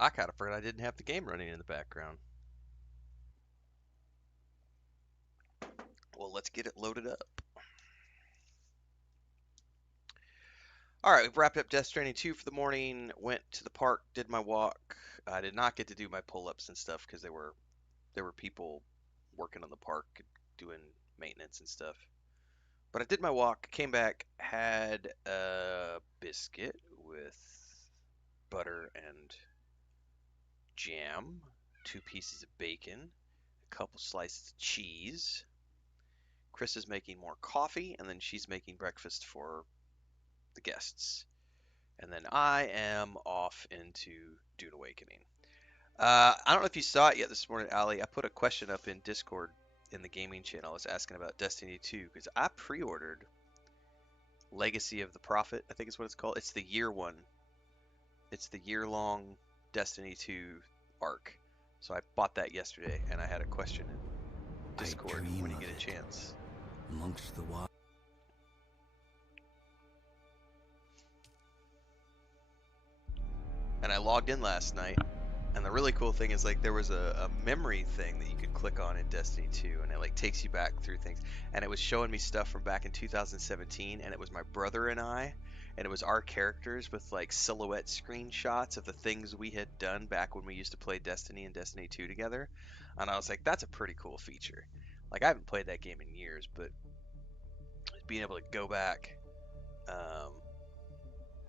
I kind of forgot I didn't have the game running in the background. Well, let's get it loaded up. All right, we've wrapped up Death Stranding 2 for the morning. Went to the park, did my walk. I did not get to do my pull-ups and stuff because there were people working on the park doing maintenance and stuff. But I did my walk, came back, had a biscuit with butter and jam, 2 pieces of bacon, a couple slices of cheese. Chris is making more coffee, and then she's making breakfast for the guests. And then I am off into Dune Awakening. I don't know if you saw it yet this morning, Ali. I put a question up in Discord in the gaming channel. I was asking about Destiny 2 because I pre-ordered Legacy of the Prophet, I think is what it's called. It's the year one. It's the year-long Destiny 2 arc. So I bought that yesterday, and I had a question in Discord when you get a chance. Amongst the wild. And I logged in last night, and the really cool thing is like there was a memory thing that you could click on in Destiny 2, and it like takes you back through things. And it was showing me stuff from back in 2017, and it was my brother and I, and it was our characters with like silhouette screenshots of the things we had done back when we used to play Destiny and Destiny 2 together. And I was like, that's a pretty cool feature. Like I haven't played that game in years, but being able to go back.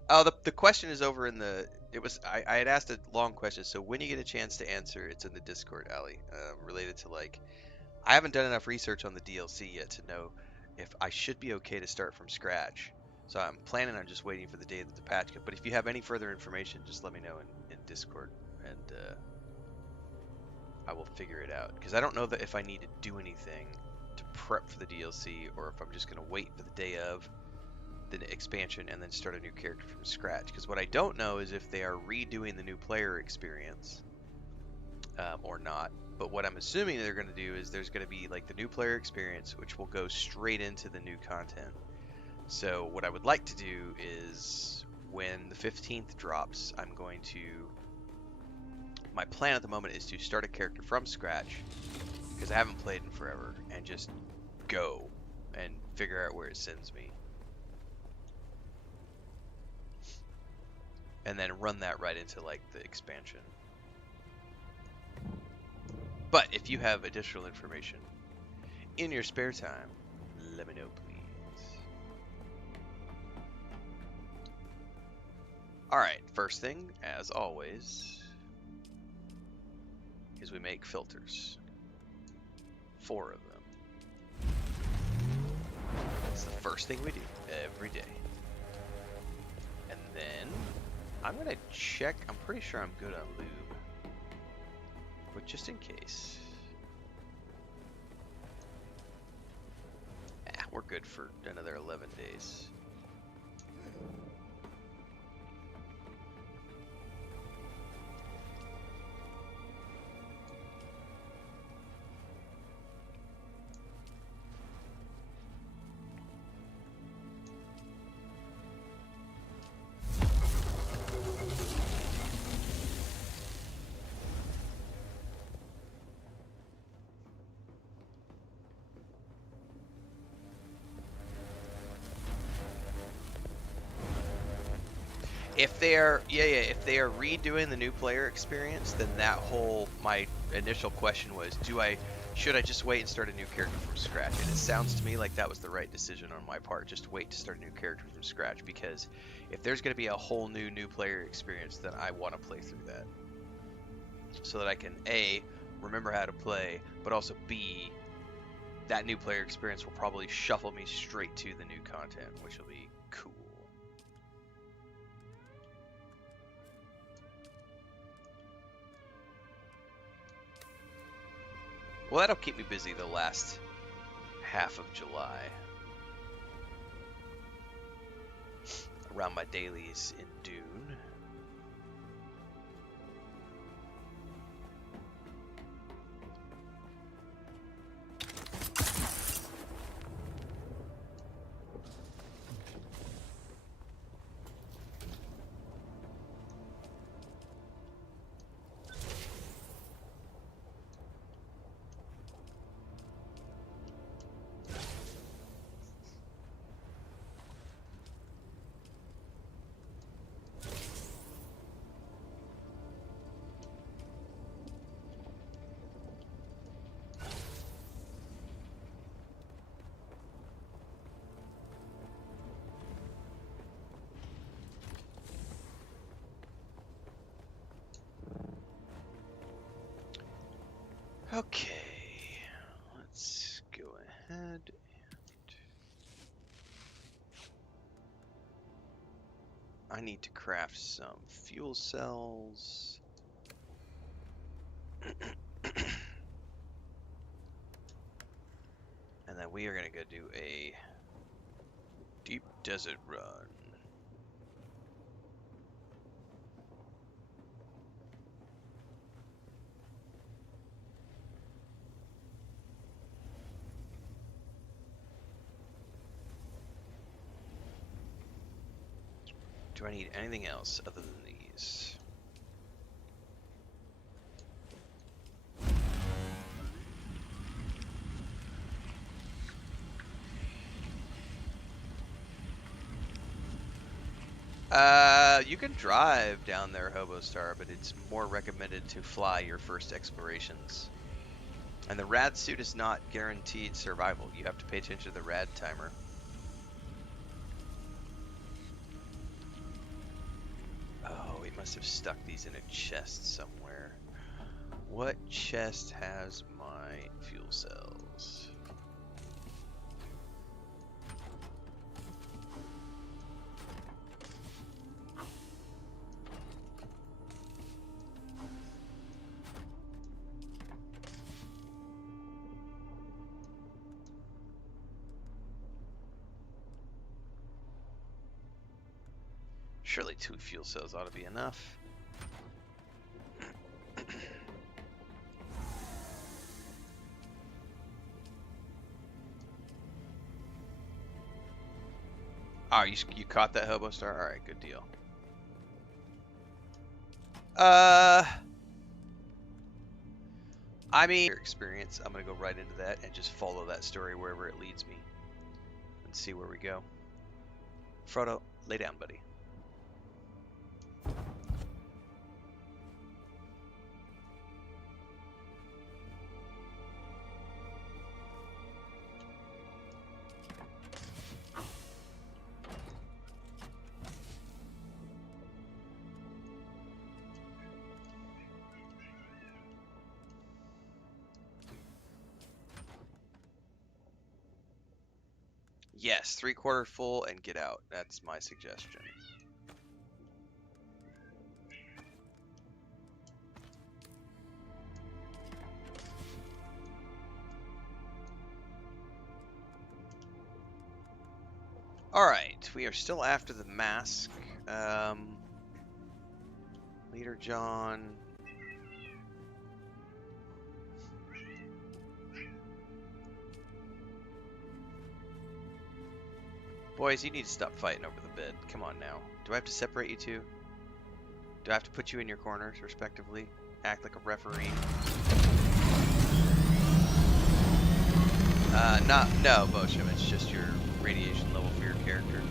Oh, the question is over in the. It was I had asked a long question, so when you get a chance to answer, it's in the Discord, Ali. Related to like, I haven't done enough research on the DLC yet to know if I should be okay to start from scratch. So I'm planning on just waiting for the day that the patch comes. But if you have any further information, just let me know in Discord, and I will figure it out. Because I don't know that if I need to do anything to prep for the DLC, or if I'm just gonna wait for the day of the expansion and then start a new character from scratch. Because what I don't know is if they are redoing the new player experience or not. But what I'm assuming they're going to do is there's going to be like the new player experience, which will go straight into the new content. So what I would like to do is when the 15th drops, I'm going to. My plan at the moment is to start a character from scratch because I haven't played in forever and just go and figure out where it sends me. And then run that right into like the expansion. But if you have additional information in your spare time, let me know, please. Alright, first thing, as always, is we make filters. 4 of them. That's the first thing we do every day. And then I'm gonna check. I'm pretty sure I'm good on lube, but just in case, we're good for another 11 days. If they are, if they are redoing the new player experience, then that whole, my initial question was, should I just wait and start a new character from scratch? And it sounds to me like that was the right decision on my part, just wait to start a new character from scratch, because if there's going to be a whole new player experience, then I want to play through that. So that I can, A, remember how to play, but also B, that new player experience will probably shuffle me straight to the new content, which will be cool. Well, that'll keep me busy the last half of July. Around my dailies in Dune. Okay, let's go ahead. I need to craft some fuel cells. And then we are going to go do a deep desert run. Do I need anything else other than these? You can drive down there, Hobo Star, but it's more recommended to fly your first explorations. And the rad suit is not guaranteed survival. You have to pay attention to the rad timer. Oh, we must have stuck these in a chest somewhere. What chest has my fuel cells? Surely 2 fuel cells ought to be enough. Oh, you caught that, Hobo Star? Alright, good deal. I mean, your experience, I'm going to go right into that and just follow that story wherever it leads me. And see where we go. Frodo, lay down, buddy. Yes, 3/4 full and get out. That's my suggestion. Alright, we are still after the mask. Leader John. Boys, you need to stop fighting over the bed. Come on now. Do I have to separate you two? Do I have to put you in your corners, respectively? Act like a referee? No, Bosham, it's just your radiation level for your character.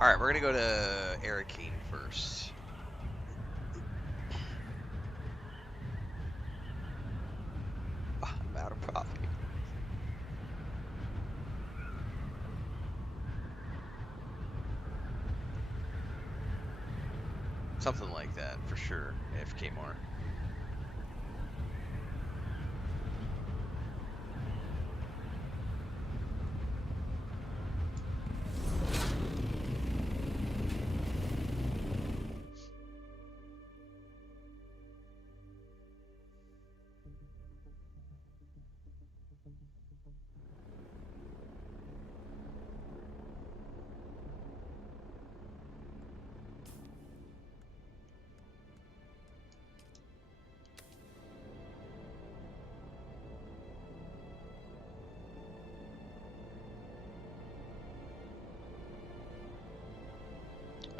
Alright, we're gonna go to Arakeen first. I'm out of coffee. Something like that, for sure, FK more.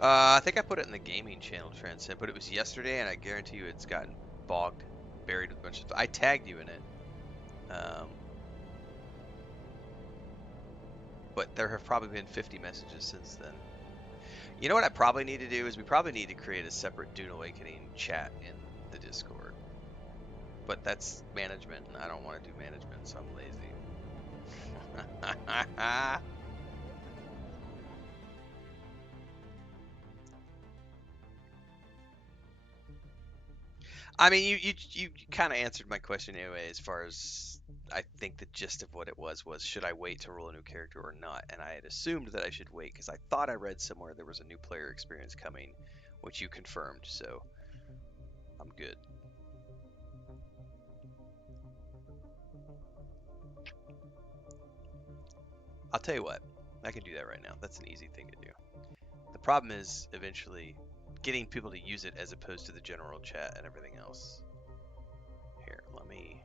I think I put it in the gaming channel, Transcend, but it was yesterday, and I guarantee you it's gotten bogged, buried with a bunch of stuff. I tagged you in it. But there have probably been 50 messages since then. You know what I probably need to do is we probably need to create a separate Dune Awakening chat in the Discord. but that's management, and I don't want to do management, so I'm lazy. I mean, you kind of answered my question anyway, as far as I think the gist of what it was should I wait to roll a new character or not? And I had assumed that I should wait because I thought I read somewhere there was a new player experience coming, which you confirmed, so I'm good. I'll tell you what, I can do that right now. That's an easy thing to do. The problem is eventually getting people to use it as opposed to the general chat and everything else. Here, let me.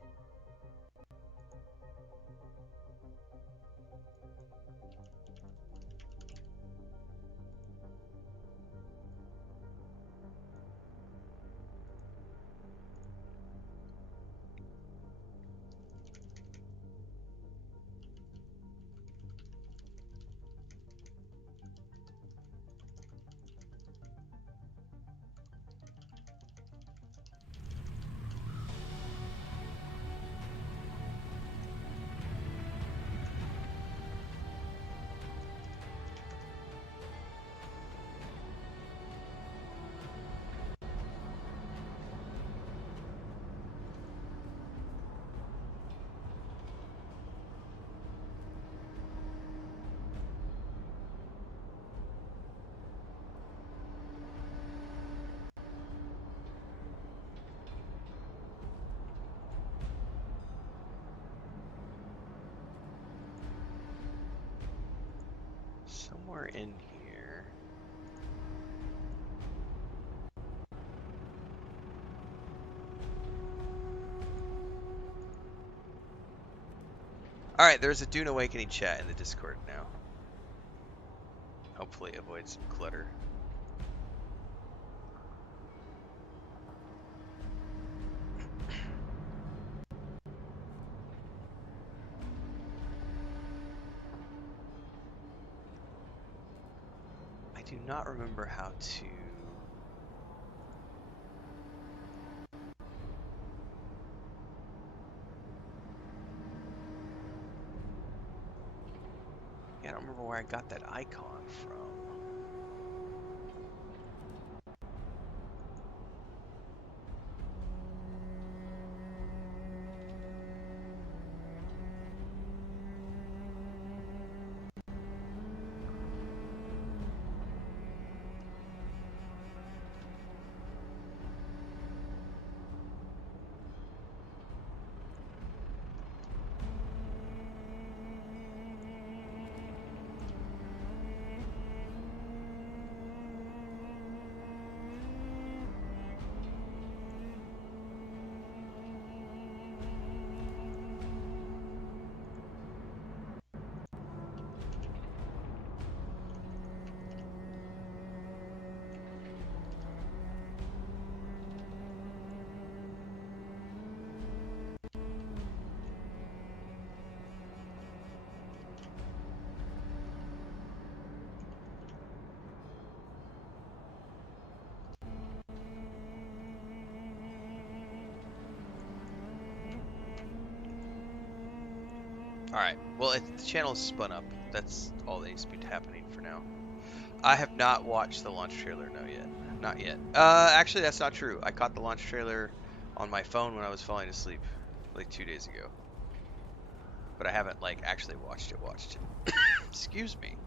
Somewhere in here. Alright, there's a Dune Awakening chat in the Discord now. Hopefully avoid some clutter. I do not remember how to... Yeah, I don't remember where I got that icon from. Alright, well, the channel's spun up. That's all that needs to be happening for now. I have not watched the launch trailer, no yet. Not yet. Actually, that's not true. I caught the launch trailer on my phone when I was falling asleep, like 2 days ago. But I haven't, like, actually watched it. Excuse me.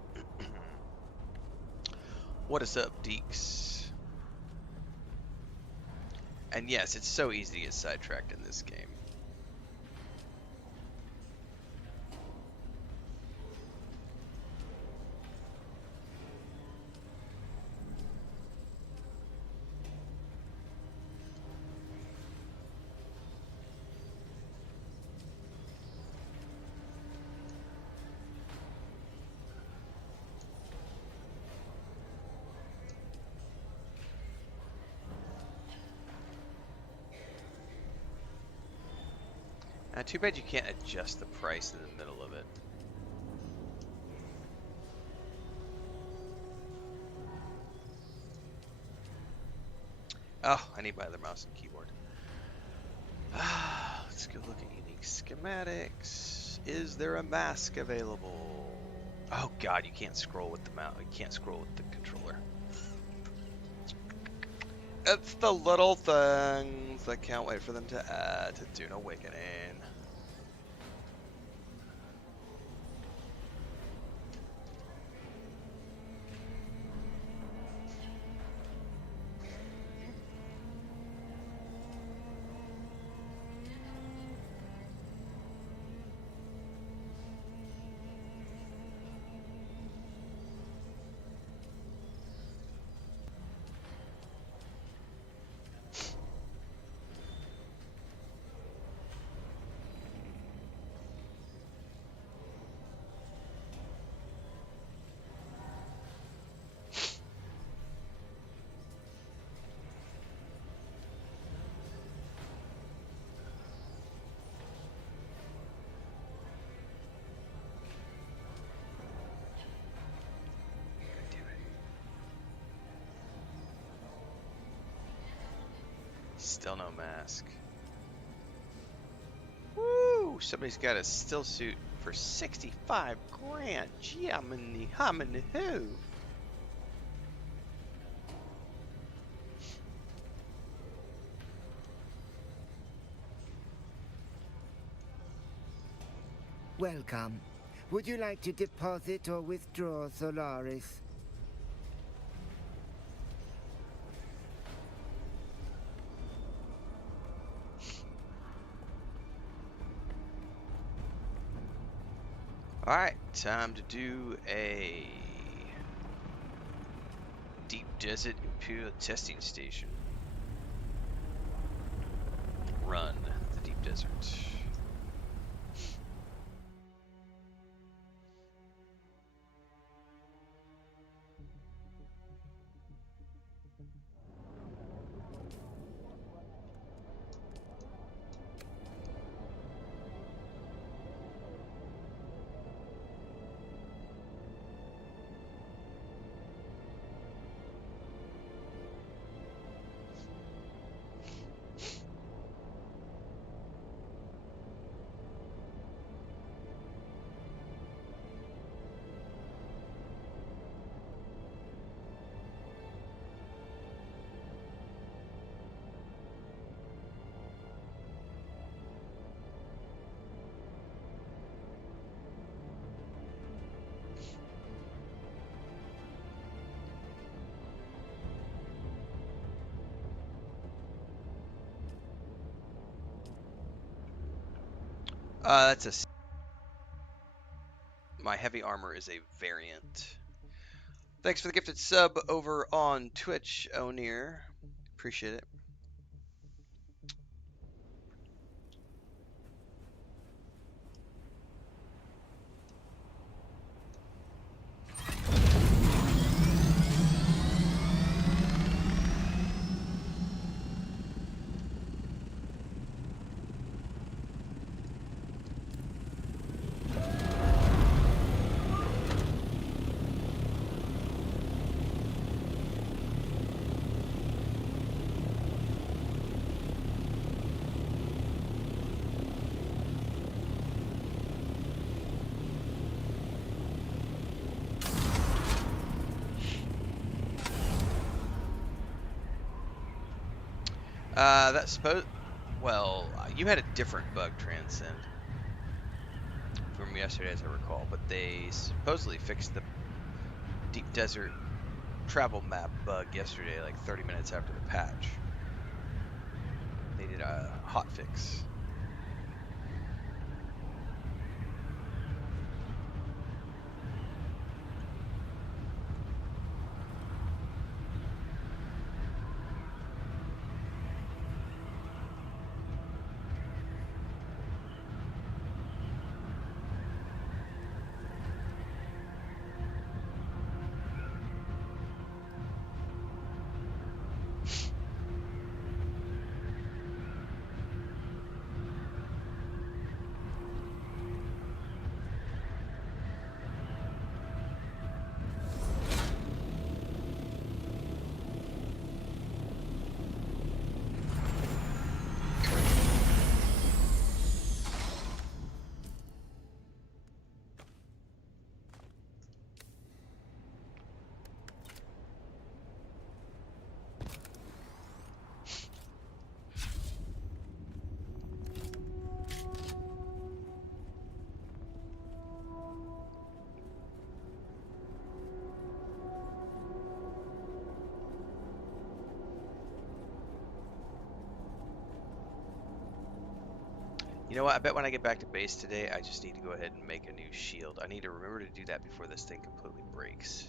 What is up, Deeks? And yes, it's so easy to get sidetracked in this game. Too bad you can't adjust the price in the middle of it. Oh, I need my other mouse and keyboard. Let's go look at unique schematics. Is there a mask available? Oh god, you can't scroll with the mouse. You can't scroll with the controller. It's the little things. I can't wait for them to add to Dune Awakening. Still no mask. Woo! Somebody's got a still suit for 65 grand. Jiminy hominy hoo. Welcome. Would you like to deposit or withdraw Solaris? Alright, time to do a deep desert Imperial testing station. Run the deep desert. That's a. My heavy armor is a variant. Thanks for the gifted sub over on Twitch, Onir. Appreciate it. That suppose. Well, you had a different bug, Transcend, from yesterday, as I recall. But they supposedly fixed the deep desert travel map bug yesterday, like 30 minutes after the patch. They did a hot fix. You know what? I bet when I get back to base today, I just need to go ahead and make a new shield. I need to remember to do that before this thing completely breaks.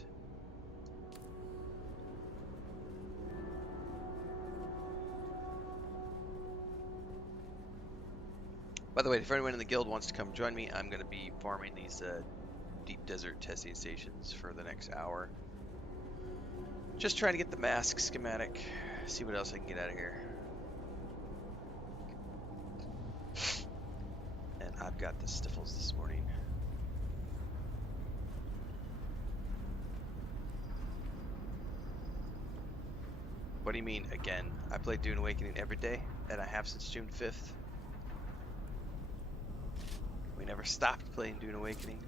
By the way, if anyone in the guild wants to come join me, I'm going to be farming these deep desert testing stations for the next hour. Just trying to get the mask schematic. See what else I can get out of here. And I've got the stiffles this morning. What do you mean, again? I play Dune Awakening every day, and I have since June 5th. We never stopped playing Dune Awakening.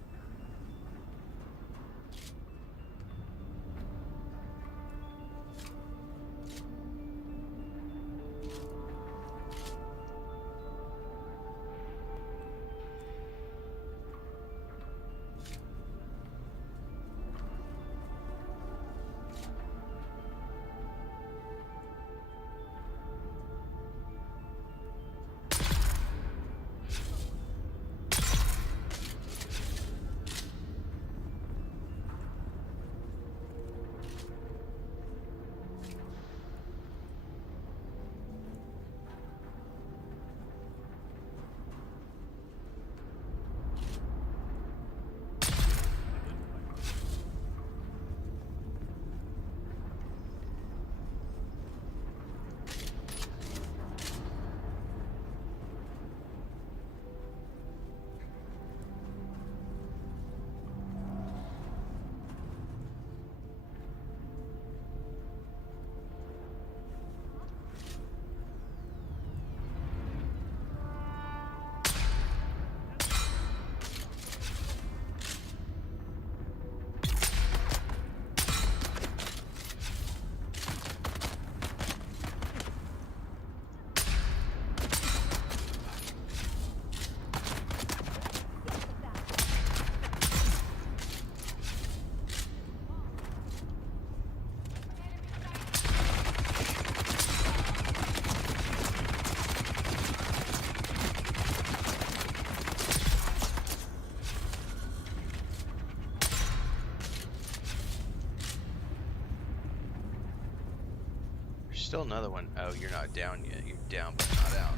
Still another one. Oh, you're not down yet. You're down but not out.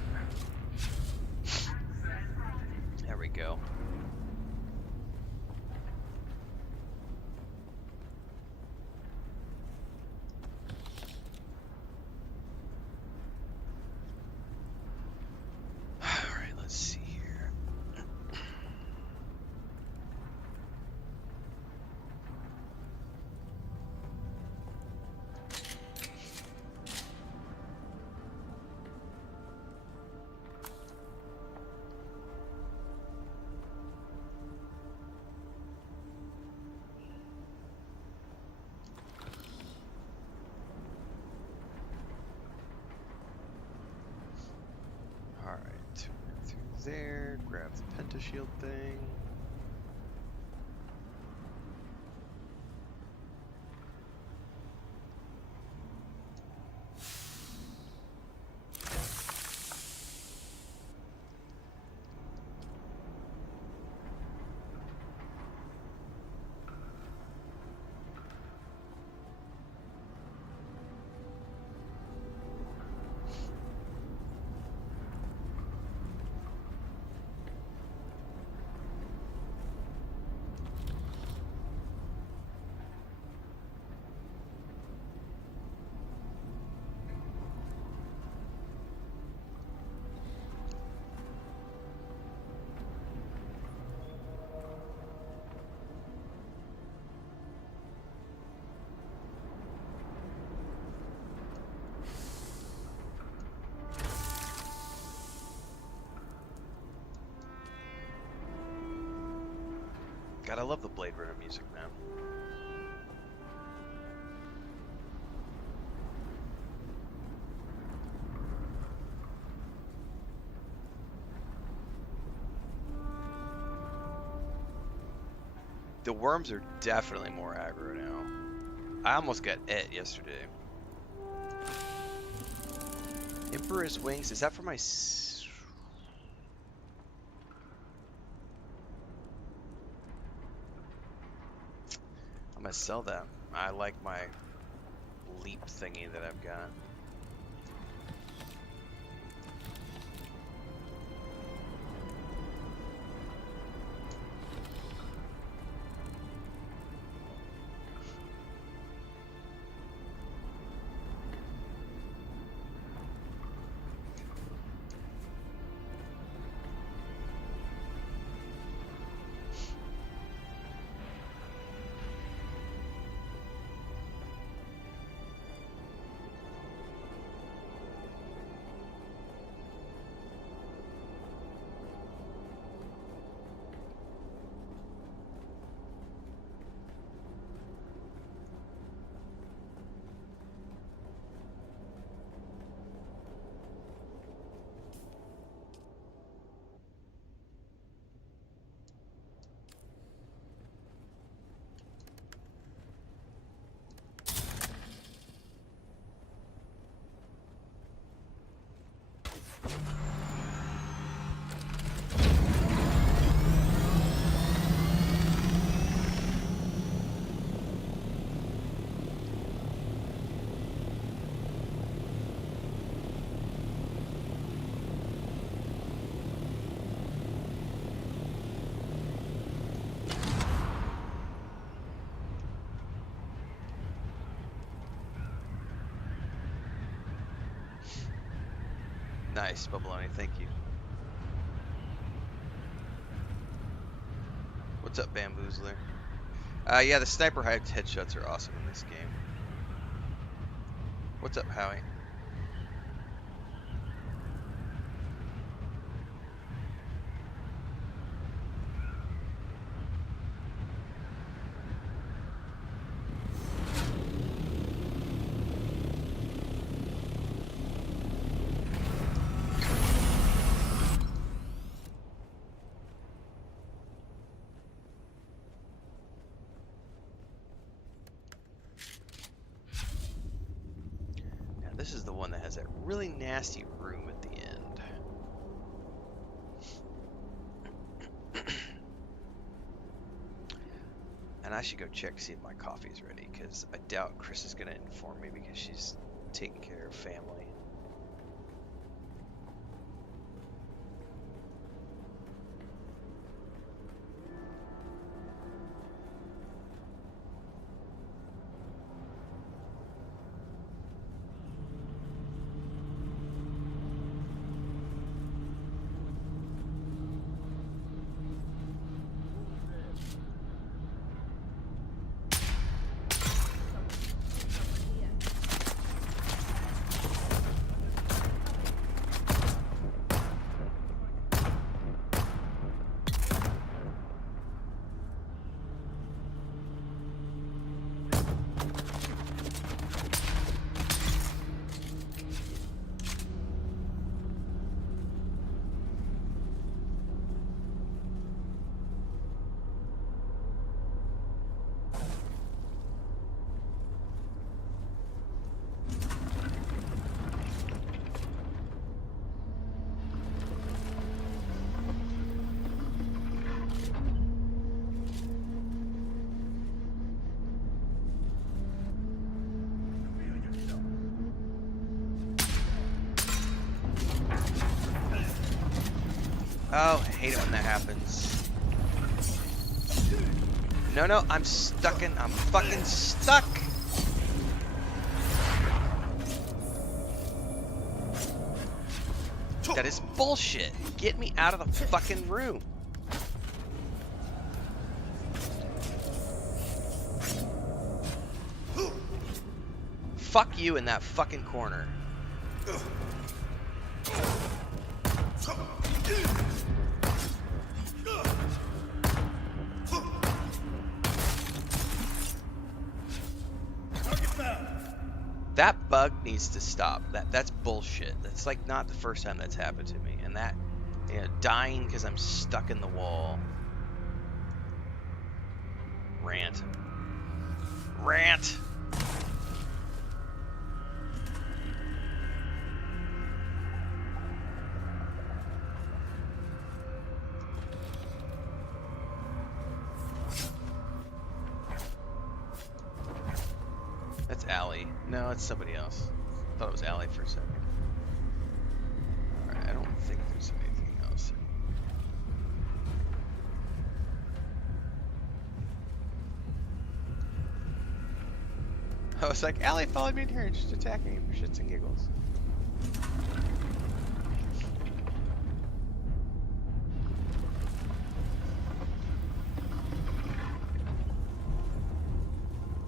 There we go. Alright, let's see here. Alright, through there, grab the pentashield thing. God, I love the Blade Runner music, man. The worms are definitely more aggro now. I almost got et yesterday. Emperor's Wings, is that for my... I'm gonna sell that. I like my leap thingy that I've got. Nice, Bubbaloni, thank you. What's up, Bamboozler? Yeah, the sniper headshots are awesome in this game. What's up, Howie? This is the one that has that really nasty room at the end. And I should go check to see if my coffee's ready, because I doubt Chris is going to inform me because she's taking care of family. Oh, I hate it when that happens. No, I'm fucking stuck! That is bullshit. Get me out of the fucking room. Fuck you in that fucking corner. That bug needs to stop. That's bullshit. That's like not the first time that's happened to me. And that, you know, dying because I'm stuck in the wall. Rant. Rant. it's Allie. No, it's somebody else. I thought it was Allie for a second. Alright, I don't think there's anything else. I was like, Allie followed me in here and just attacking me for shits and giggles.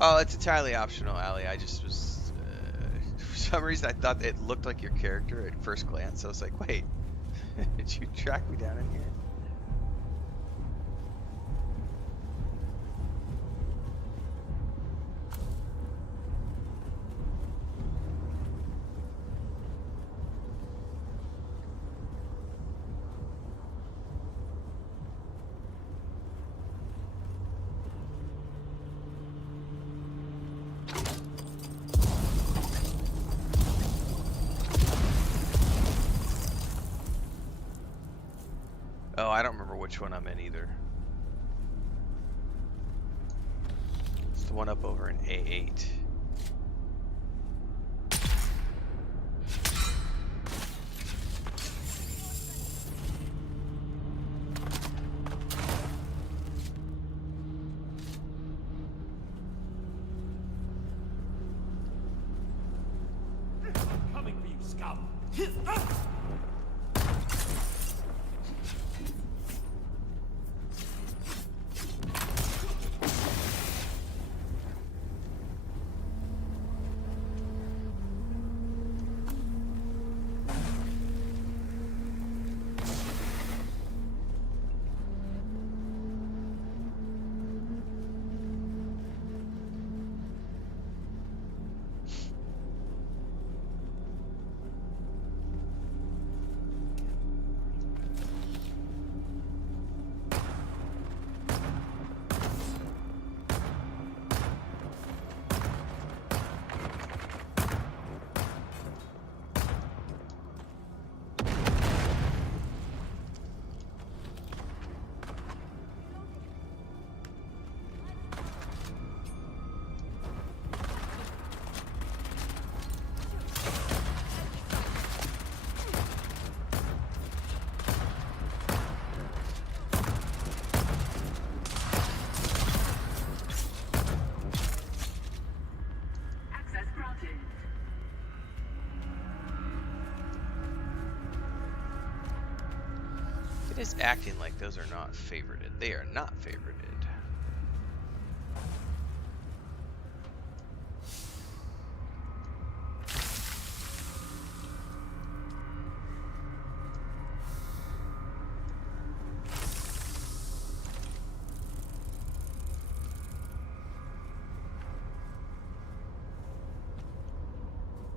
Oh, it's entirely optional, Allie. I just was... for some reason, I thought it looked like your character at first glance. So I was like, wait, did you track me down in here? Oh, I don't remember which one I'm in either. It's the one up over in A8. Coming for you, scum! It is acting like those are not favorited. They are not favorited.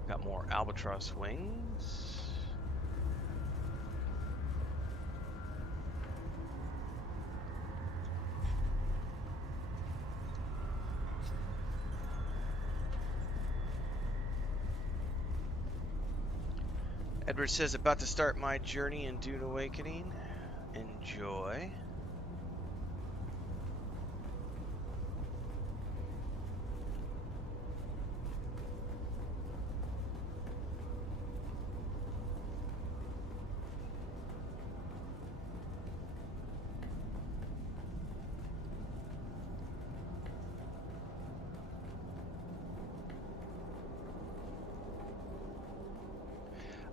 Got more albatross wings. Edward says, about to start my journey in Dune Awakening. Enjoy.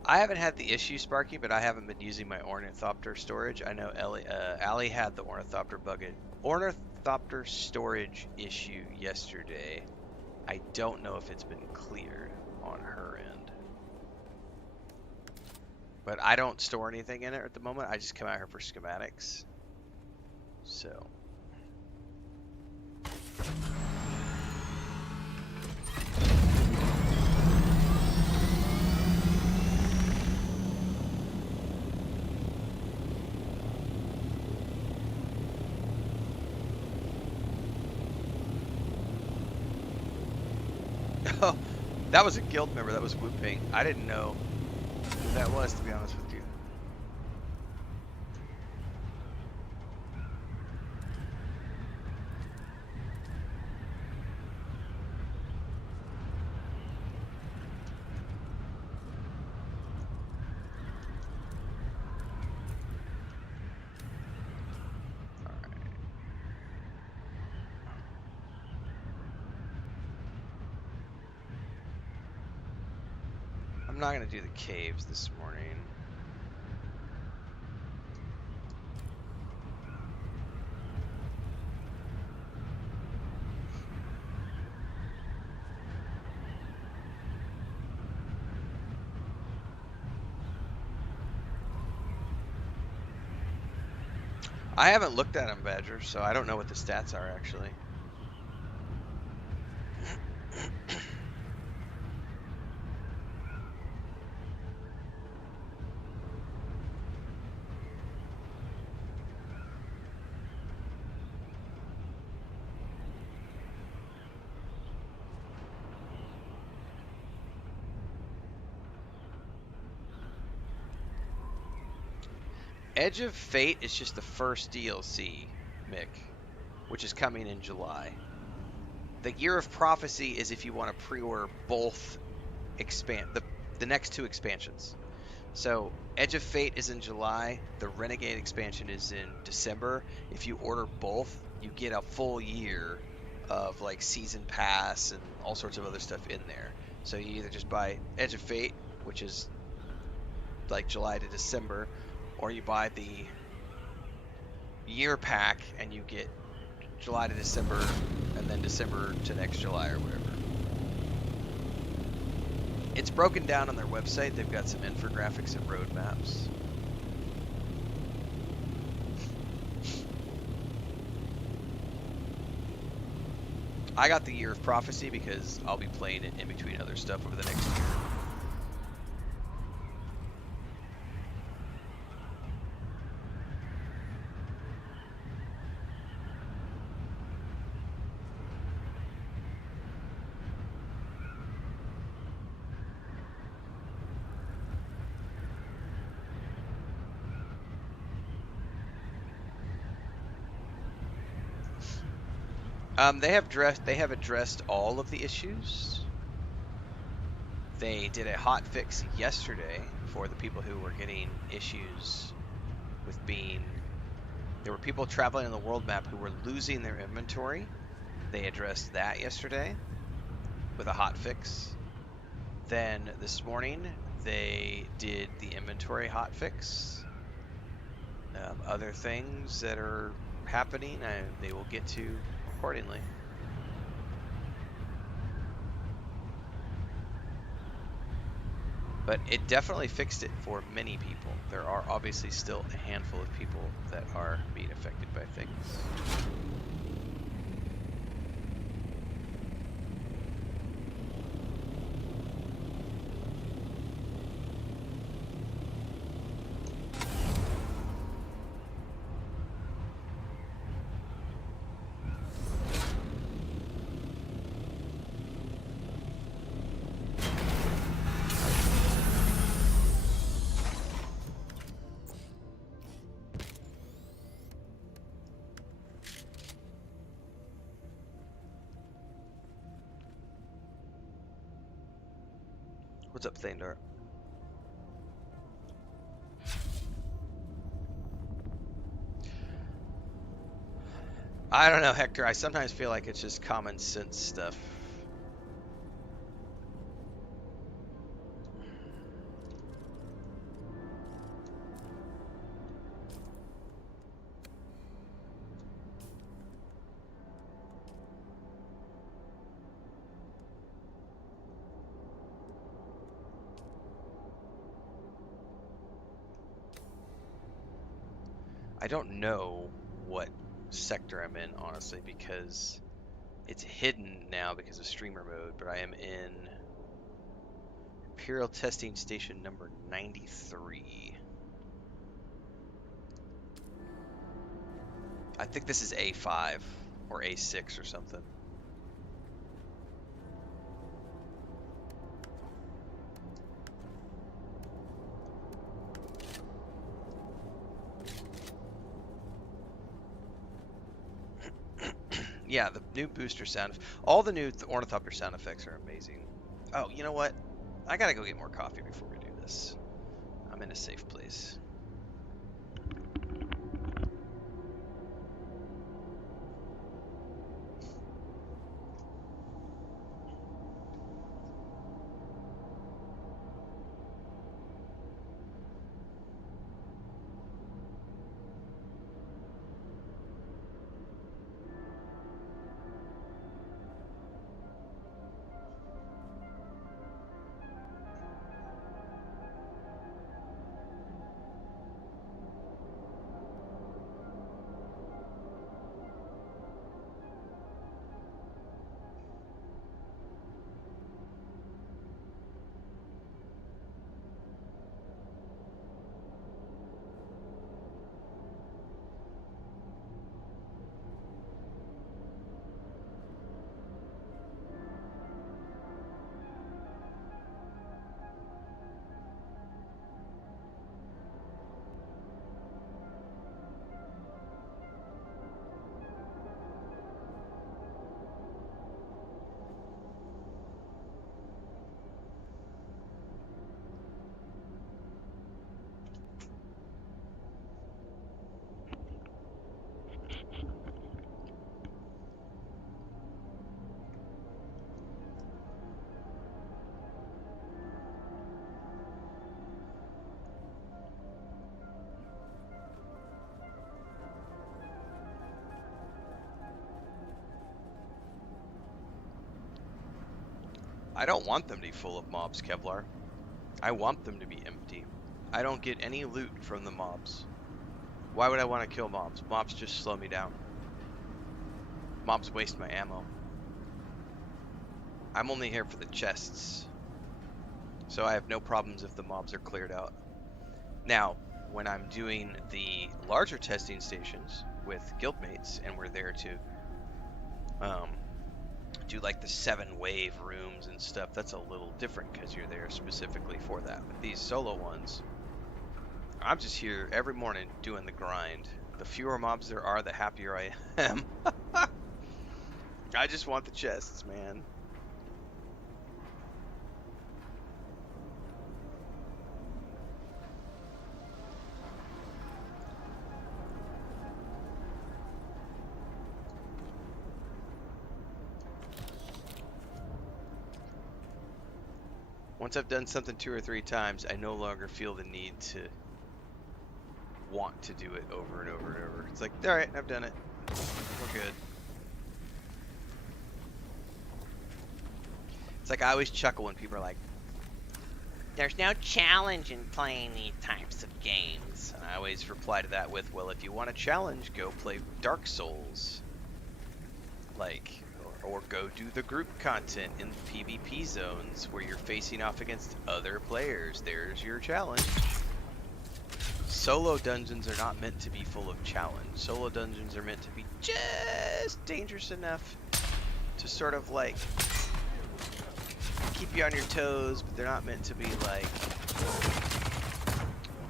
I haven't had the issue, Sparky, but I haven't been using my ornithopter storage. I know Allie had the ornithopter storage issue yesterday. I don't know if it's been cleared on her end. But I don't store anything in it at the moment. I just come out here for schematics. So... Oh, that was a guild member. That was Wu-Ping. I didn't know who that was, to be honest with you. I'm not gonna do the caves this morning. I haven't looked at them, Badger, so I don't know what the stats are actually. Edge of Fate is just the first DLC, Mick, which is coming in July. The Year of Prophecy is if you want to pre-order both the next two expansions. So Edge of Fate is in July. The Renegade expansion is in December. If you order both, you get a full year of like season pass and all sorts of other stuff in there. So you either just buy Edge of Fate, which is like July to December, or you buy the year pack and you get July to December and then December to next July or whatever. It's broken down on their website. They've got some infographics and roadmaps. I got the Year of Prophecy because I'll be playing it in between other stuff over the next year. They have addressed all of the issues. They did a hot fix yesterday for the people who were getting issues with being. There were people traveling on the world map who were losing their inventory. They addressed that yesterday with a hot fix. Then this morning they did the inventory hot fix. Other things that are happening, they will get to accordingly. But it definitely fixed it for many people. There are obviously still a handful of people that are being affected by things. What's up, Thandar? I don't know, Hector. I sometimes feel like it's just common sense stuff. I don't know what sector I'm in, honestly, because it's hidden now because of streamer mode, but I am in Imperial Testing Station number 93. I think this is A5 or A6 or something. Yeah, the new booster sound, all the new Ornithopter sound effects are amazing. Oh, you know what? I gotta go get more coffee before we do this. I'm in a safe place. I don't want them to be full of mobs, Kevlar. I want them to be empty. I don't get any loot from the mobs. Why would I want to kill mobs? Mobs just slow me down. Mobs waste my ammo. I'm only here for the chests. So I have no problems if the mobs are cleared out. Now, when I'm doing the larger testing stations with guildmates, and we're there to do like the 7-wave rooms and stuff, that's a little different because you're there specifically for that. But these solo ones, I'm just here every morning doing the grind. The fewer mobs there are, the happier I am. I just want the chests, man. Once I've done something 2 or 3 times, I no longer feel the need to want to do it over and over and over. It's like, alright, I've done it. We're good. It's like I always chuckle when people are like, there's no challenge in playing these types of games. And I always reply to that with, well, if you want a challenge, go play Dark Souls. Like, or go do the group content in the PvP zones where you're facing off against other players. There's your challenge. Solo dungeons are not meant to be full of challenge. Solo dungeons are meant to be just dangerous enough to sort of like keep you on your toes, but they're not meant to be like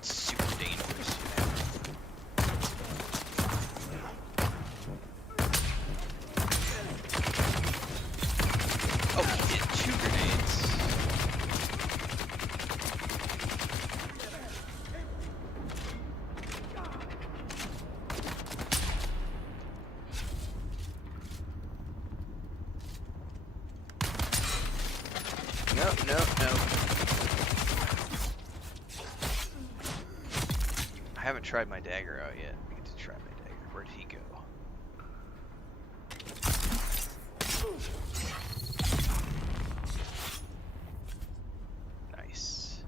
super dangerous, you know? Oh, he did 2 grenades. No. I haven't tried my dagger out yet. I get to try my dagger. Where did he go? Nice.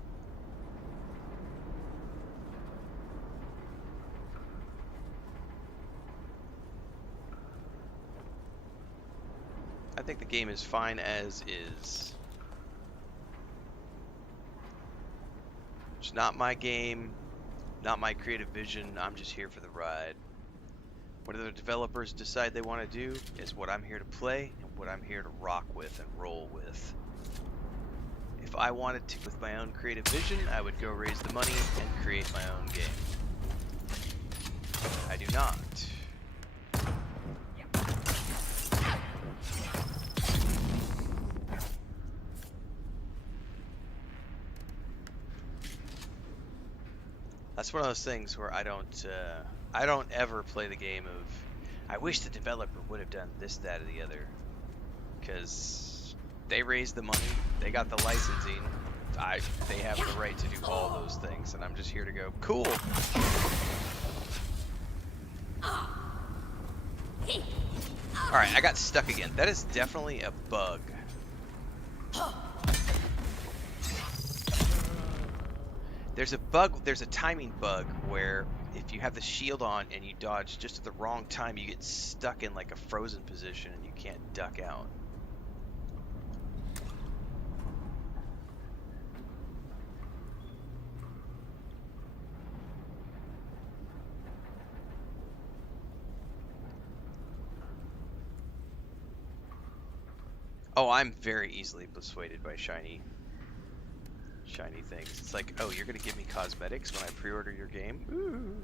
I think the game is fine as is. It's not my game, not my creative vision. I'm just here for the ride. Whatever the developers decide they want to do is what I'm here to play and what I'm here to rock with and roll with. If I wanted to with my own creative vision, I would go raise the money and create my own game. I do not. That's one of those things where I don't ever play the game of, I wish the developer would have done this, that, or the other. Because they raised the money, they got the licensing, they have the right to do all those things, and I'm just here to go, cool. Alright, I got stuck again. That is definitely a bug. There's a bug, there's a timing bug where if you have the shield on and you dodge just at the wrong time, you get stuck in like a frozen position and you can't duck out. Oh, I'm very easily persuaded by shiny things. It's like, oh, you're gonna give me cosmetics when I pre-order your game? Ooh.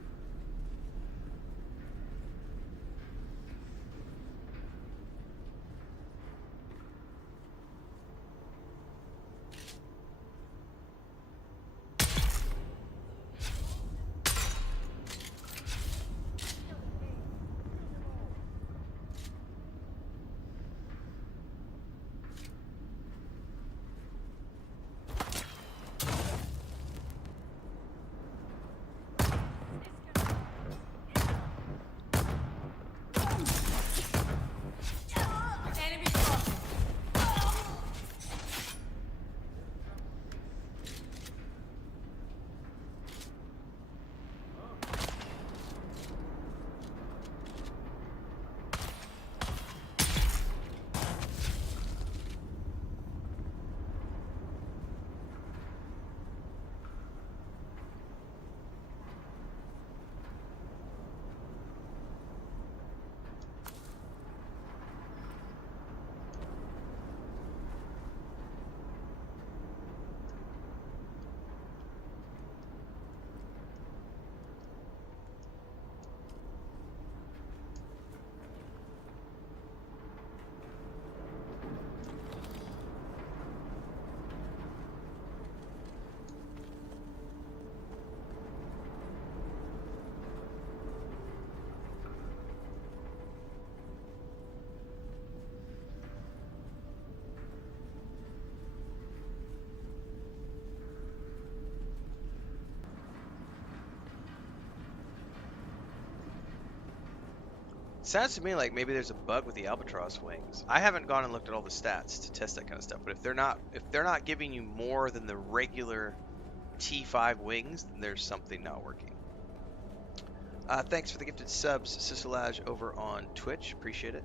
Sounds to me like maybe there's a bug with the albatross wings. I haven't gone and looked at all the stats to test that kind of stuff, but if they're not giving you more than the regular T5 wings, then there's something not working. Thanks for the gifted subs, Sisolage over on Twitch. Appreciate it.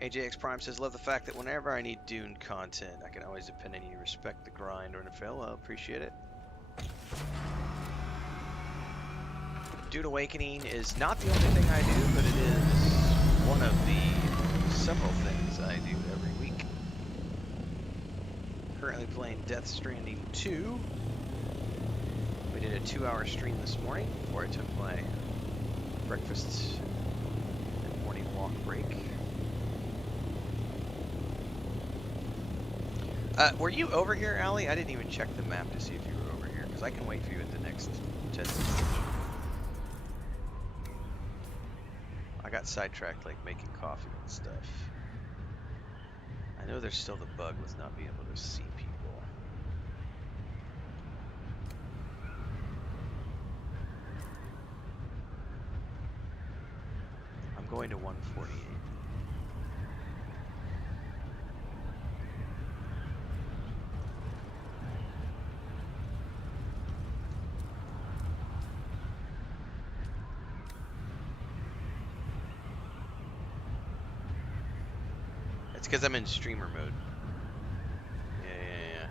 AJX Prime says, love the fact that whenever I need Dune content, I can always depend on you. Respect the grind, Renfail. Well, appreciate it. Dune Awakening is not the only thing I do, but it is one of the several things I do every week. Currently playing Death Stranding 2. We did a 2-hour stream this morning before I took my breakfast and morning walk break. Were you over here, Allie? I didn't even check the map to see if you were over here, because I can wait for you at the next test station. I got sidetracked, like, making coffee and stuff. I know there's still the bug with not being able to see people. I'm going to 148. It's because I'm in streamer mode. Yeah.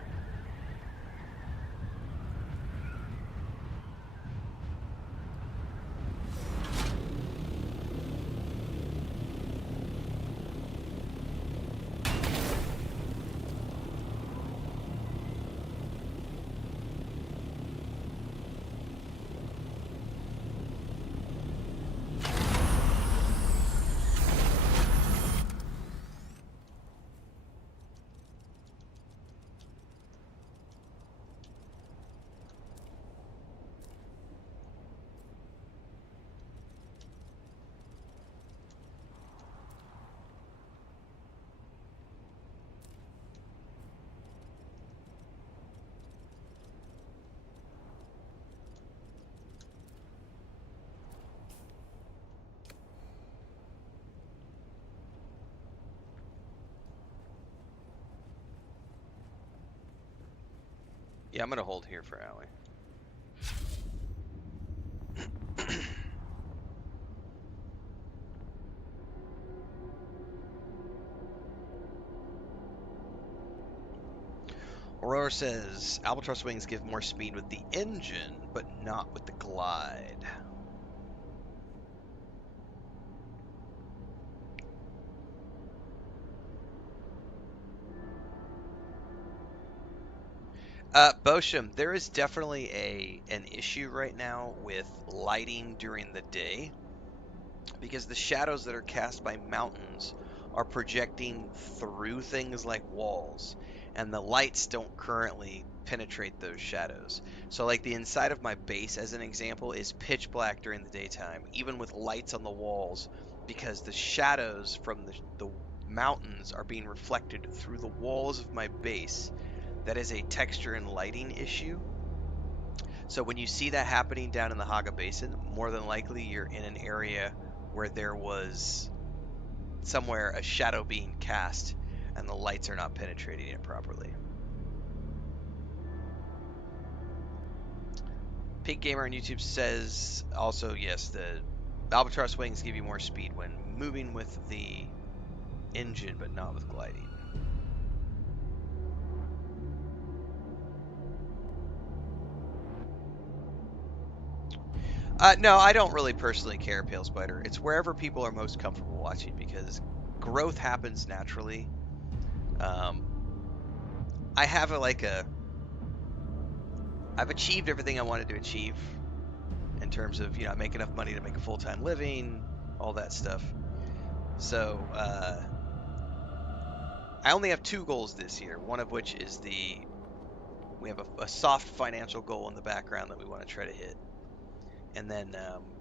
Yeah, I'm gonna hold here for Allie. Aurora says, Albatross wings give more speed with the engine, but not with the glide. Bosham, there is definitely an issue right now with lighting during the day, because the shadows that are cast by mountains are projecting through things like walls, and the lights don't currently penetrate those shadows. So like the inside of my base, as an example, is pitch black during the daytime, even with lights on the walls, because the shadows from the mountains are being reflected through the walls of my base. That is a texture and lighting issue. So when you see that happening down in the Haga Basin, more than likely you're in an area where there was somewhere a shadow being cast and the lights are not penetrating it properly. Pig Gamer on YouTube says also, yes, the Albatross wings give you more speed when moving with the engine, but not with gliding. No, I don't really personally care, Pale Spider. It's wherever people are most comfortable watching, because growth happens naturally. I have I've achieved everything I wanted to achieve in terms of, I make enough money to make a full-time living, all that stuff. So, I only have 2 goals this year, one of which is we have a soft financial goal in the background that we want to try to hit. And then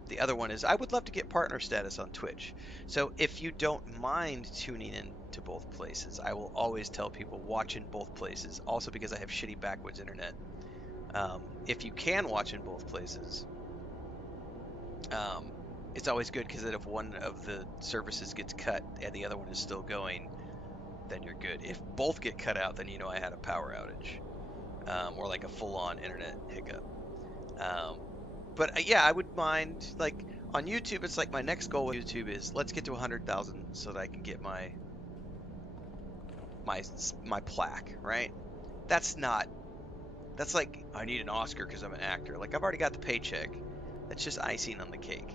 the other one is I would love to get partner status on Twitch. So if you don't mind tuning in to both places, I will always tell people watch in both places. Also because I have shitty backwoods internet. If you can watch in both places, um, it's always good because if one of the services gets cut and the other one is still going, then you're good. If both get cut out, then you know I had a power outage, or like a full-on internet hiccup. Um, but yeah, I would mind like on YouTube. It's like my next goal with YouTube is let's get to 100,000 so that I can get my my plaque. Right? That's not. That's like I need an Oscar because I'm an actor. Like I've already got the paycheck. That's just icing on the cake.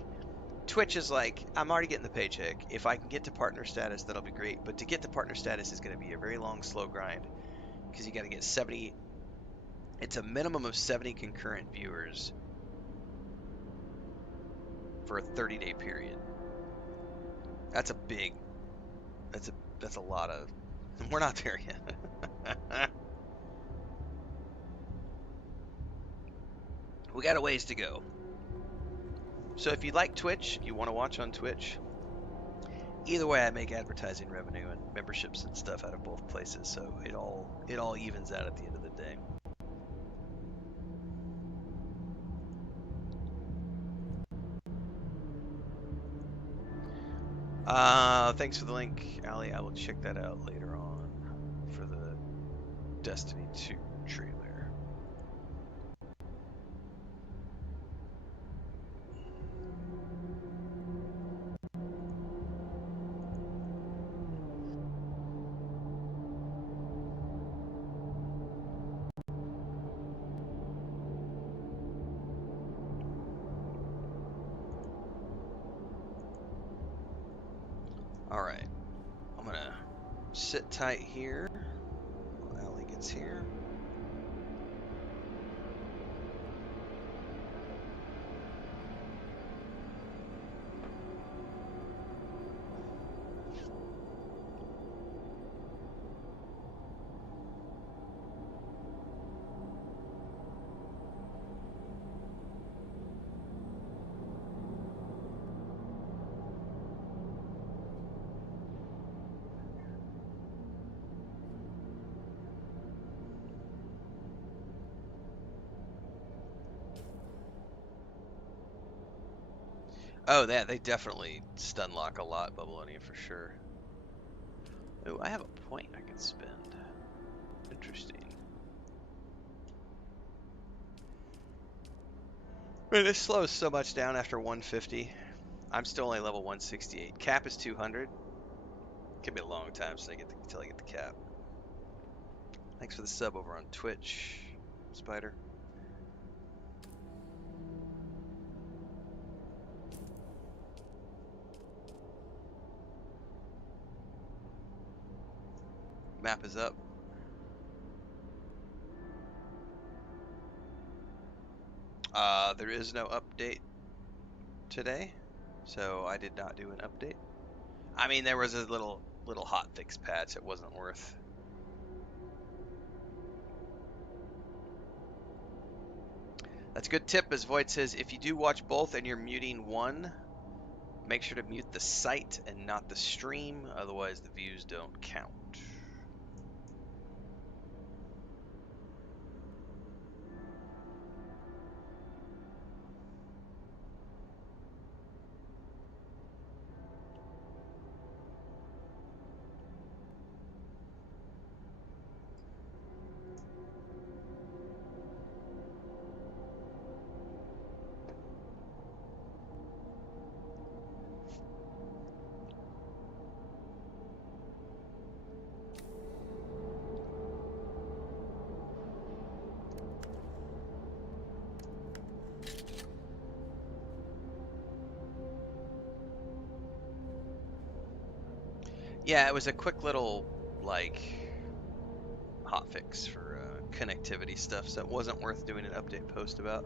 Twitch is like I'm already getting the paycheck. If I can get to partner status, that'll be great. But to get to partner status is going to be a very long, slow grind because you got to get 70. It's a minimum of 70 concurrent viewers for a 30-day period. That's a big. That's a that's a lot of. We're not there yet. We got a ways to go. So if you like Twitch, you want to watch on Twitch, either way I make advertising revenue and memberships and stuff out of both places, so it all evens out at the end of the day. Thanks for the link, Ali. I will check that out later on for the Destiny 2 trailer. Alright, I'm gonna sit tight here while Ali gets here. Oh, they definitely stun lock a lot, Bubbleonia, for sure. Oh, I have a point I can spend. Interesting. Man, this slows so much down after 150. I'm still only level 168. Cap is 200. Could be a long time until I get the cap. Thanks for the sub over on Twitch, Spider. Map is up. There is no update today, so I did not do an update. I mean, there was a little hotfix patch. It wasn't worth. That's a good tip, as Void says. If you do watch both and you're muting one, make sure to mute the site and not the stream, otherwise the views don't count. Yeah, it was a quick little, like, hotfix for connectivity stuff, so it wasn't worth doing an update post about.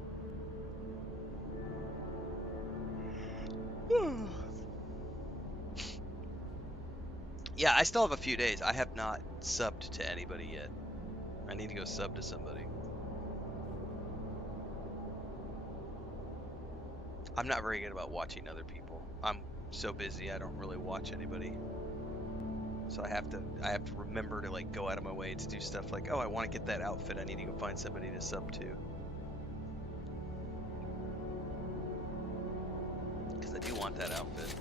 Yeah, I still have a few days. I have not subbed to anybody yet. I need to go sub to somebody. I'm not very good about watching other people. I'm so busy I don't really watch anybody. So I have to remember to like go out of my way to do stuff like, oh, I want to get that outfit. I need to go find somebody to sub to. I do want that outfit.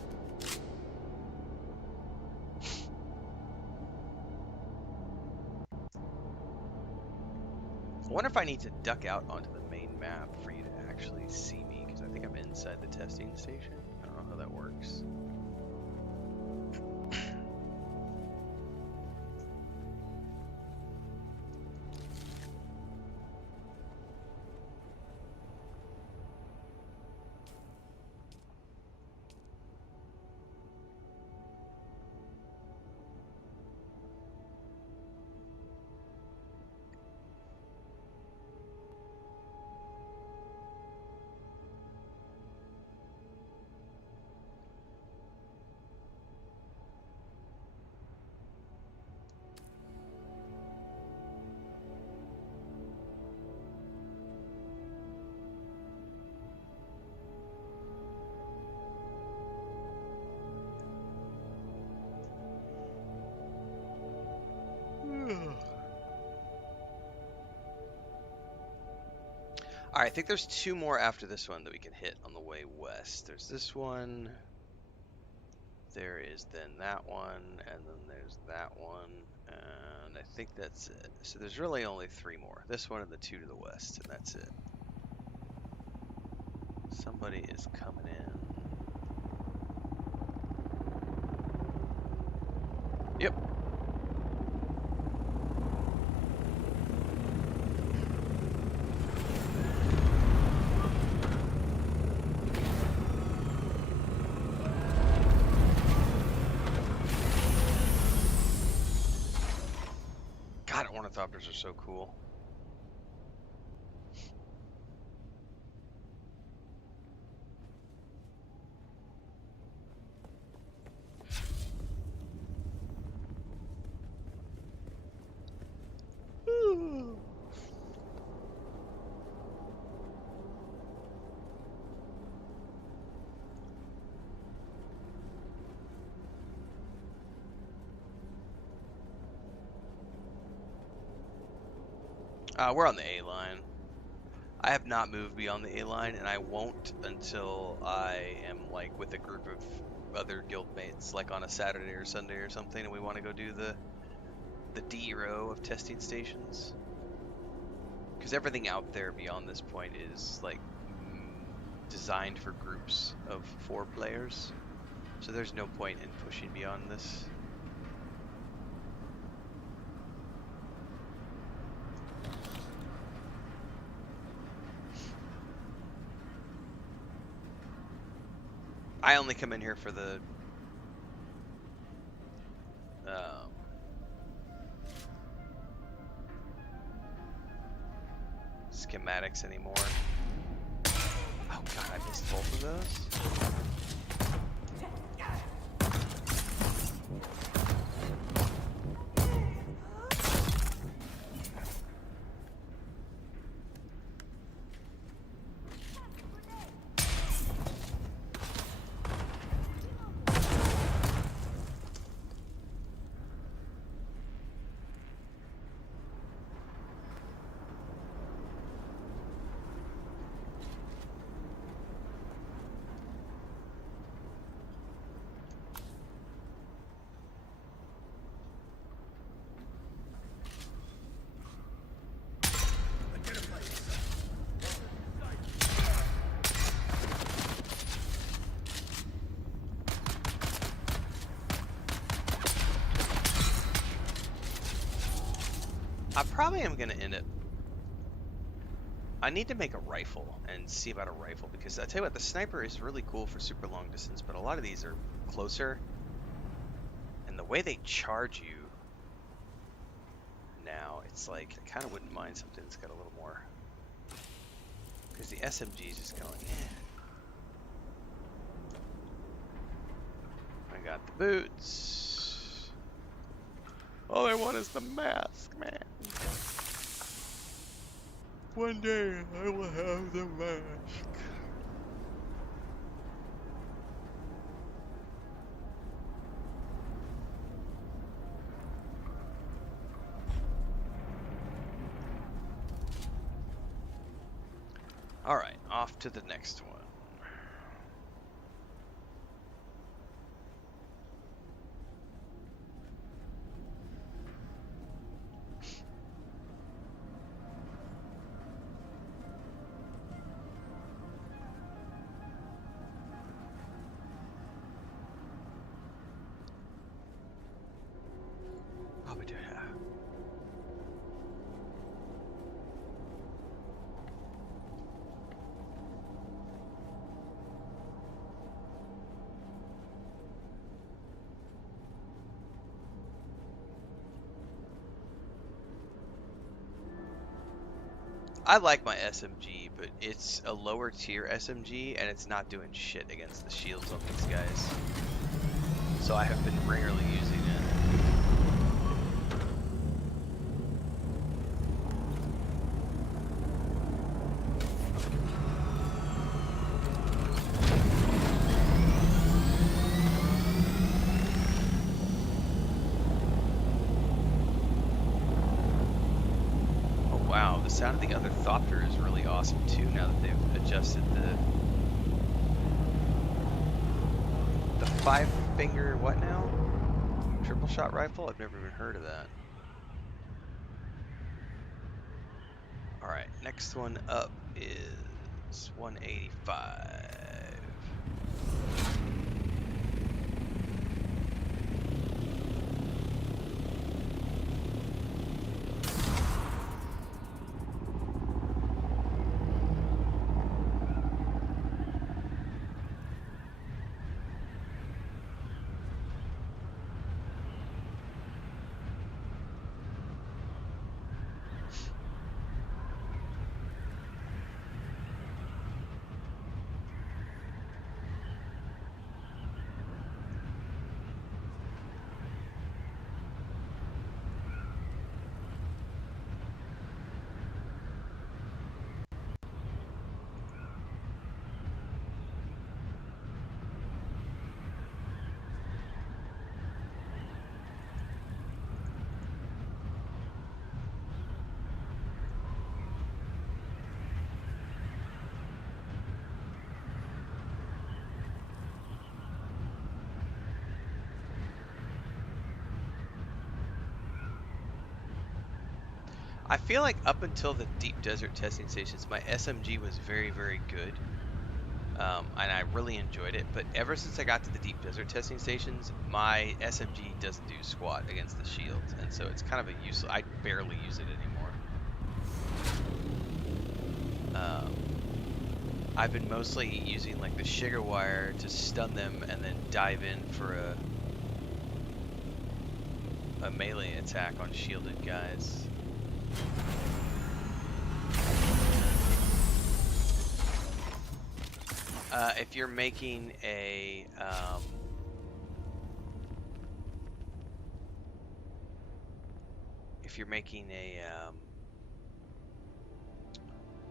I wonder if I need to duck out onto the main map for you to actually see me, because I think I'm inside the testing station. I don't know how that works. Alright, I think there's 2 more after this one that we can hit on the way west. There's this one. There is then that one, and then there's that one, and I think that's it. So there's really only 3 more. This one and the 2 to the west, and that's it. Somebody is coming in. Yep. God, ornithopters are so cool. We're on the A line. I have not moved beyond the A line, and I won't until I am like with a group of other guild mates, like on a Saturday or Sunday or something, and we want to go do the D row of testing stations. Because everything out there beyond this point is like designed for groups of 4 players, so there's no point in pushing beyond this. I only come in here for the schematics anymore. Oh god, I missed both of those. I probably am going to end it. I need to make a rifle and see about a rifle, because I tell you what, the sniper is really cool for super long distance, but a lot of these are closer, and the way they charge you now, it's like I kind of wouldn't mind something that's got a little more, because the SMG is just going, I got the boots. All I want is the mask, man. One day I will have the mask. Alright, off to the next one. I like my SMG, but it's a lower tier SMG, and it's not doing shit against the shields on these guys. So I have been rarely using it. Wow, the sound of the other Thopter is really awesome too now that they've adjusted the 5-finger what now? Triple shot rifle? I've never even heard of that. Alright, next one up is 185. I feel like up until the deep desert testing stations, my SMG was very, very good. And I really enjoyed it, but ever since I got to the deep desert testing stations, my SMG doesn't do squat against the shields, and so it's kind of a useless. I barely use it anymore. I've been mostly using like the sugar wire to stun them and then dive in for a melee attack on shielded guys. If you're making a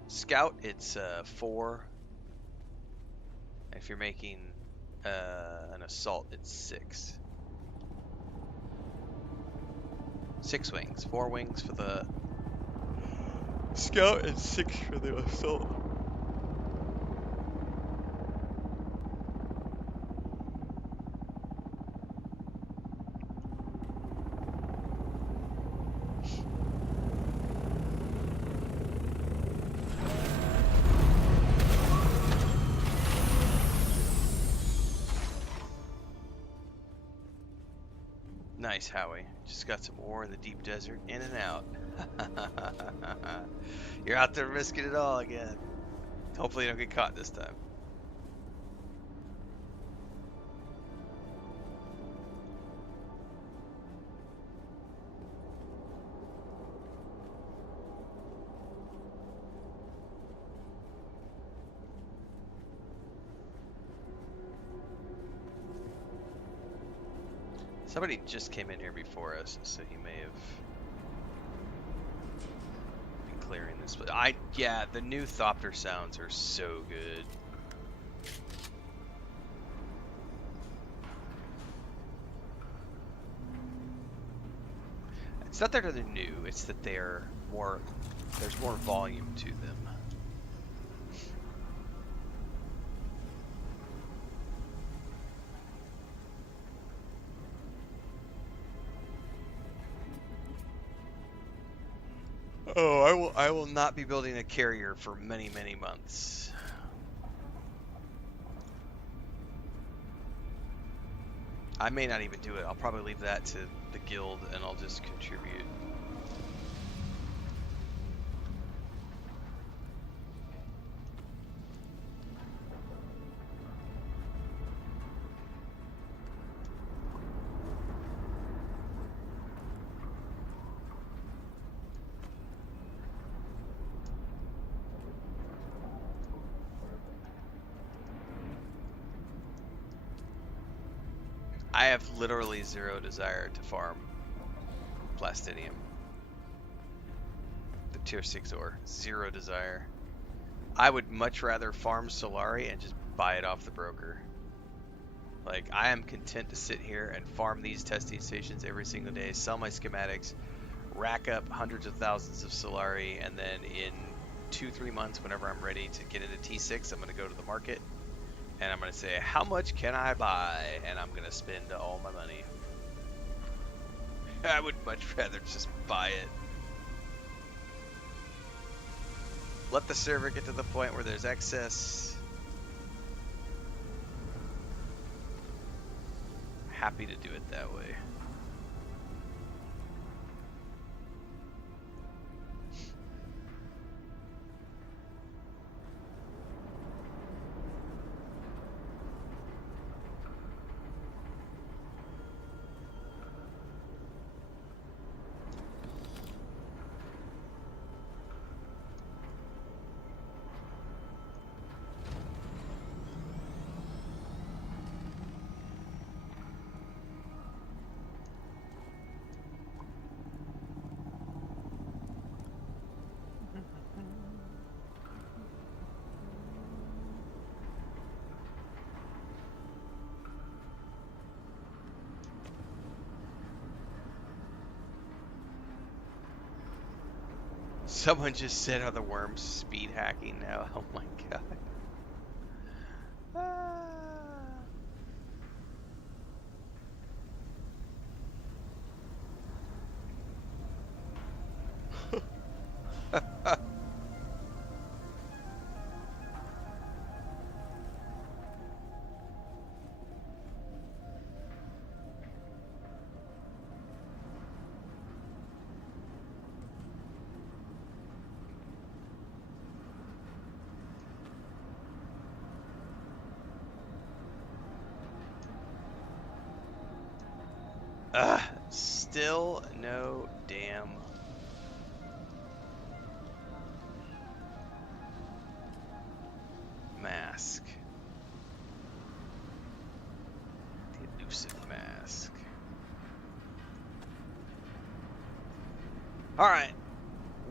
scout, it's 4. If you're making an assault, it's 6. 6 wings. 4 wings for the scout and 6 for the assault. Nice, Howie. Just got some ore in the deep desert, in and out. You're out there risking it all again. Hopefully you don't get caught this time. Somebody just came in here before us, so he may have been clearing this. But yeah, the new Thopter sounds are so good. It's not that they're new, it's that there's more volume to them. Oh, I will not be building a carrier for many, many months. I may not even do it. I'll probably leave that to the guild and I'll just contribute. have literally zero desire to farm Plastinium. The tier 6 ore. Zero desire. I would much rather farm Solari and just buy it off the broker. Like, I am content to sit here and farm these testing stations every single day, sell my schematics, rack up hundreds of thousands of Solari, and then in 2-3 months, whenever I'm ready to get into T6, I'm going to go to the market and I'm going to say, how much can I buy? And I'm going to spend all my money. I would much rather just buy it. Let the server get to the point where there's excess. Happy to do it that way. Someone just said, are the worms speed hacking now? Oh my god. Still no damn mask. The elusive mask. Alright.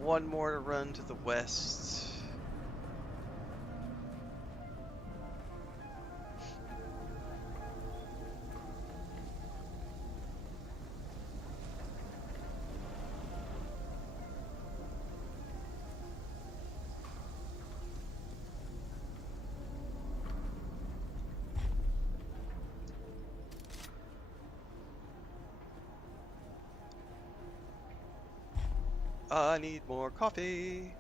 One more to run to the west. I need more coffee.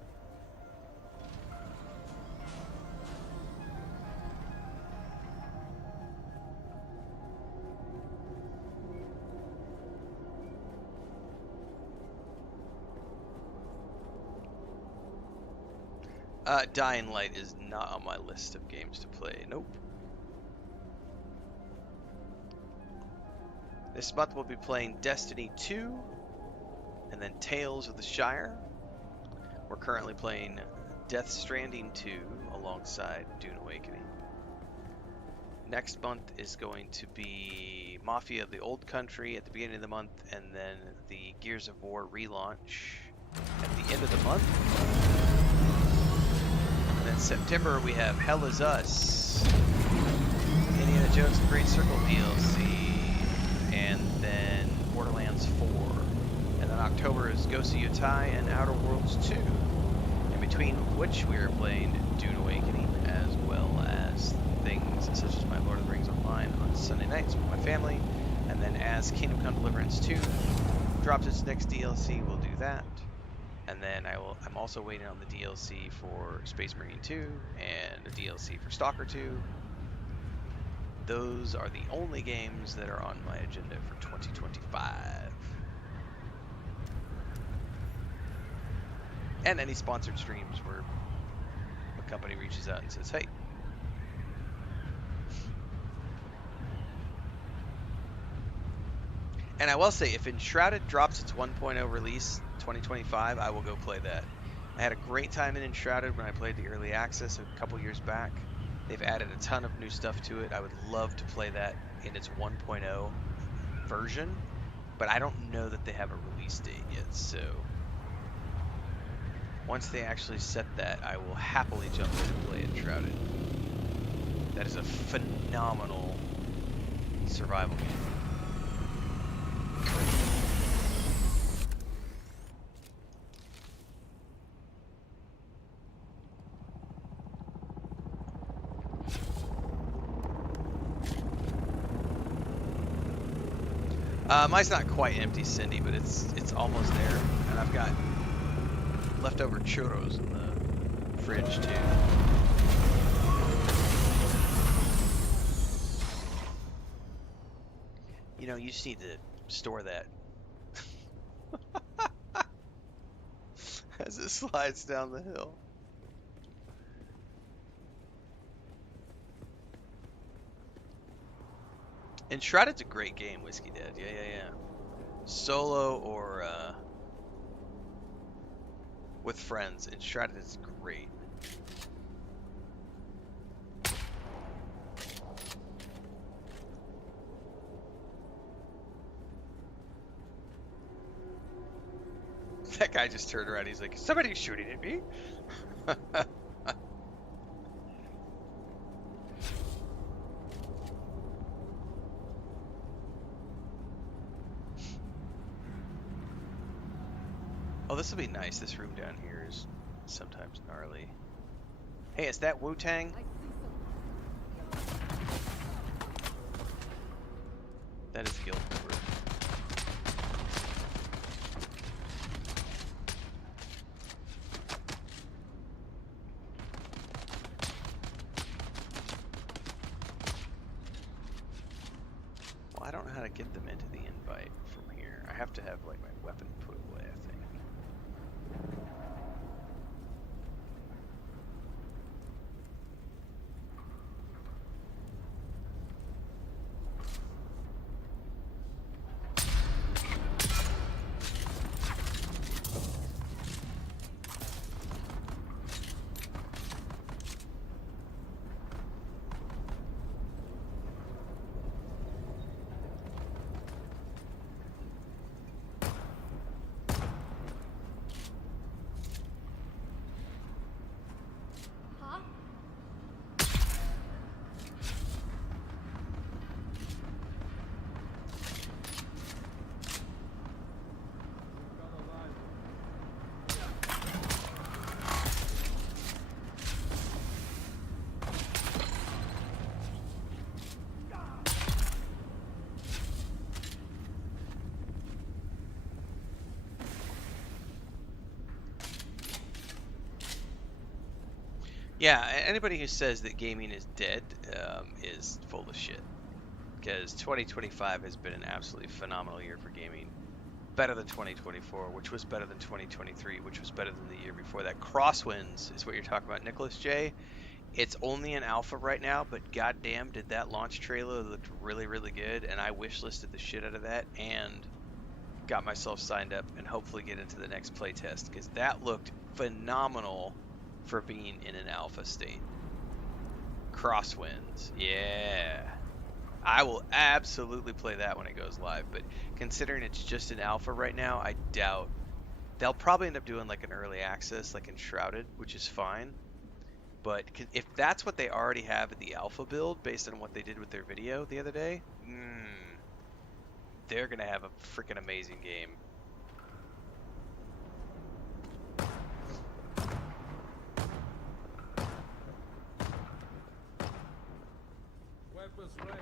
Dying Light is not on my list of games to play. Nope. This month we'll be playing Destiny 2 and then Tales of the Shire. We're currently playing Death Stranding 2 alongside Dune Awakening. Next month is going to be Mafia of the Old Country at the beginning of the month, and then the Gears of War relaunch at the end of the month. And then September we have Hell Is Us, Indiana Jones and Great Circle DLC, and then Borderlands 4. And then October is Ghost of Yotei and Outer Worlds 2. In between which we are playing Dune Awakening, as well as things such as my Lord of the Rings Online on Sunday nights with my family. And then as Kingdom Come Deliverance 2 drops its next DLC, we'll do that. And then I'm also waiting on the DLC for Space Marine 2 and a DLC for Stalker 2. Those are the only games that are on my agenda for 2025. And any sponsored streams where a company reaches out and says, hey. And I will say, if Enshrouded drops its 1.0 release 2025, I will go play that. I had a great time in Enshrouded when I played the early access a couple years back. They've added a ton of new stuff to it. I would love to play that in its 1.0 version, but I don't know that they have a release date yet. So once they actually set that, I will happily jump in and play Enshrouded. That is a phenomenal survival game. Mine's not quite empty, Cindy, but it's almost there, and I've got leftover churros in the fridge too. You know, you just need to store that as it slides down the hill. Enshrouded's a great game, Whiskey Dad. Yeah. Solo or with friends, Enshrouded is great. That guy just turned around. He's like, somebody's shooting at me. Oh, this will be nice. This room down here is sometimes gnarly. Hey, is that Wu-Tang? That is Guild Member. Well, I don't know how to get them into the invite from here. I have to have like my weapon put away, I think. Yeah, anybody who says that gaming is dead is full of shit. Because 2025 has been an absolutely phenomenal year for gaming. Better than 2024, which was better than 2023, which was better than the year before that. Crosswinds is what you're talking about, Nicholas J. It's only an alpha right now, but goddamn, did that launch trailer look really, really good, and I wishlisted the shit out of that and got myself signed up and hopefully get into the next playtest because that looked phenomenal for being in an alpha state. Crosswinds, yeah. I will absolutely play that when it goes live, but considering it's just an alpha right now, I doubt they'll probably end up doing like an early access, like Enshrouded, which is fine. But if that's what they already have in the alpha build, based on what they did with their video the other day, they're gonna have a freaking amazing game. Weapons ready.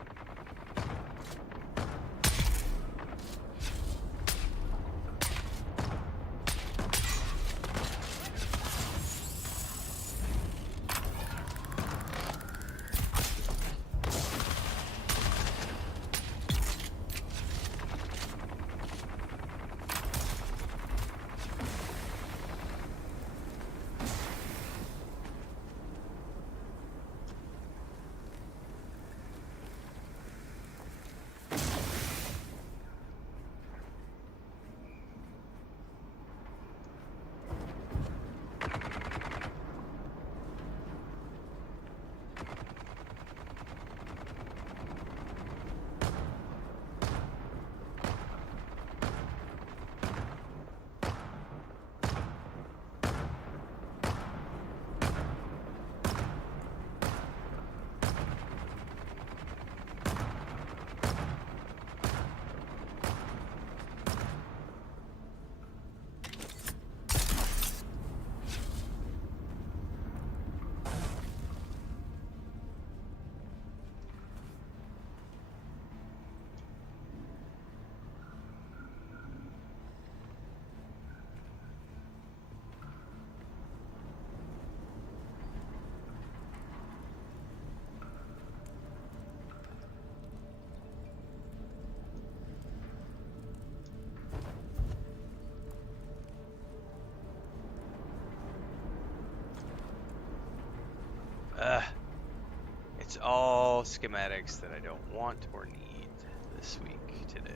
all schematics that I don't want or need this week today.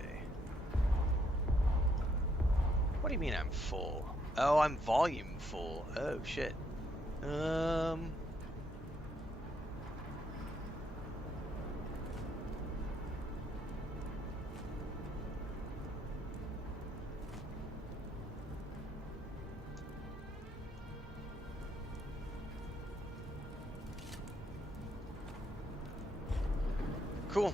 What do you mean I'm full? Oh, I'm volume full. Oh shit. Cool.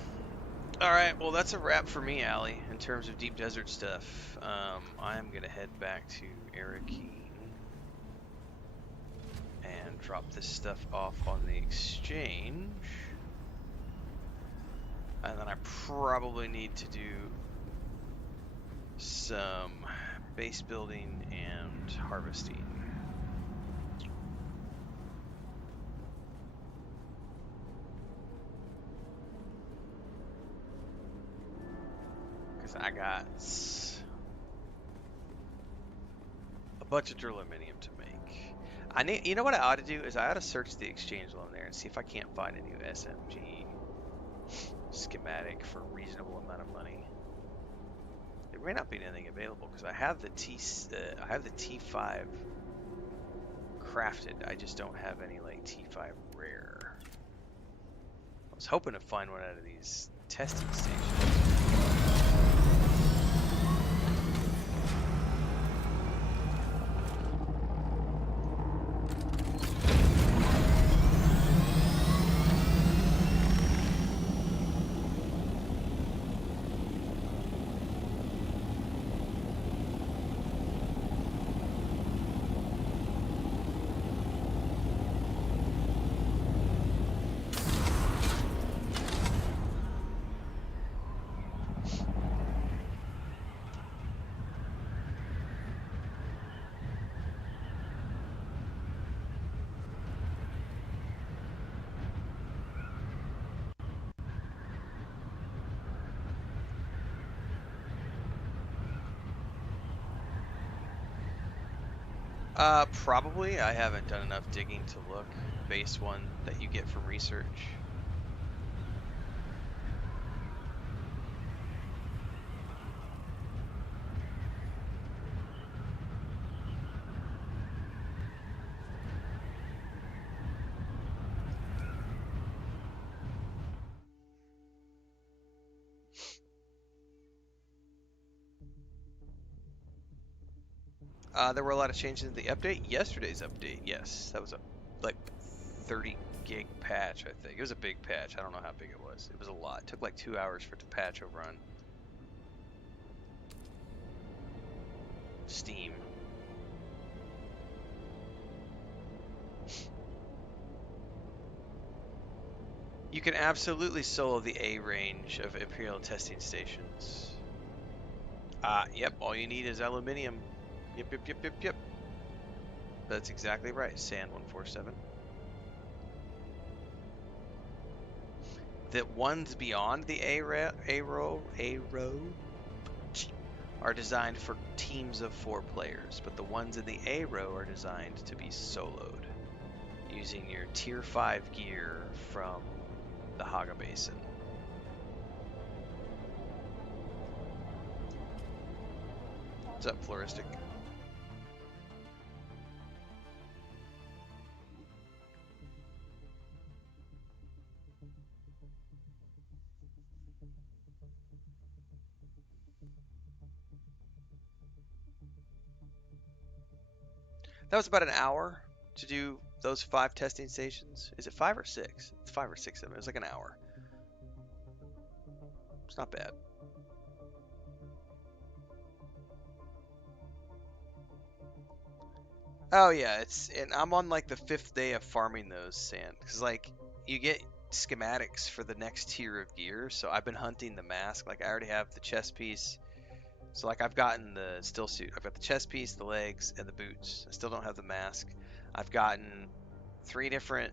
Alright, well that's a wrap for me, Allie, in terms of deep desert stuff. I'm gonna head back to Arakeen and drop this stuff off on the exchange. And then I probably need to do some base building and harvesting. Because I got a bunch of duraluminum to make. You know what I ought to do is I ought to search the exchange on there and see if I can't find a new SMG schematic for a reasonable amount of money. There may not be anything available because I have the T5 crafted. I just don't have any like T5 rare. I was hoping to find one out of these testing stations. Probably. I haven't done enough digging to look. Base one that you get from research. There were a lot of changes in the update. Yesterday's update, yes, that was a like 30 gig patch, I think. It was a big patch. I don't know how big it was. It was a lot. It took like 2 hours for it to patch over on Steam. You can absolutely solo the A range of Imperial testing stations. Yep, all you need is aluminium. Yep. That's exactly right, Sand 147. The ones beyond the A row are designed for teams of 4 players, but the ones in the A row are designed to be soloed using your tier 5 gear from the Haga Basin. What's up, Floristic? That was about an hour to do those 5 testing stations. Is it 5 or 6? It's 5 or 6 of them. It was like an hour. It's not bad. Oh yeah, and I'm on like the 5th day of farming those sand, because like you get schematics for the next tier of gear. So I've been hunting the mask. Like I already have the chest piece. So like I've gotten the still suit. I've got the chest piece, the legs, and the boots. I still don't have the mask. I've gotten 3 different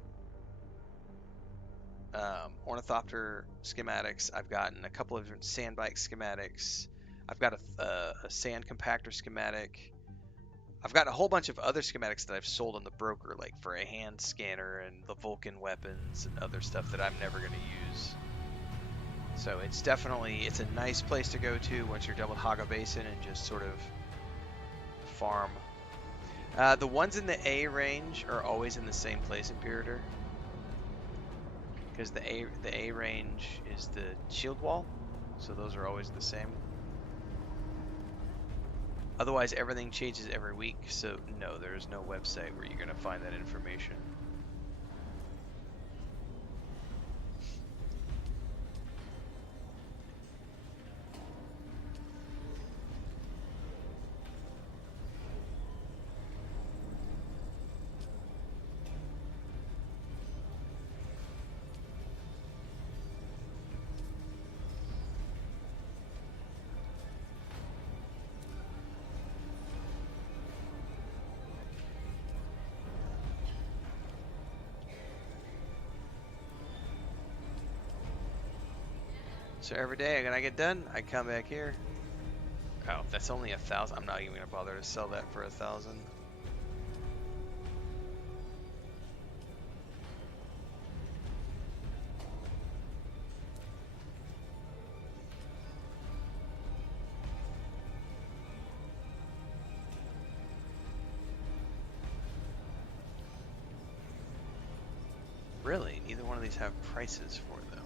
ornithopter schematics. I've gotten a couple of different sand bike schematics. I've got a sand compactor schematic. I've got a whole bunch of other schematics that I've sold on the broker, like for a hand scanner and the Vulcan weapons and other stuff that I'm never going to use. So it's a nice place to go to once you're done with Haga Basin and just sort of farm. The ones in the A range are always in the same place, Imperator. Because the A range is the shield wall, so those are always the same. Otherwise, everything changes every week, so no, there's no website where you're going to find that information. So every day when I get done, I come back here. Oh, that's only 1,000. I'm not even gonna bother to sell that for 1,000. Really? Neither one of these have prices for them.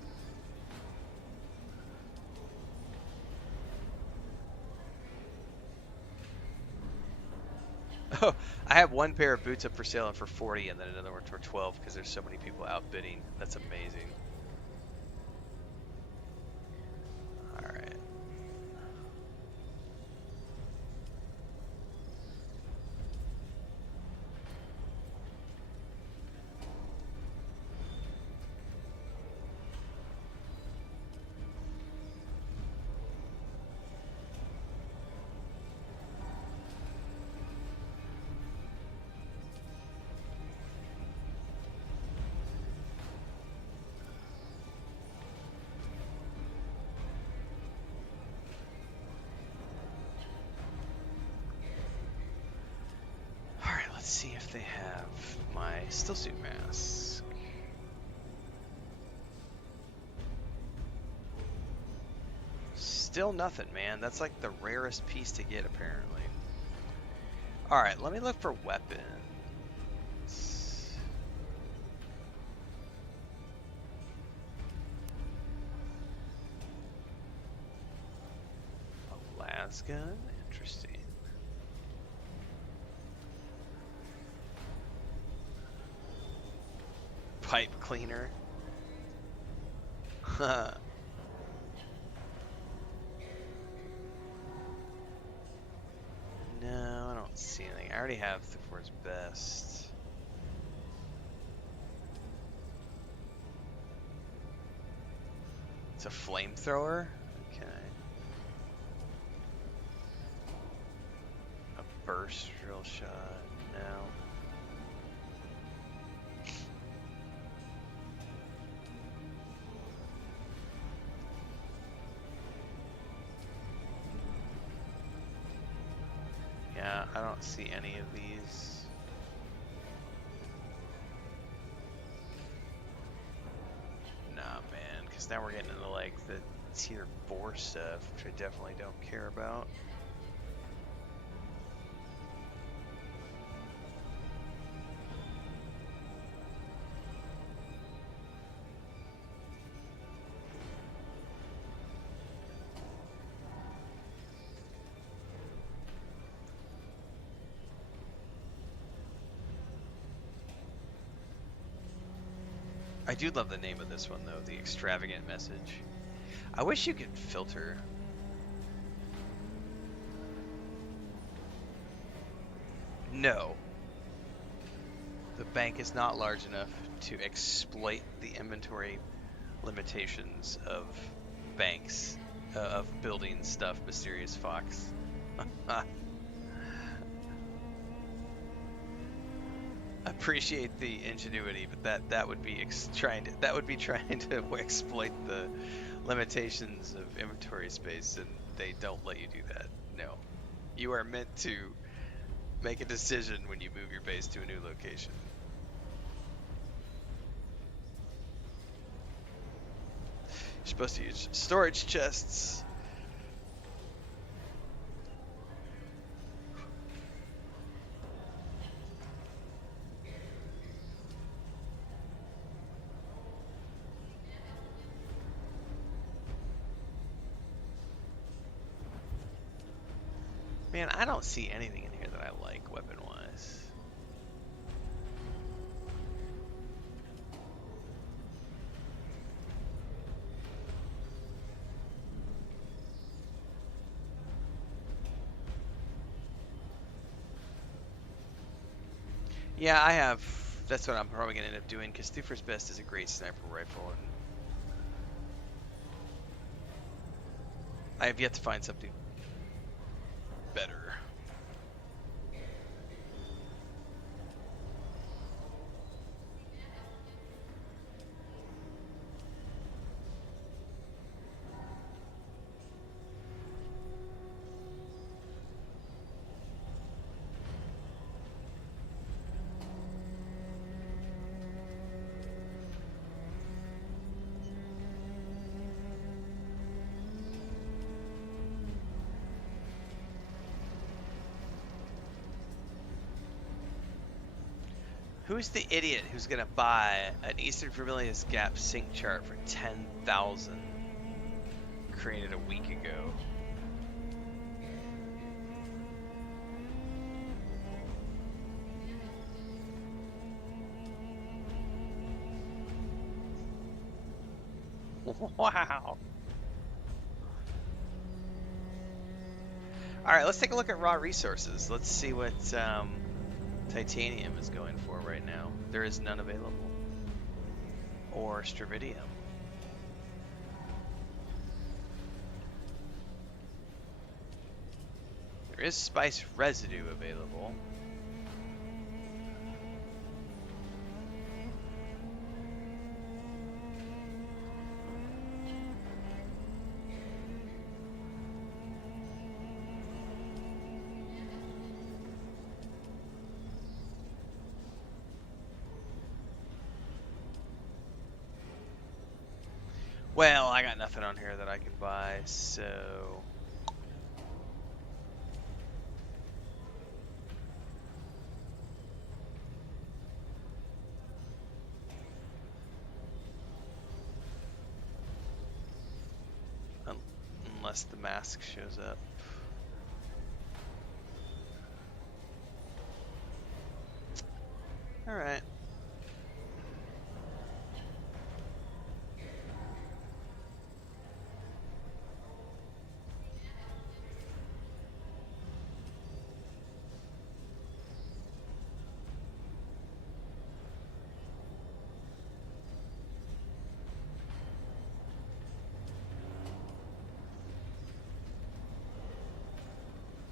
Oh, I have one pair of boots up for sale and for 40, and then another one for 12 because there's so many people outbidding. That's amazing. All right. Let's see if they have my stillsuit mask. Still nothing, man. That's like the rarest piece to get, apparently. Alright, let me look for weapons. A las gun? Interesting. Pipe cleaner. Huh. No, I don't see anything. I already have the Force Best. It's a flamethrower? Okay. A burst drill shot? No. Yeah, I don't see any of these. Nah, man, because now we're getting into like the tier 4 stuff, which I definitely don't care about. I do love the name of this one, though, the extravagant message. I wish you could filter. No. The bank is not large enough to exploit the inventory limitations of banks, of building stuff, Mysterious Fox. Appreciate the ingenuity, but that would be trying to exploit the limitations of inventory space, and they don't let you do that. No, you are meant to Make a decision when you move your base to a new location. You're supposed to use storage chests. Man, I don't see anything in here that I like weapon-wise. Yeah, I have. That's what I'm probably gonna end up doing because Thufir's Best is a great sniper rifle, and I have yet to find something better. Who's the idiot who's gonna buy an Eastern Vermilius Gap sync chart for 10,000 created a week ago? Wow. Alright, let's take a look at raw resources. Let's see what titanium is going for right now. There is none available. Or stravidium. There is spice residue available. Well, I got nothing on here that I can buy, so... Unless the mask shows up. Alright.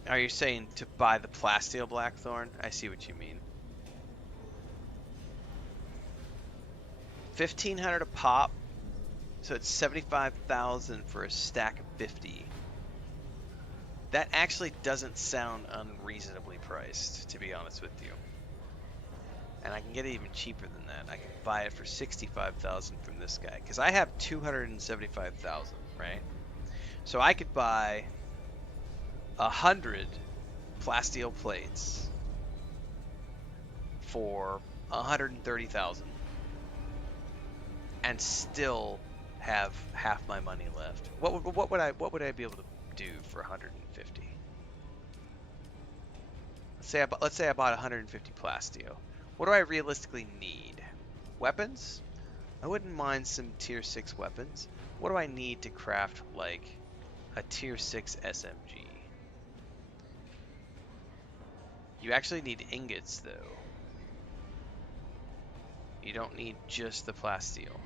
Are you saying to buy the plasteel blackthorn? I see what you mean. 1,500 a pop, so it's 75,000 for a stack of 50. That actually doesn't sound unreasonably priced, to be honest with you. And I can get it even cheaper than that. I can buy it for 65,000 from this guy, because I have 275,000, right? So I could buy 100 plasteel plates for 130,000 and still have half my money left. What would I be able to do for 150? Let's say I bought 150 plasteel. What do I realistically need? Weapons? I wouldn't mind some tier 6 weapons. What do I need to craft like a tier 6 SMG? You actually need ingots though. You don't need just the plasteel.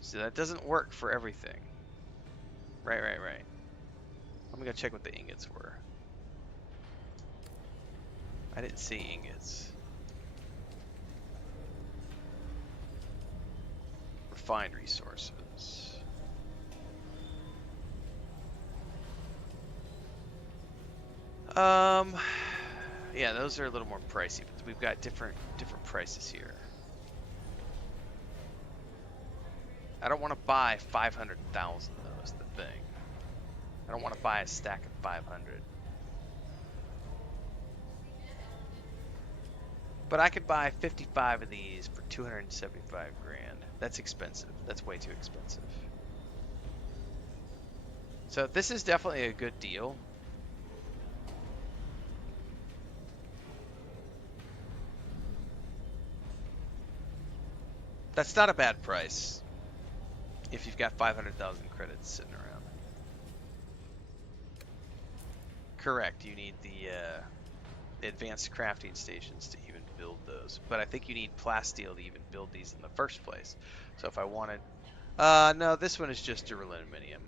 So that doesn't work for everything. Right. Let me go check what the ingots were. I didn't see ingots. Refined resources. Um, yeah, those are a little more pricey, but we've got different prices here. I don't want to buy 500,000 though, is the thing. I don't want to buy a stack of 500. But I could buy 55 of these for 275 grand. That's expensive. That's way too expensive. So this is definitely a good deal. That's not a bad price if you've got 500,000 credits sitting around. Correct. You need the advanced crafting stations to even build those. But I think you need plasteel to even build these in the first place. So if I wanted... no, this one is just duraluminum.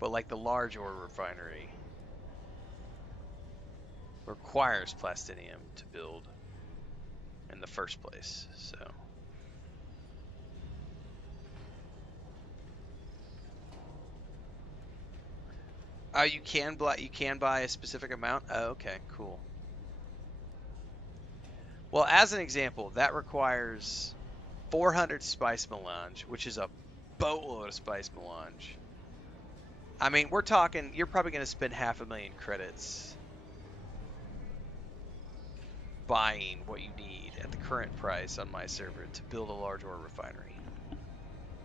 But like the large ore refinery requires plastinium to build in the first place, so... Oh, you can buy a specific amount? Oh, okay, cool. Well, as an example, that requires 400 spice melange, which is a boatload of spice melange. I mean, we're talking, you're probably going to spend 500,000 credits buying what you need at the current price on my server to build a large ore refinery.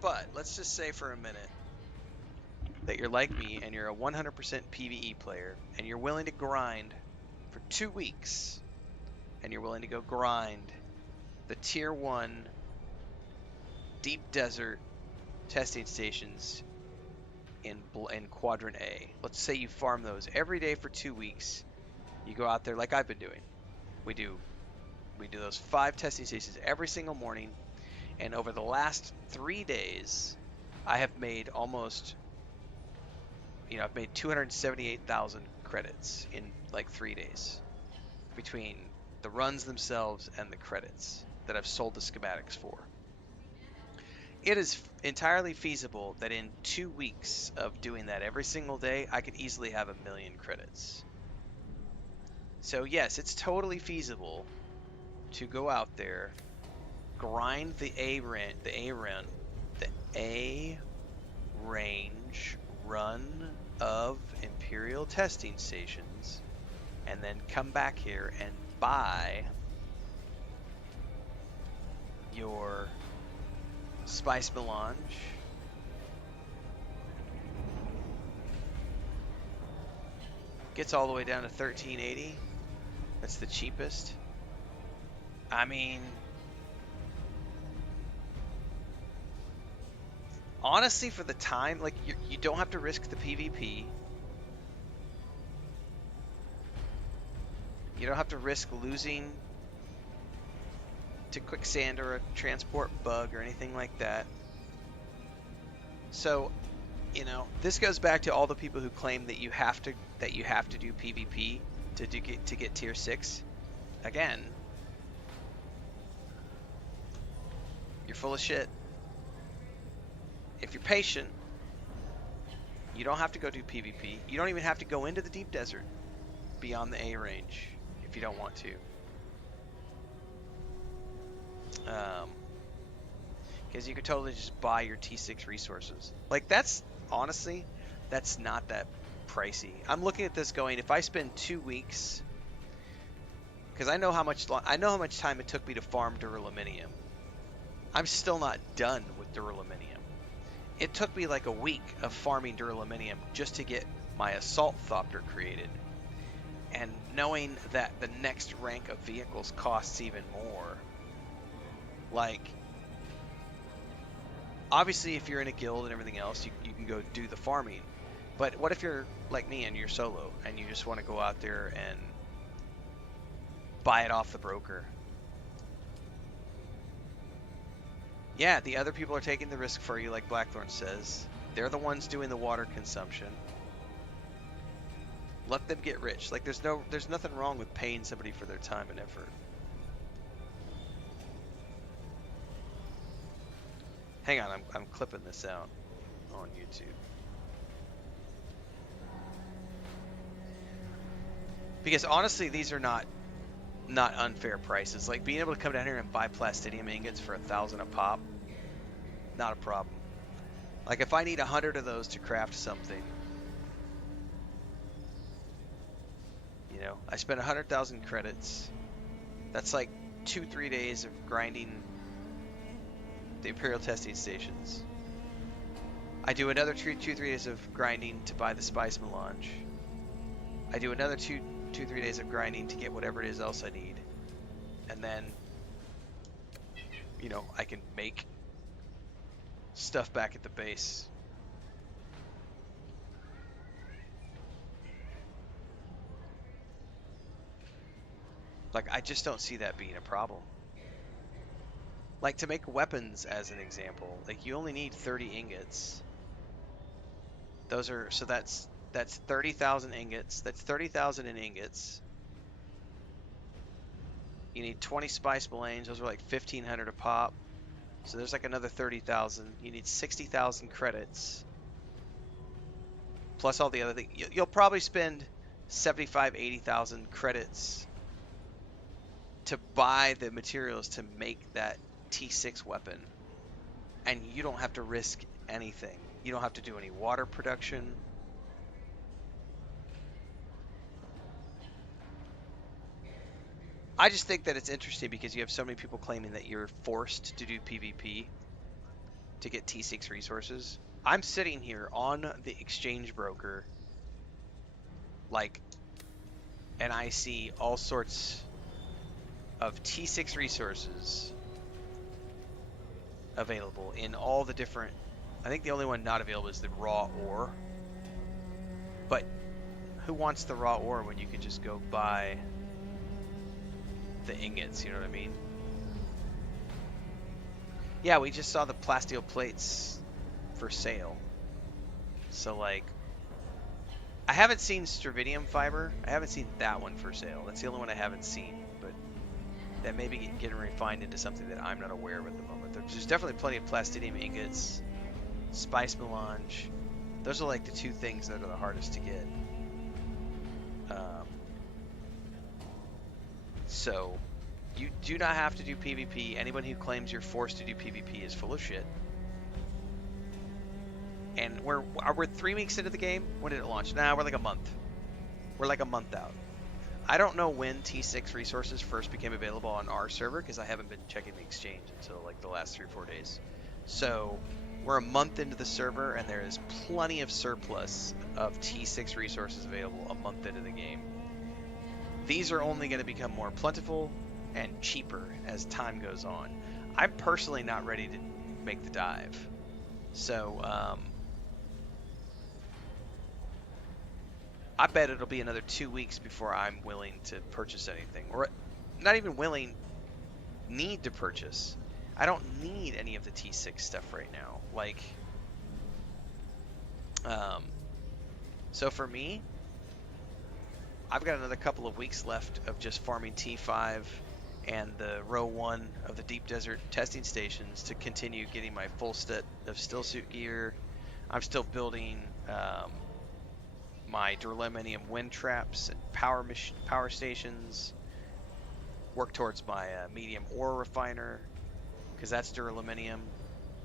But let's just say for a minute that you're like me and you're a 100% PvE player and you're willing to grind for 2 weeks and you're willing to go grind the tier 1 deep desert testing stations in quadrant A. Let's say you farm those every day for 2 weeks. You go out there like I've been doing. We do those 5 testing stations every single morning, and over the last 3 days I have made almost, I've made 278,000 credits in like 3 days between the runs themselves and the credits that I've sold the schematics for. It is entirely feasible that in 2 weeks of doing that every single day, I could easily have 1,000,000 credits. So yes, it's totally feasible to go out there, grind the A range run of Imperial testing stations, and then come back here and buy your spice melange, gets all the way down to 1380. That's the cheapest. I mean, honestly, for the time, like, you don't have to risk the PvP. You don't have to risk losing to quicksand or a transport bug or anything like that. So, this goes back to all the people who claim that you have to do PvP to get tier 6. Again, you're full of shit. If you're patient, you don't have to go do PvP. You don't even have to go into the deep desert beyond the A range if you don't want to. Because you could totally just buy your T6 resources. Like, honestly, that's not that pricey. I'm looking at this going, if I spend 2 weeks, because I know how much time it took me to farm duraluminum. I'm still not done with duraluminum. It took me like a week of farming duraluminum just to get my assault thopter created. And knowing that the next rank of vehicles costs even more, like, obviously if you're in a guild and everything else, you can go do the farming. But what if you're like me and you're solo and you just want to go out there and buy it off the broker? Yeah, the other people are taking the risk for you, like Blackthorn says. They're the ones doing the water consumption. Let them get rich. Like, there's nothing wrong with paying somebody for their time and effort. Hang on, I'm clipping this out on YouTube. Because honestly, these are not unfair prices. Like being able to come down here and buy plastidium ingots for 1,000 a pop, not a problem. Like if I need 100 of those to craft something, you know, I spend 100,000 credits. That's like 2-3 days of grinding the Imperial testing stations. I do another 2-3 days of grinding to buy the spice melange. I do another 2-3 days of grinding to get whatever it is else I need. And then, you know, I can make stuff back at the base. Like, I just don't see that being a problem. Like, to make weapons, as an example, like, you only need 30 ingots. Those are, so that's 30,000 ingots. That's 30,000 in ingots. You need 20 spice melange. Those are like 1,500 a pop. So there's like another 30,000. You need 60,000 credits. Plus all the other things. You'll probably spend 75, 80,000 credits to buy the materials to make that T6 weapon. And you don't have to risk anything. You don't have to do any water production. I just think that it's interesting because you have so many people claiming that you're forced to do PvP to get T6 resources. I'm sitting here on the exchange broker, like, and I see all sorts of T6 resources available in all the different, I think the only one not available is the raw ore. But who wants the raw ore when you can just go buy the ingots, you know what I mean? Yeah, we just saw the plasteel plates for sale. So like, I haven't seen Stravidium fiber. I haven't seen that one for sale. That's the only one I haven't seen, but that may be getting refined into something that I'm not aware of at the moment. There's definitely plenty of plastidium ingots, spice melange. Those are like the two things that are the hardest to get. So you do not have to do PvP. Anyone who claims you're forced to do PvP is full of shit. And we're 3 weeks into the game. When did it launch? Nah, we're like a month. We're like a month out. I don't know when T6 resources first became available on our server because I haven't been checking the exchange until like the last 3 or 4 days. So we're a month into the server and there is plenty of surplus of T6 resources available a month into the game. These are only going to become more plentiful and cheaper as time goes on. I'm personally not ready to make the dive. So, I bet it'll be another 2 weeks before I'm willing to purchase anything. Or not even willing, need to purchase. I don't need any of the T6 stuff right now. Like, so for me, I've got another couple of weeks left of just farming T5 and the row 1 of the deep desert testing stations to continue getting my full set of stillsuit gear. I'm still building my duraluminum wind traps and power stations. Work towards my medium ore refiner because that's duraluminum,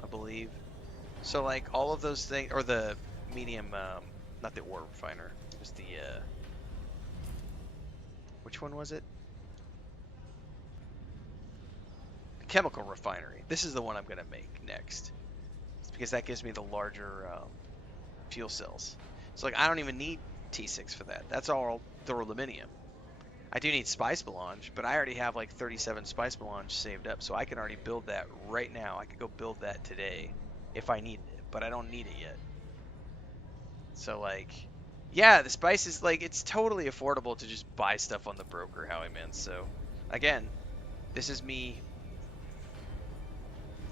I believe. So like all of those things, or the medium, not the ore refiner, it was the which one was it? The chemical refinery. This is the one I'm going to make next. It's because that gives me the larger fuel cells. So like I don't even need T6 for that. That's all duraluminum. I do need spice melange, but I already have like 37 spice melange saved up, so I can already build that right now. I could go build that today if I needed it, but I don't need it yet. So like, yeah, the spice is like, it's totally affordable to just buy stuff on the broker, Howie man. So again, this is me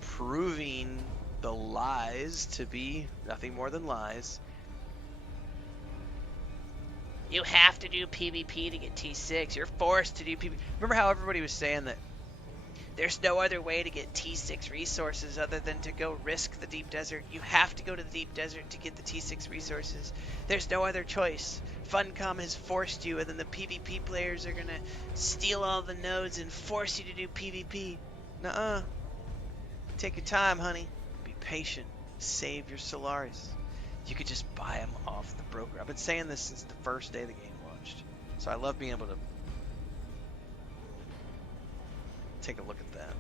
proving the lies to be nothing more than lies. You have to do PvP to get T6. You're forced to do PvP. Remember how everybody was saying that There's no other way to get T6 resources other than to go risk the deep desert. You have to go to the deep desert to get the T6 resources. There's no other choice. Funcom has forced you, and then the PvP players are gonna steal all the nodes and force you to do PvP. Nuh-uh. Take your time, honey. Be patient. Save your Solaris. You could just buy them off the broker. I've been saying this since the first day the game launched. So I love being able to take a look at that.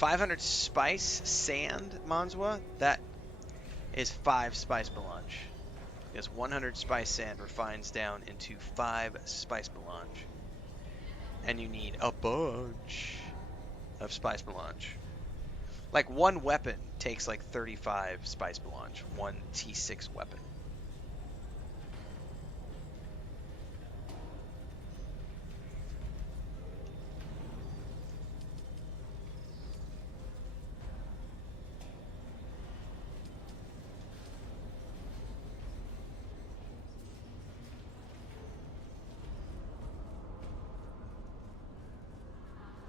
$500 spice sand, Manzwa. That is 5 spice melange. Because 100 spice sand refines down into 5 spice melange. And you need a bunch of spice melange. Like one weapon takes like 35 spice melange. One T6 weapon.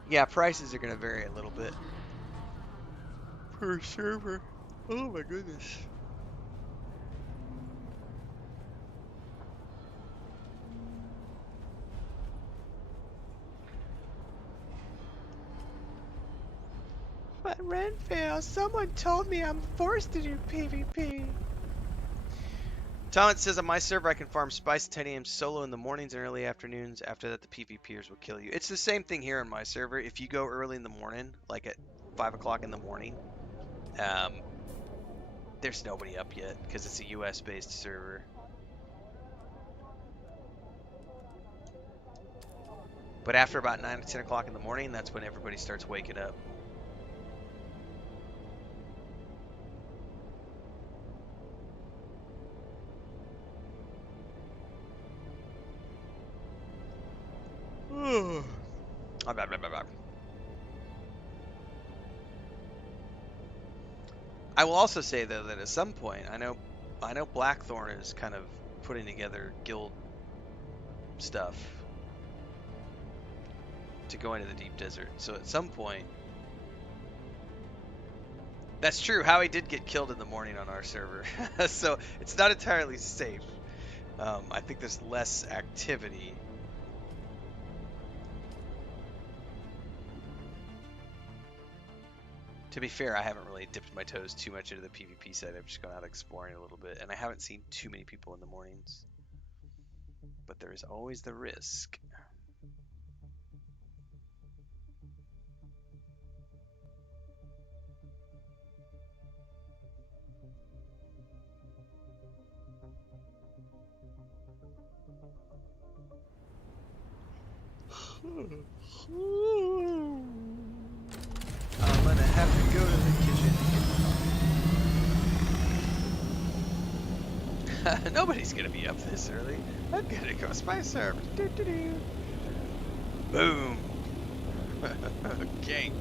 Yeah, prices are going to vary a little bit per server. Oh my goodness. But Renfail, someone told me I'm forced to do PvP. Talent says on my server I can farm spice and titanium solo in the mornings and early afternoons. After that, the PvPers will kill you. It's the same thing here on my server. If you go early in the morning, like at 5 o'clock in the morning, there's nobody up yet because it's a US-based server. But after about 9 or 10 o'clock in the morning, that's when everybody starts waking up. I will also say though that at some point, I know Blackthorn is kind of putting together guild stuff to go into the deep desert. So at some point, that's true. Howie did get killed in the morning on our server, so it's not entirely safe. I think there's less activity. To be fair, I haven't really dipped my toes too much into the PvP side. I've just gone out exploring a little bit, and I haven't seen too many people in the mornings. But there is always the risk. I'm gonna have to go to the kitchen. Nobody's gonna be up this early. I'm gonna go my server. Boom. Okay.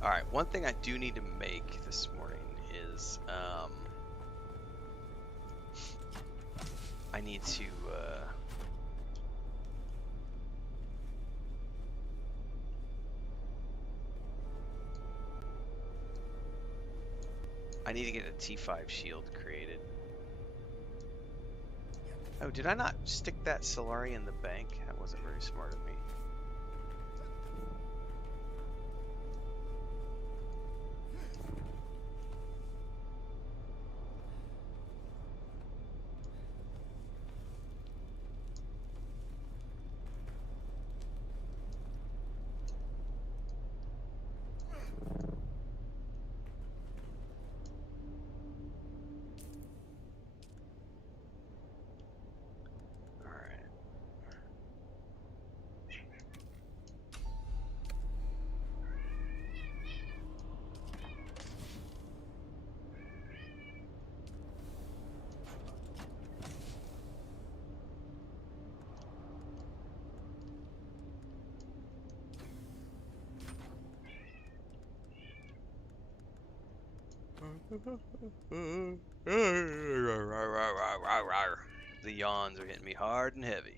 Alright, one thing I do need to make this morning is, I need to, I need to get a T5 shield created. Oh, did I not stick that Solari in the bank? That wasn't very smart of me. The yawns are hitting me hard and heavy.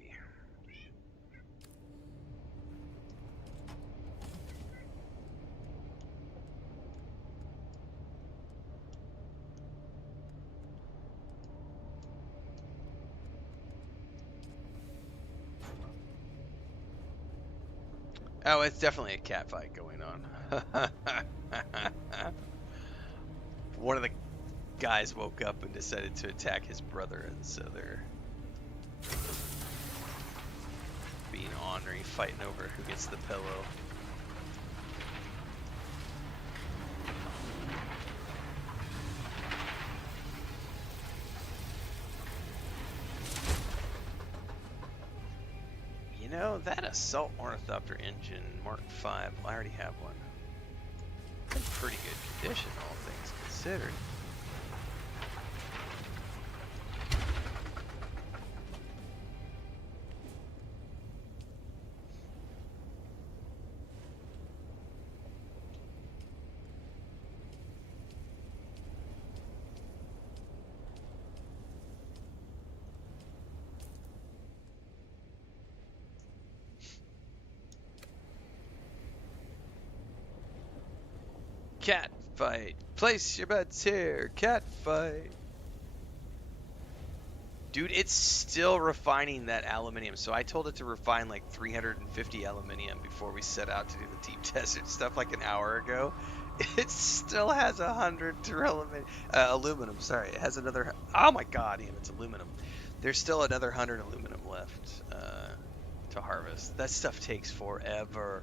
Oh, it's definitely a cat fight going on. One of the guys woke up and decided to attack his brother, and so they're being ornery, fighting over who gets the pillow. You know, that Assault Ornithopter engine, Mark V, I already have one. It's in pretty good condition, all things considered. Cat fight. Place your bets here. Cat fight. Dude, it's still refining that aluminium. So I told it to refine like 350 aluminium before we set out to do the deep desert stuff like an hour ago. It still has 100 aluminum. Sorry, it has another. Oh my god, damn, it's aluminum. There's still another 100 aluminum left to harvest. That stuff takes forever.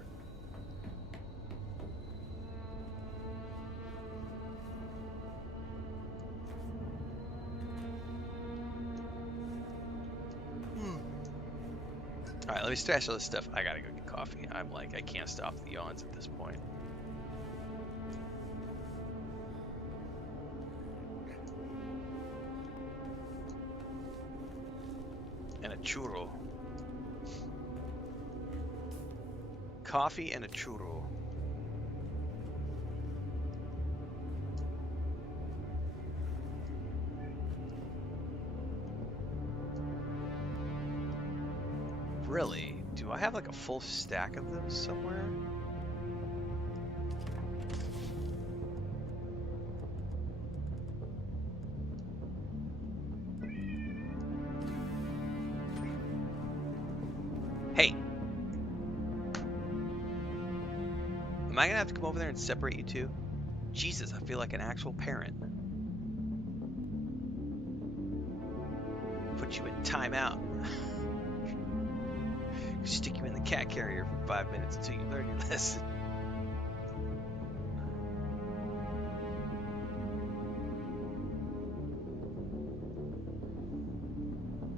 Alright, let me stash all this stuff. I gotta go get coffee. I'm like, I can't stop the yawns at this point. And a churro. Coffee and a churro. Really? Do I have like a full stack of those somewhere? Hey! Am I gonna have to come over there and separate you two? Jesus, I feel like an actual parent. Put you in timeout. Stick you in the cat carrier for 5 minutes until you learn your lesson.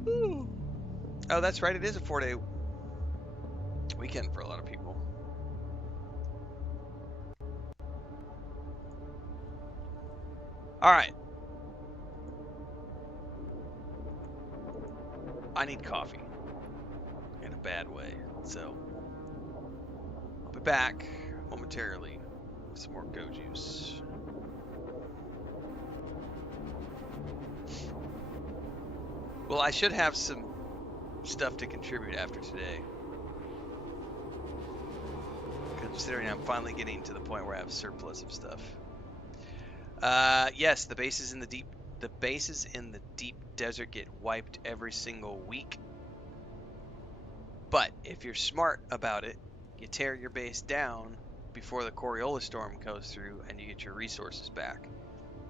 Woo. Oh, that's right. It is a 4-day weekend for a lot of people. All right. I need coffee in a bad way, so I'll be back momentarily with some more go juice. Well, I should have some stuff to contribute after today, considering I'm finally getting to the point where I have surplus of stuff. Yes, the bases in the deep desert get wiped every single week. But if you're smart about it, you tear your base down before the Coriolis storm goes through and you get your resources back.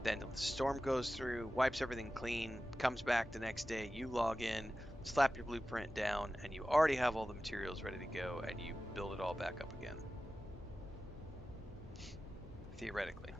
Then the storm goes through, wipes everything clean, comes back the next day, you log in, slap your blueprint down, and you already have all the materials ready to go, and you build it all back up again. Theoretically.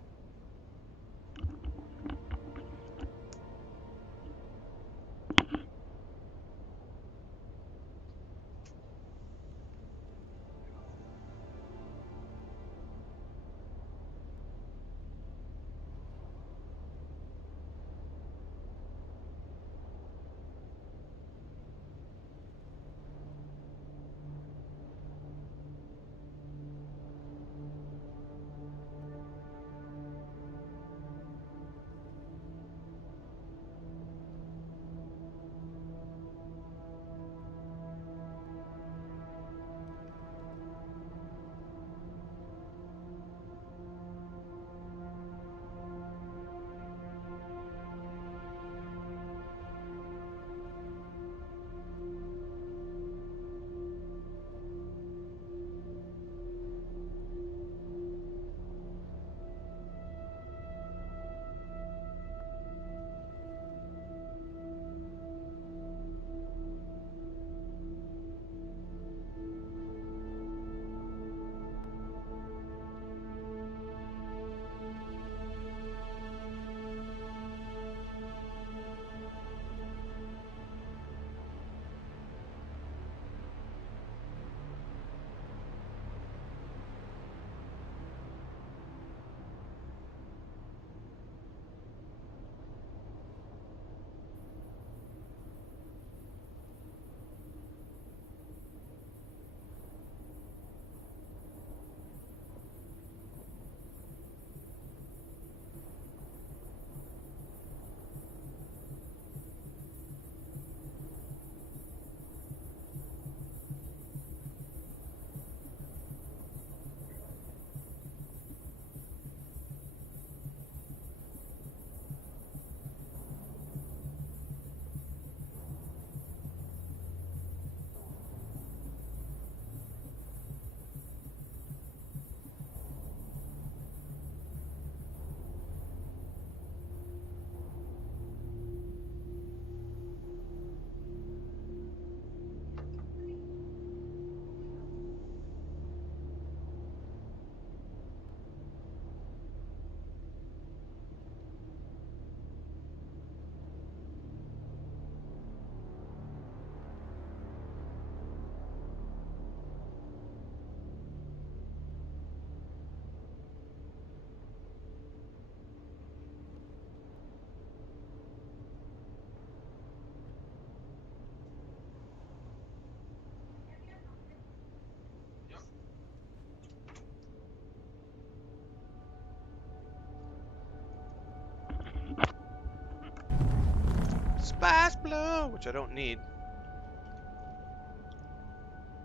Spice blow, which I don't need.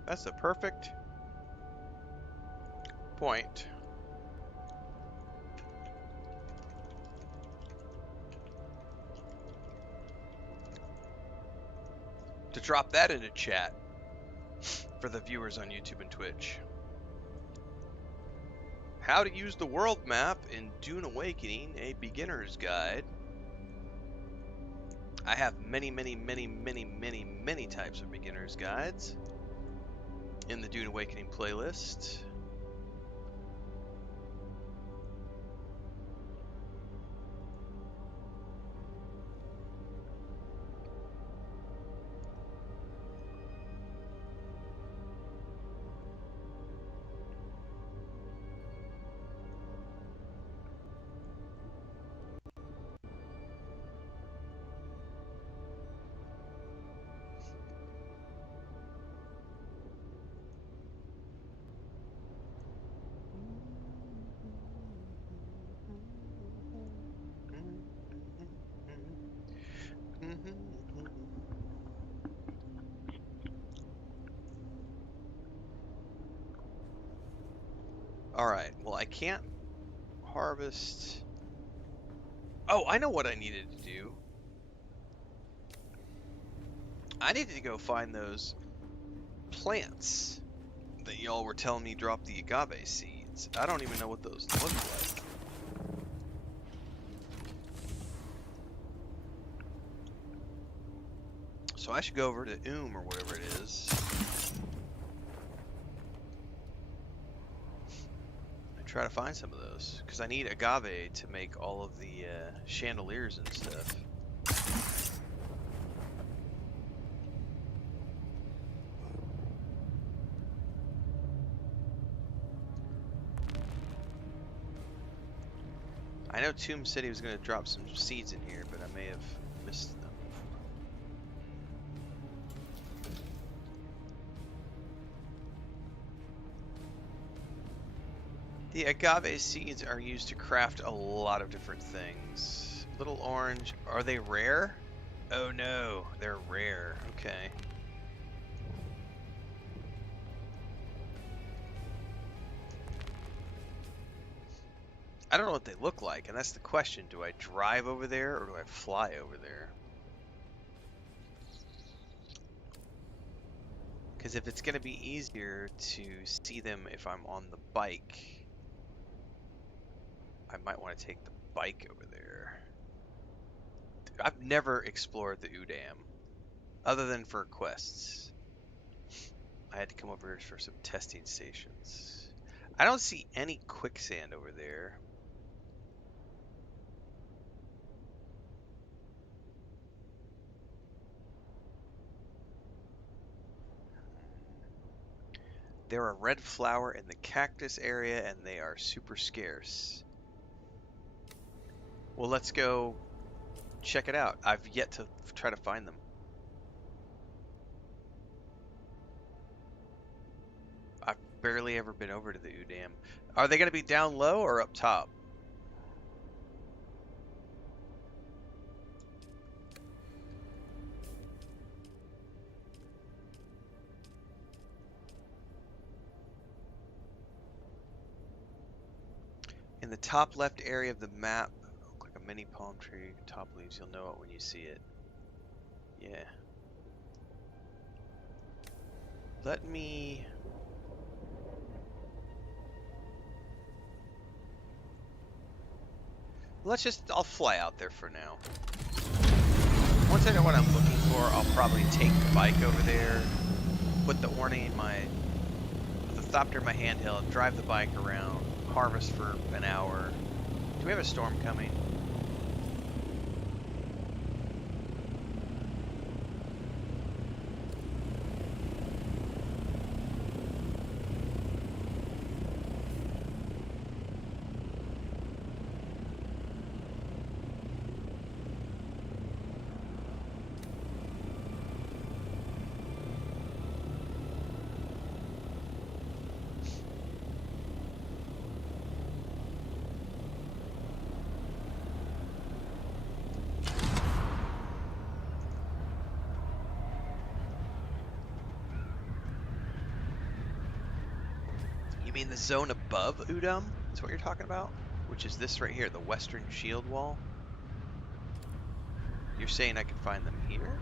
That's the perfect point. To drop that into chat for the viewers on YouTube and Twitch. How to use the world map in Dune Awakening, a beginner's guide. I have many types of beginner's guides in the Dune Awakening playlist. Alright, well I can't harvest... Oh, I know what I needed to do. I needed to go find those plants that y'all were telling me drop the agave seeds. I don't even know what those look like. So I should go over to or whatever it is. And try to find some of those. Because I need agave to make all of the chandeliers and stuff. I know Tomb City was going to drop some seeds in here, but I may have missed them. The agave seeds are used to craft a lot of different things. Little orange. Are they rare? Oh no, they're rare. Okay. I don't know what they look like, and that's the question. Do I drive over there or do I fly over there? Because if it's going to be easier to see them if I'm on the bike, I might want to take the bike over there. I've never explored the Udam, other than for quests. I had to come over here for some testing stations. I don't see any quicksand over there. They're a red flower in the cactus area, and they are super scarce. Well, let's go check it out. I've yet to try to find them. I've barely ever been over to the Udam. Are they going to be down low or up top? In the top left area of the map, look like a mini palm tree, top leaves. You'll know it when you see it. Yeah. Let me... I'll fly out there for now. Once I know what I'm looking for, I'll probably take the bike over there, put the Ornate in my... Put the Thopter in my handheld, drive the bike around, harvest for an hour. Do we have a storm coming? mean the zone above Udum? Is what you're talking about? Which is this right here, the western shield wall? You're saying I can find them here?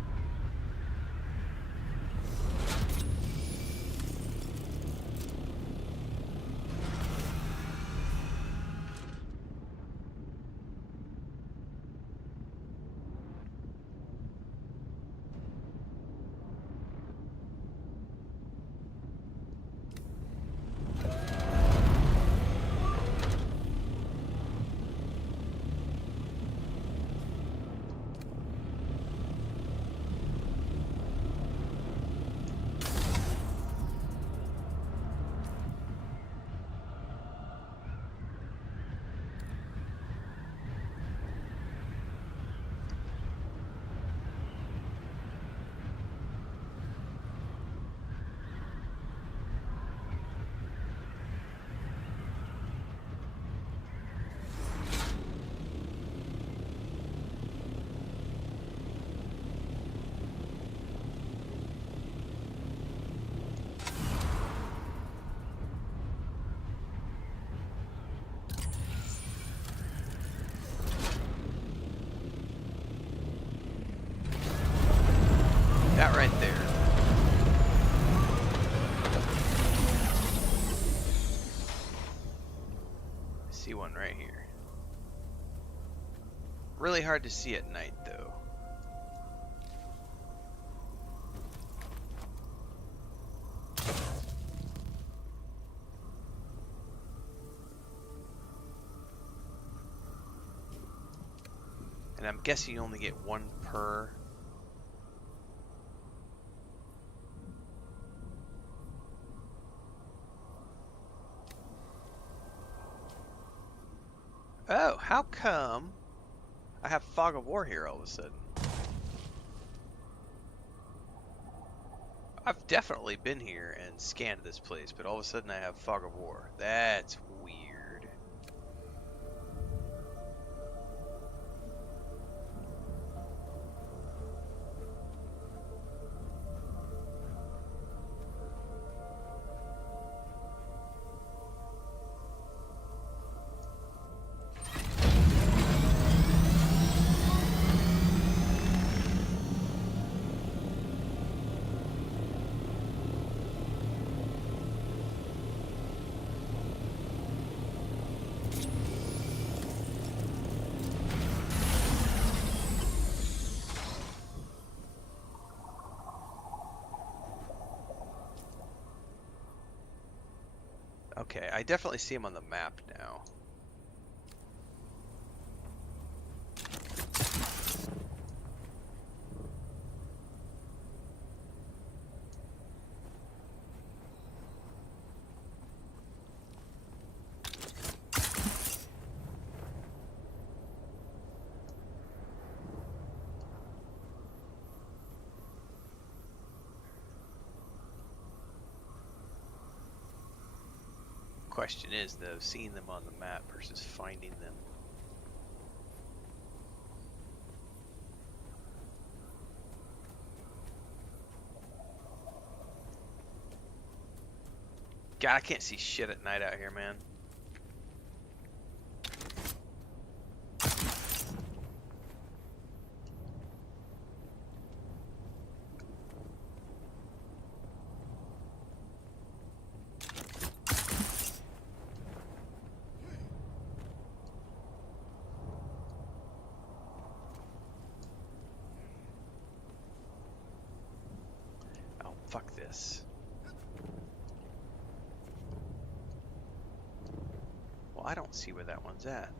That right there. I see one right here. Really hard to see at night, though. And I'm guessing you only get one per. Oh, how come I have Fog of War here all of a sudden? I've definitely been here and scanned this place, but all of a sudden I have Fog of War. That's weird. Okay, I definitely see him on the map now. Question is, though, seeing them on the map versus finding them. God, I can't see shit at night out here, man. Oh, fuck this. Well, I don't see where that one's at.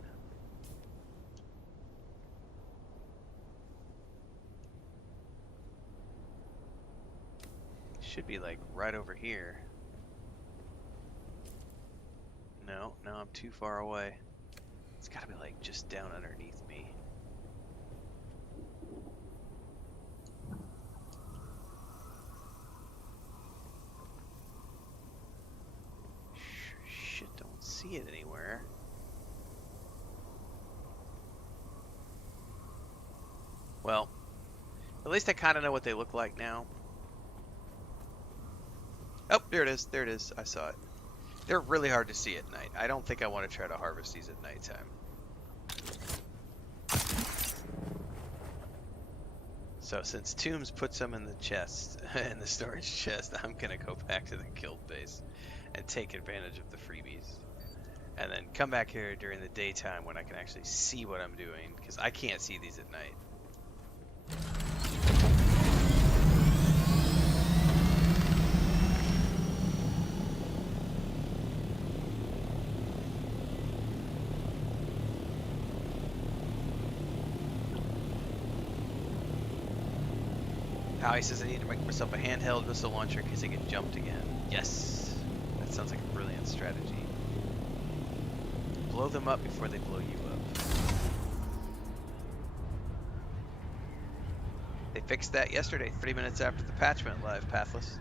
Should be like right over here. No, I'm too far away. It's gotta be like just down underneath me. Shit, don't see it anywhere. Well, at least I kind of know what they look like now. Oh, there it is. There it is. I saw it. They're really hard to see at night. I don't think I want to try to harvest these at nighttime. So since Tombs puts them in the chest, in the storage chest, I'm gonna go back to the guild base and take advantage of the freebies. And then come back here during the daytime when I can actually see what I'm doing, because I can't see these at night. Howie says I need to make myself a handheld missile launcher in case I get jumped again. Yes! That sounds like a brilliant strategy. Blow them up before they blow you up. They fixed that yesterday, 3 minutes after the patch went live, Pathless.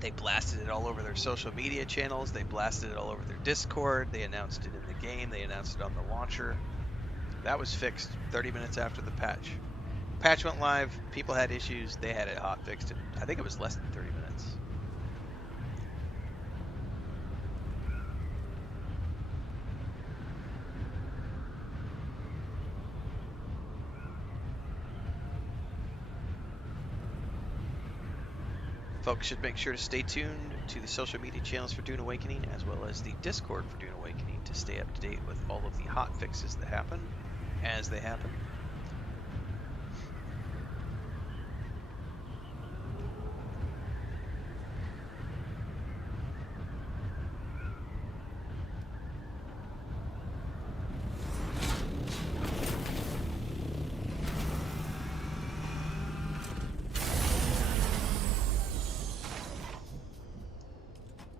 They blasted it all over their social media channels, they blasted it all over their Discord, they announced it in the game, they announced it on the launcher. That was fixed 30 minutes after the patch. Patch went live, people had issues, they had it hot fixed in, I think it was less than 30 minutes. Folks should make sure to stay tuned to the social media channels for Dune Awakening, as well as the Discord for Dune Awakening, to stay up to date with all of the hot fixes that happen as they happen.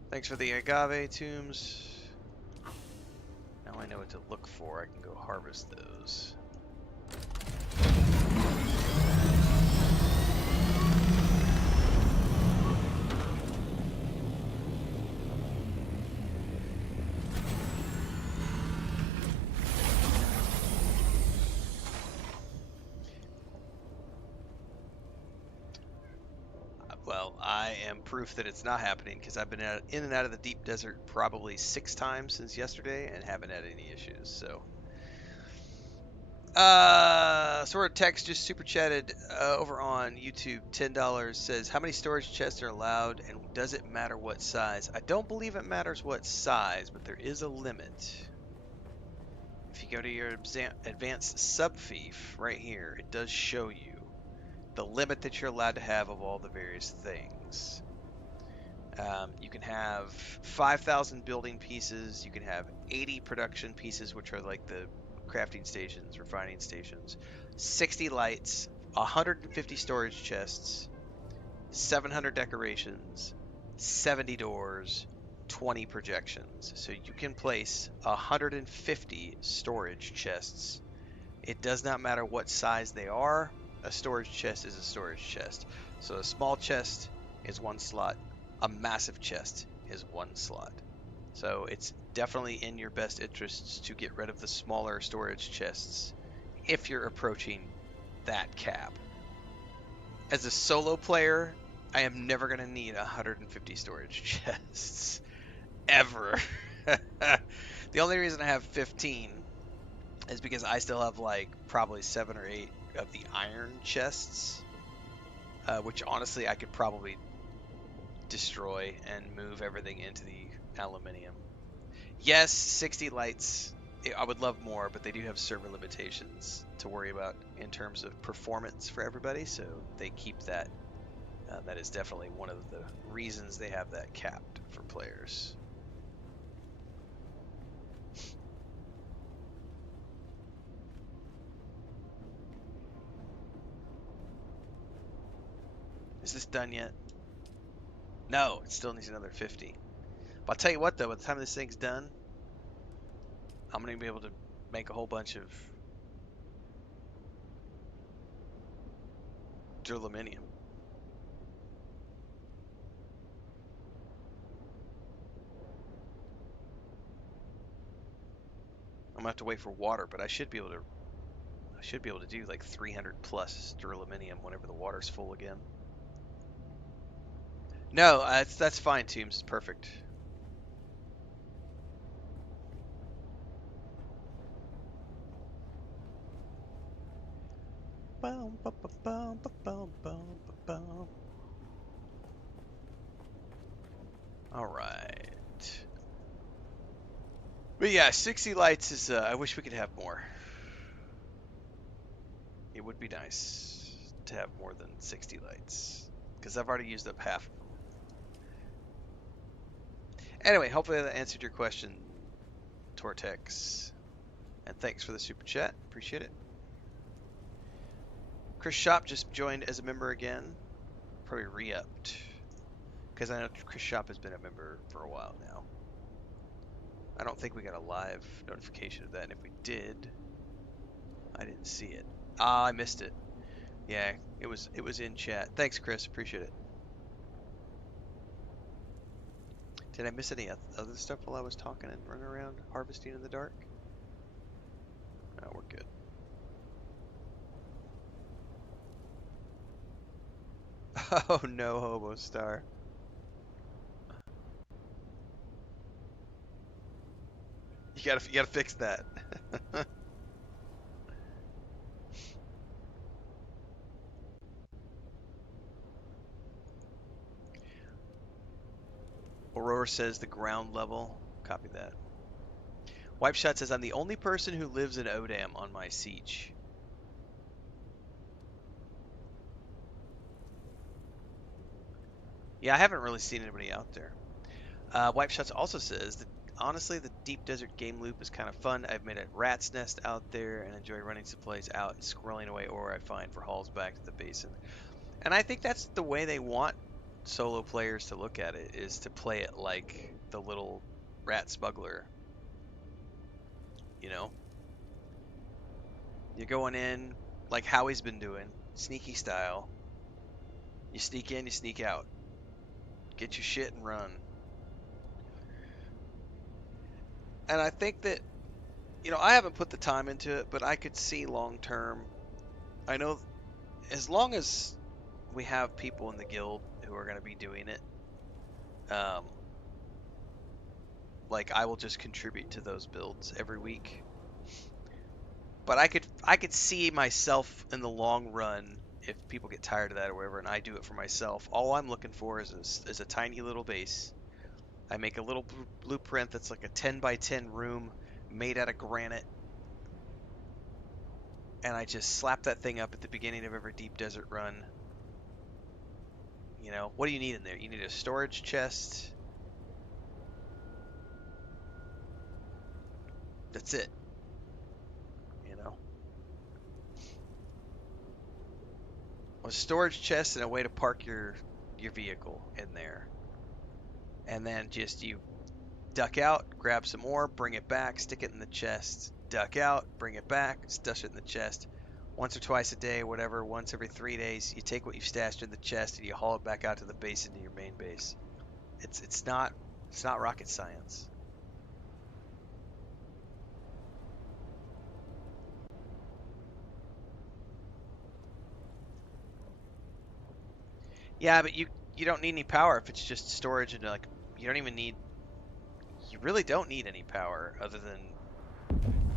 Thanks for the agave, Tombs. Now I know what to look for. I can go harvest those. Well, I am proof that it's not happening because I've been in and out of the deep desert probably 6 times since yesterday and haven't had any issues. So, Sword Text just super chatted over on YouTube. $10 says, "How many storage chests are allowed, and does it matter what size?" I don't believe it matters what size, but there is a limit. If you go to your advanced subfief right here, it does show you the limit that you're allowed to have of all the various things. You can have 5,000 building pieces, you can have 80 production pieces, which are like the crafting stations, refining stations, 60 lights, 150 storage chests, 700 decorations, 70 doors, 20 projections. So you can place 150 storage chests. It does not matter what size they are. A storage chest is a storage chest. So a small chest is 1 slot. A massive chest is 1 slot. So it's definitely in your best interests to get rid of the smaller storage chests if you're approaching that cap. As a solo player, I am never going to need 150 storage chests. Ever. The only reason I have 15 is because I still have like probably 7 or 8 of the iron chests, which honestly I could probably destroy and move everything into the aluminium. Yes, 60 lights. I would love more, but they do have server limitations to worry about in terms of performance for everybody, so they keep that. That is definitely one of the reasons they have that capped for players. Is this done yet? No, it still needs another 50. But I'll tell you what though, by the time this thing's done, I'm going to be able to make a whole bunch of duraluminum. I'm gonna have to wait for water, but I should be able to do like 300 plus duraluminum whenever the water's full again. No, that's fine, Toombs. Perfect. Bum, bum, bum, bum, bum, bum, bum. All right. But yeah, 60 lights is. I wish we could have more. It would be nice to have more than 60 lights, because I've already used up half of them. Anyway, hopefully that answered your question, Tortex. And thanks for the super chat. Appreciate it. Chris Shop just joined as a member again. Probably re-upped. Because I know Chris Shop has been a member for a while now. I don't think we got a live notification of that. And if we did, I didn't see it. Ah, I missed it. Yeah, it was in chat. Thanks, Chris. Appreciate it. Did I miss any other stuff while I was talking and running around harvesting in the dark? No, we're good. Oh no, Hobo Star. You gotta fix that. Aurora says the ground level. Copy that. Wipe Shot says I'm the only person who lives in Odam on my siege. Yeah, I haven't really seen anybody out there. Wipe Shots also says that honestly, the Deep Desert game loop is kind of fun. I've made a rat's nest out there and enjoy running supplies out and squirreling away ore I find for hauls back to the basin. And I think that's the way they want solo players to look at it, is to play it like the little rat smuggler. You know? You're going in like Howie's been doing, sneaky style. You sneak in, you sneak out. Get your shit and run. And I think that, I haven't put the time into it, but I could see long term. I know as long as we have people in the guild who are going to be doing it, like I will just contribute to those builds every week. But I could see myself in the long run, if people get tired of that or whatever, and I do it for myself. All I'm looking for is a tiny little base. I make a little blueprint that's like a 10 by 10 room made out of granite, and I just slap that thing up at the beginning of every deep desert run. What do you need in there? You need a storage chest. That's it. A storage chest and a way to park your vehicle in there. And then just you duck out, grab some more, bring it back, stick it in the chest, duck out, bring it back, stuff it in the chest. Once or twice a day, whatever, once every 3 days, you take what you've stashed in the chest and you haul it back out to the base into your main base. It's not rocket science. Yeah, but you don't need any power if it's just storage, and like you really don't need any power other than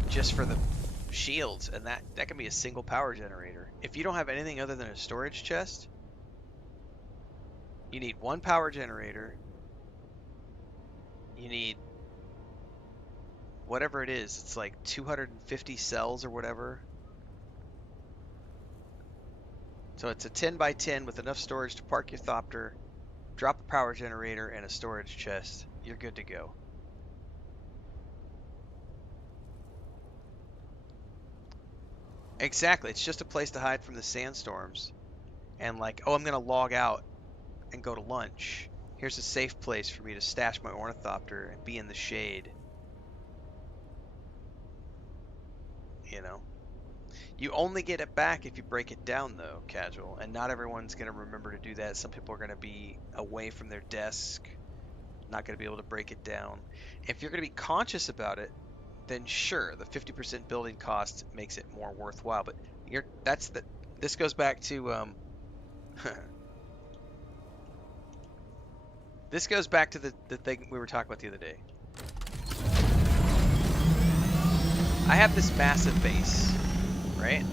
just for the shields, and that can be a single power generator. If you don't have anything other than a storage chest, you need one power generator. You need whatever it is. It's like 250 cells or whatever. So it's a 10 by 10 with enough storage to park your thopter, drop a power generator, and a storage chest. You're good to go. Exactly. It's just a place to hide from the sandstorms. And like, oh, I'm going to log out and go to lunch. Here's a safe place for me to stash my ornithopter and be in the shade. You only get it back if you break it down, though, casual. And not everyone's going to remember to do that. Some people are going to be away from their desk, not going to be able to break it down. If you're going to be conscious about it, then sure, the 50% building cost makes it more worthwhile. But this goes back to This goes back to the thing we were talking about the other day. I have this massive base, right?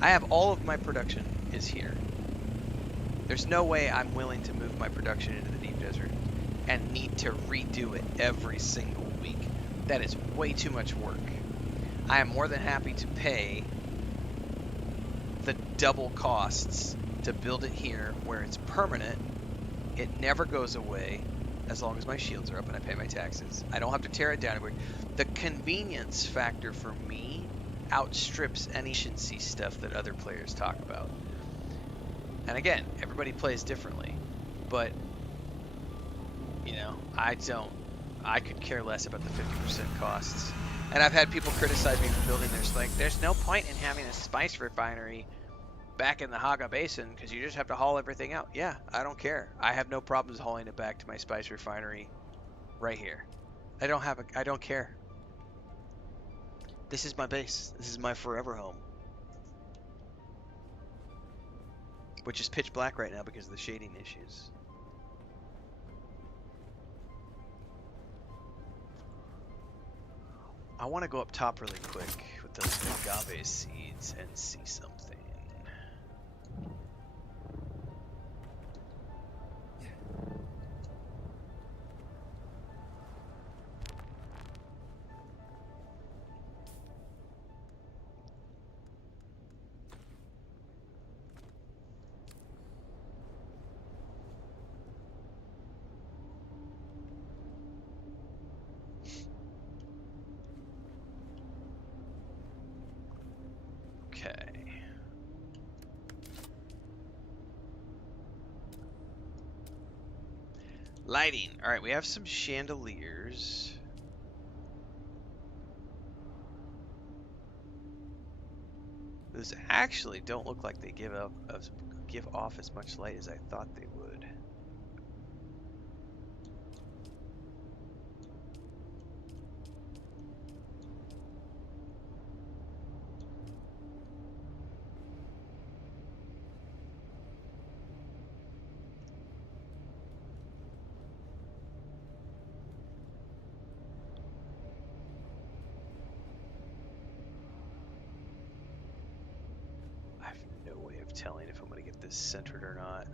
I have all of my production is here. There's no way I'm willing to move my production into the deep desert and need to redo it every single week. That is way too much work. I am more than happy to pay the double costs to build it here where it's permanent. It never goes away as long as my shields are up and I pay my taxes. I don't have to tear it down. The convenience factor for me outstrips any efficiency stuff that other players talk about. And again, everybody plays differently, but you know, I could care less about the 50% costs. And I've had people criticize me for building this, like, there's no point in having a spice refinery back in the Haga Basin because you just have to haul everything out. Yeah, I don't care. I have no problems hauling it back to my spice refinery right here. I don't care. This is my base. This is my forever home. Which is pitch black right now because of the shading issues. I want to go up top really quick with those agave seeds and see something. Okay. Lighting. All right, we have some chandeliers. Those actually don't look like they give off as much light as I thought they would. I have no way of telling if I'm going to get this centered or not.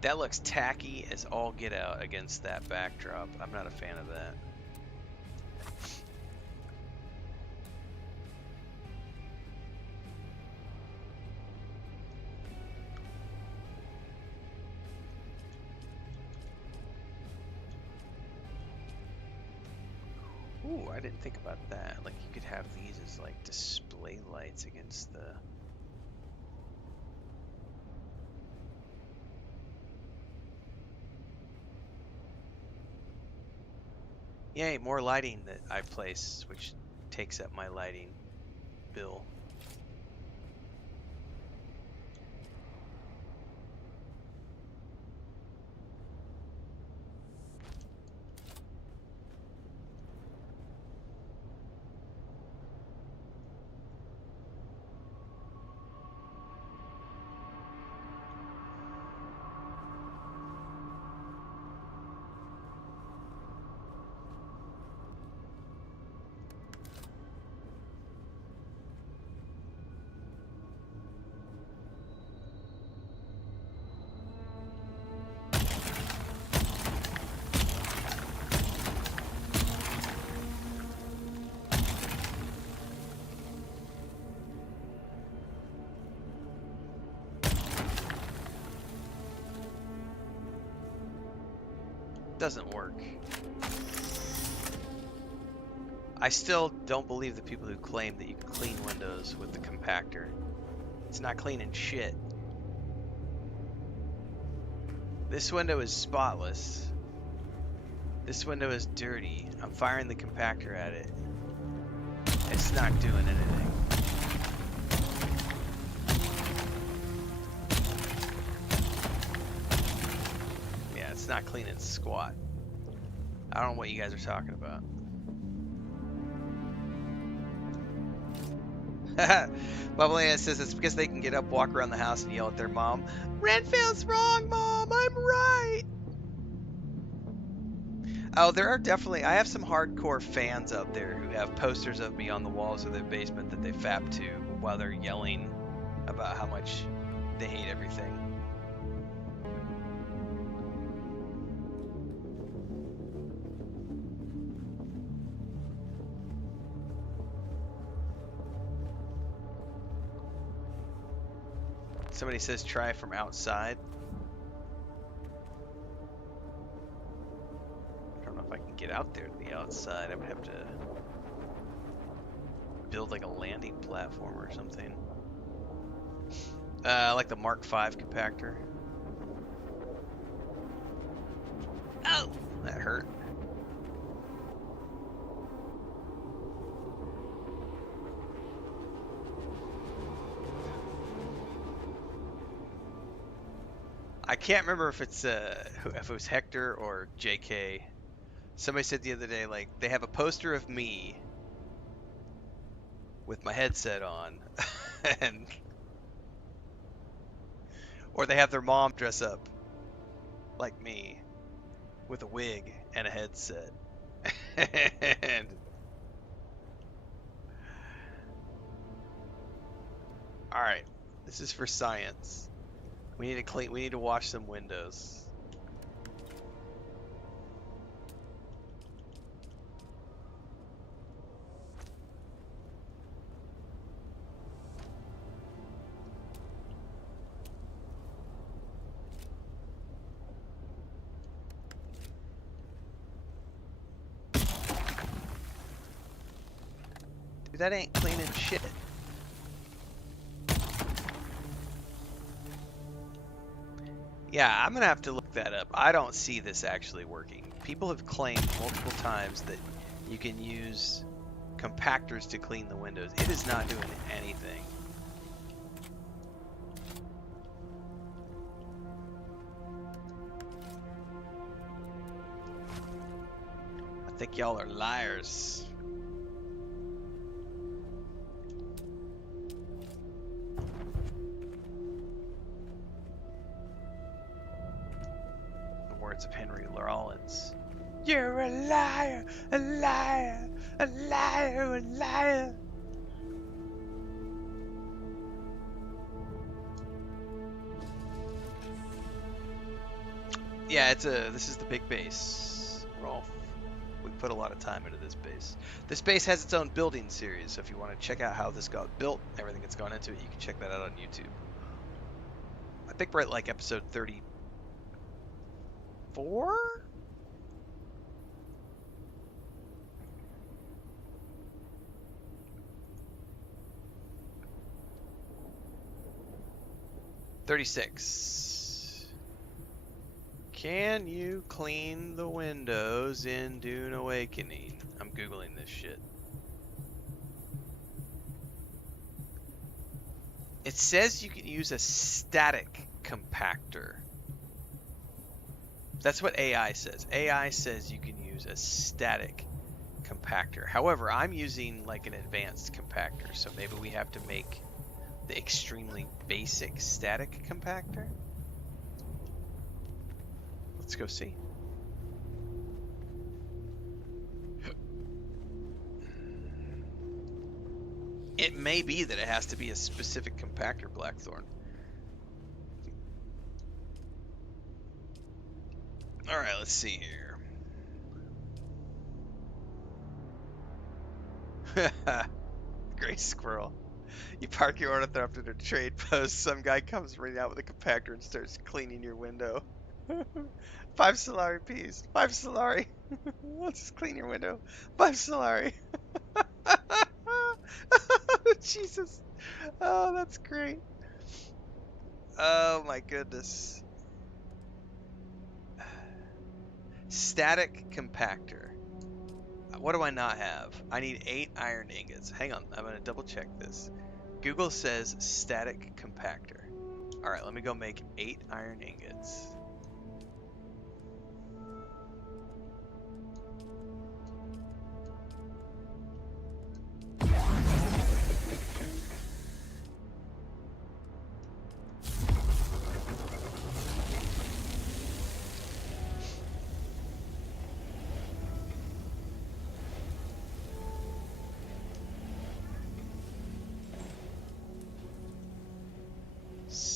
That looks tacky as all get out against that backdrop. I'm not a fan of that. Ooh, I didn't think about that. Like, you could have these as like display lights against the... Yay, more lighting that I place, which takes up my lighting bill. Doesn't work. I still don't believe the people who claim that you can clean windows with the compactor. It's not cleaning shit. This window is spotless. This window is dirty. I'm firing the compactor at it. It's not doing anything. It's not cleaning squat. I don't know what you guys are talking about. Bubbleina says it's because they can get up, walk around the house, and yell at their mom. Renfail's wrong, Mom! I'm right! Oh, there are definitely... I have some hardcore fans out there who have posters of me on the walls of their basement that they fap to while they're yelling about how much they hate everything. Somebody says try from outside. I don't know if I can get out there to the outside. I would have to build like a landing platform or something. Like the Mark V compactor. Oh, that hurt. I can't remember if it's if it was Hector or JK. Somebody said the other day, like, they have a poster of me with my headset on, and or they have their mom dress up like me with a wig and a headset. And all right, this is for science. We need to clean. We need to wash some windows. Dude, that ain't cleaning shit. Yeah, I'm gonna have to look that up. I don't see this actually working. People have claimed multiple times that you can use compactors to clean the windows. It is not doing anything. I think y'all are liars. Of Henry Rollins. You're a liar, a liar, a liar, a liar. Yeah, this is the big base, Rolf. We put a lot of time into this base. This base has its own building series, so if you want to check out how this got built, everything that's gone into it, you can check that out on YouTube. I think we're at like episode 34? 36. Can you clean the windows in Dune Awakening? I'm Googling this shit. It says you can use a static compactor. That's what AI says. AI says you can use a static compactor. However, I'm using like an advanced compactor, so maybe we have to make the extremely basic static compactor. Let's go see. It may be that it has to be a specific compactor, Blackthorn. Alright, let's see here. Great squirrel. You park your ornithopter at a trade post, some guy comes running out with a compactor and starts cleaning your window. 5 Solari piece. 5 Solari. Let's just clean your window. 5 Solari. Jesus. Oh, that's great. Oh my goodness. Static compactor. What do I not have? I need 8 iron ingots. Hang on, I'm going to double check this. Google says static compactor. Alright, let me go make 8 iron ingots.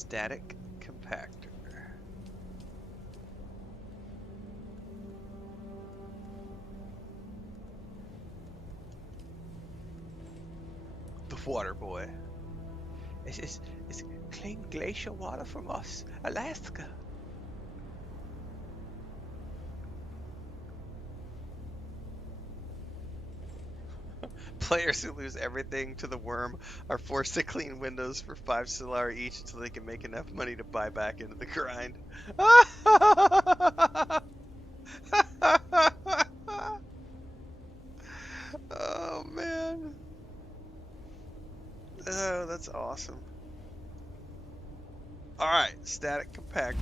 static compactor. The water boy. It's clean glacier water from us, Alaska. Players who lose everything to the worm are forced to clean windows for 5 Solar each until they can make enough money to buy back into the grind. Oh man. Oh, that's awesome. Alright, static compactor.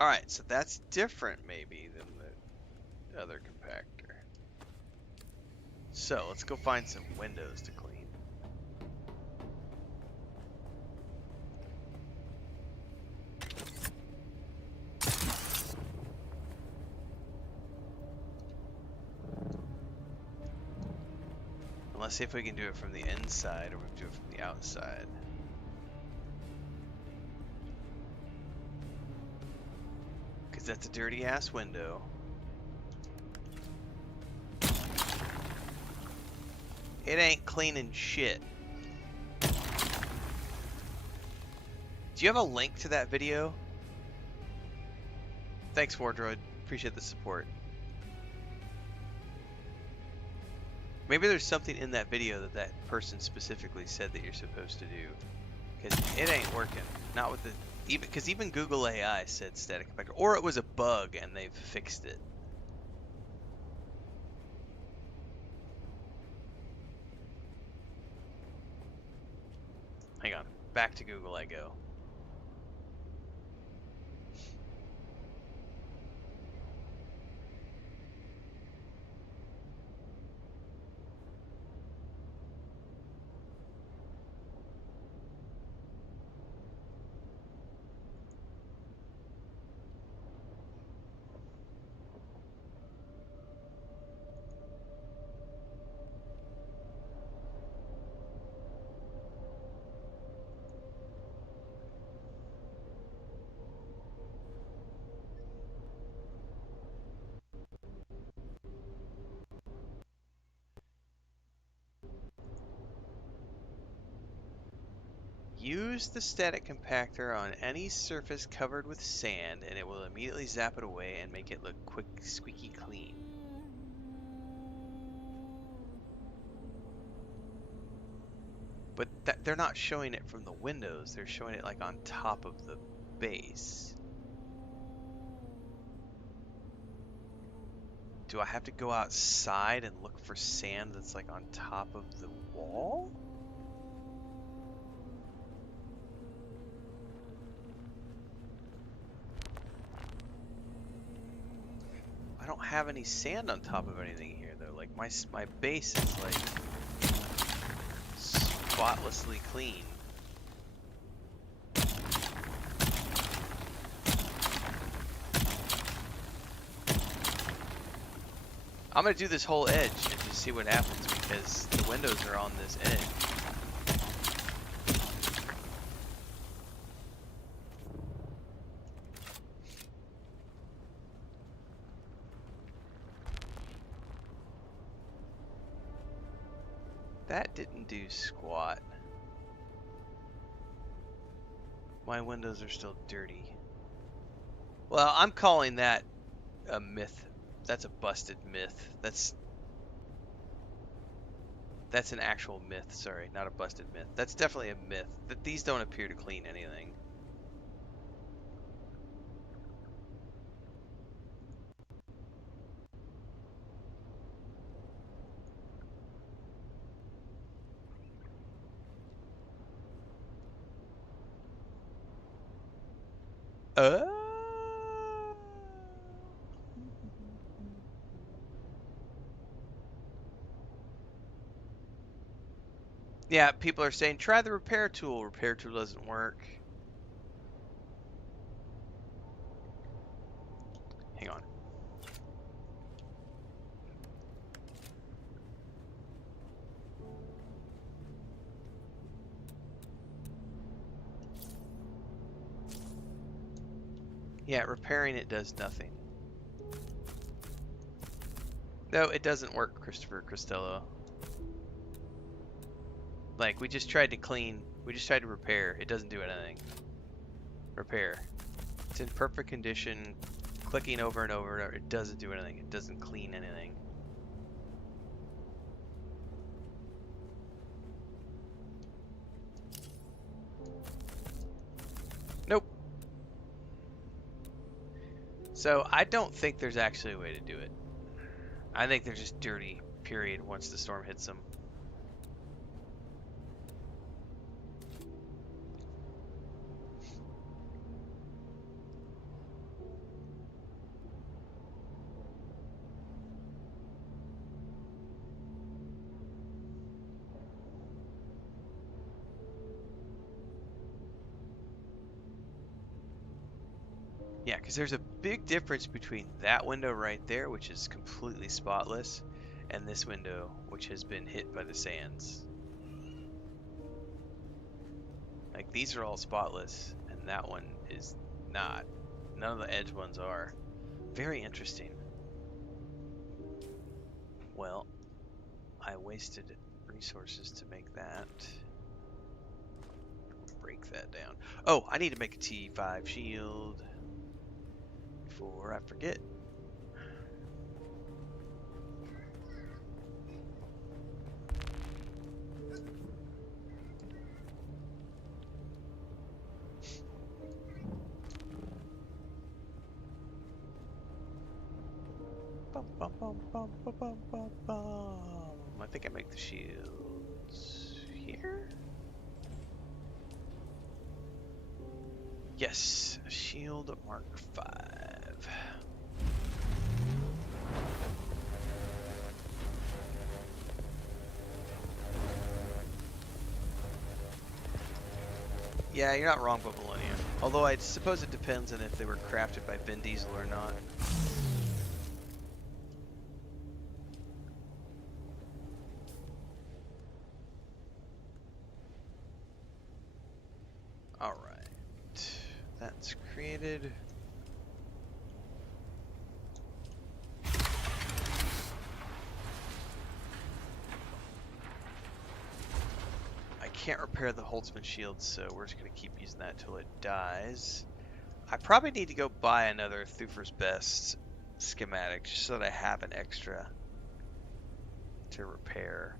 Alright, so that's different maybe than the other compactor. So let's go find some windows to clean. And let's see if we can do it from the inside or we can do it from the outside. Because that's a dirty ass window. It ain't cleaning shit. Do you have a link to that video? Thanks, Wardroid. Appreciate the support. Maybe there's something in that video that that person specifically said that you're supposed to do. Because it ain't working. Not with the... Because even Google AI said static compactor. Or it was a bug and they've fixed it. Hang on. Back to Google I go. Use the static compactor on any surface covered with sand and it will immediately zap it away and make it look quick, squeaky clean. But they're not showing it from the windows, they're showing it like on top of the base. Do I have to go outside and look for sand that's like on top of the wall? I don't have any sand on top of anything here though. Like my base is like spotlessly clean. I'm gonna do this whole edge and just see what happens because the windows are on this edge. That didn't do squat. My windows are still dirty. Well, I'm calling that a myth. That's a busted myth. That's an actual myth, sorry, not a busted myth. That's definitely a myth. That these don't appear to clean anything. Uh Yeah, people are saying try the repair tool. Repair tool doesn't work. Hang on. Yeah, repairing it does nothing. No, it doesn't work, Christopher Cristello. Like, we just tried to clean, we just tried to repair. It doesn't do anything. Repair. It's in perfect condition, clicking over and over and over. It doesn't do anything. It doesn't clean anything. Nope. So, I don't think there's actually a way to do it. I think they're just dirty, period, once the storm hits them. Yeah, because there's a big difference between that window right there, which is completely spotless, and this window, which has been hit by the sands. Like, these are all spotless, and that one is not. None of the edge ones are. Very interesting. Well, I wasted resources to make that. Break that down. Oh, I need to make a T5 shield before I forget. Bum, bum, bum, bum, bum, bum, bum, bum. I think I make the shields here. Yes, a shield Mark 5. Yeah, you're not wrong, Babylonia. Although I suppose it depends on if they were crafted by Vin Diesel or not. Alright. That's created. I can't repair the Holtzman shield, so we're just going to keep using that till it dies. I probably need to go buy another Thufir's Best schematic just so that I have an extra to repair.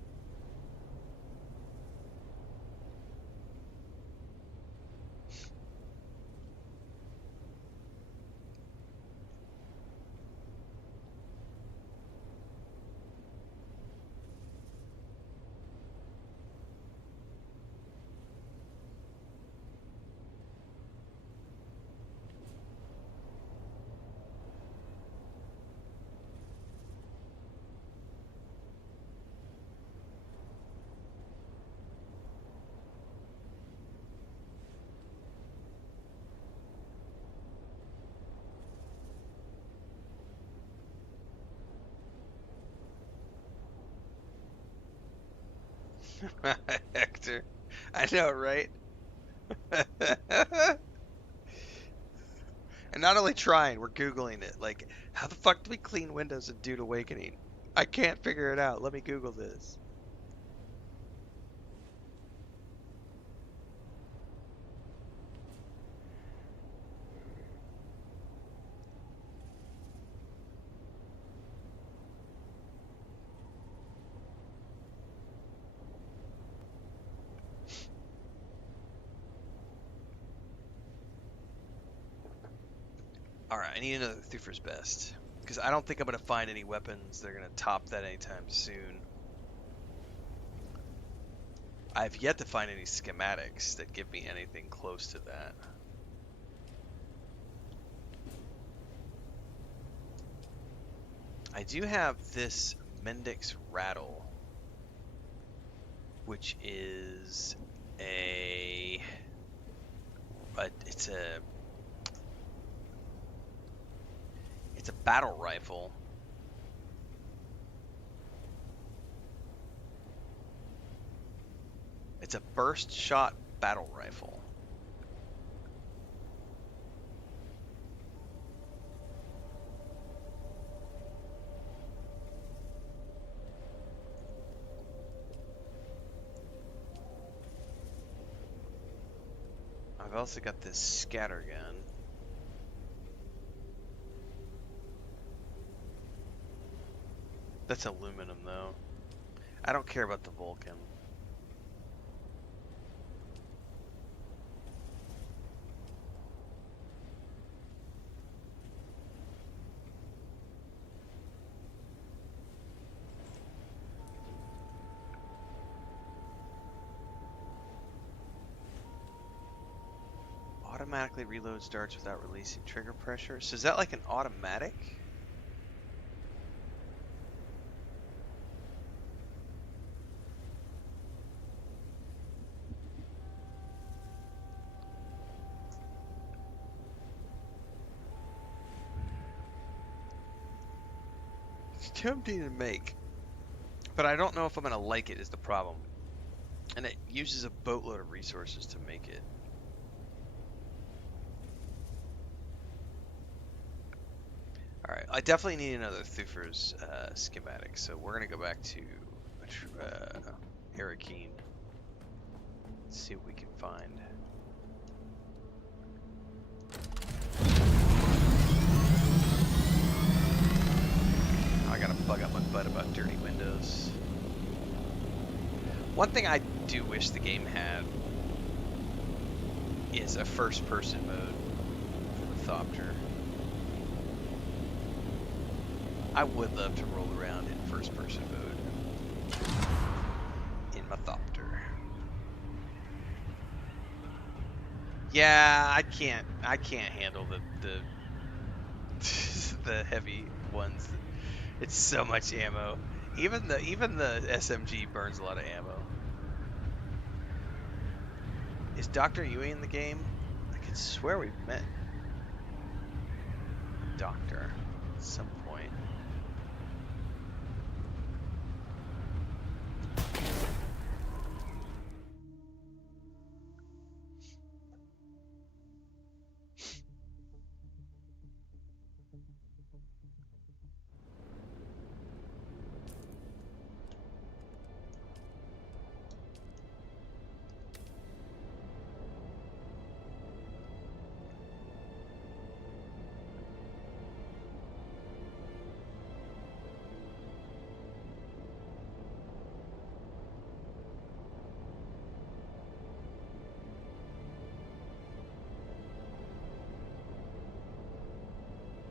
Hector. I know, right? And not only trying, we're Googling it. Like, how the fuck do we clean Windows in Dune Awakening? I can't figure it out. Let me Google this. Alright, I need another Thufir's Best. Because I don't think I'm going to find any weapons that are going to top that anytime soon. I've yet to find any schematics that give me anything close to that. I do have this Mendix Rattle. which is a it's a battle rifle. It's a burst shot battle rifle. I've also got this scatter gun. That's aluminum though. I don't care about the Vulcan. Automatically reloads darts without releasing trigger pressure. So is that like an automatic? It's tempting to make, but I don't know if I'm gonna like it is the problem. And it uses a boatload of resources to make it. Alright, I definitely need another Thufir's schematic, so we're gonna go back to Arakeen. See what we can find. I gotta bug up my butt about dirty windows. One thing I do wish the game had is a first-person mode for the Thopter. I would love to roll around in first-person mode in my Thopter. Yeah, I can't handle the the heavy ones. It's so much ammo. Even the SMG burns a lot of ammo. Is Dr. Yui in the game? I could swear we've met Doctor at some point.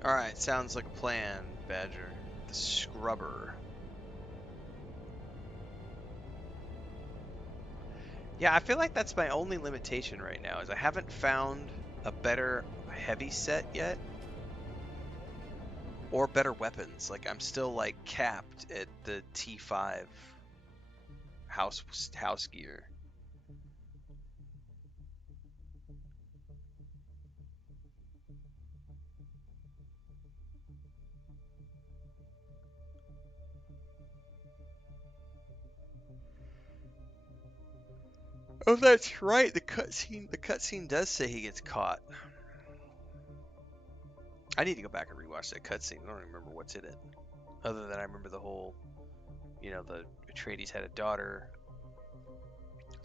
Alright, sounds like a plan, Badger. The Scrubber. Yeah, I feel like that's my only limitation right now, is I haven't found a better heavy set yet. Or better weapons. Like, I'm still, like, capped at the T5 house gear. Oh, that's right. The cutscene does say he gets caught. I need to go back and rewatch that cutscene. I don't remember what's in it, other than I remember the whole, you know, the Atreides had a daughter,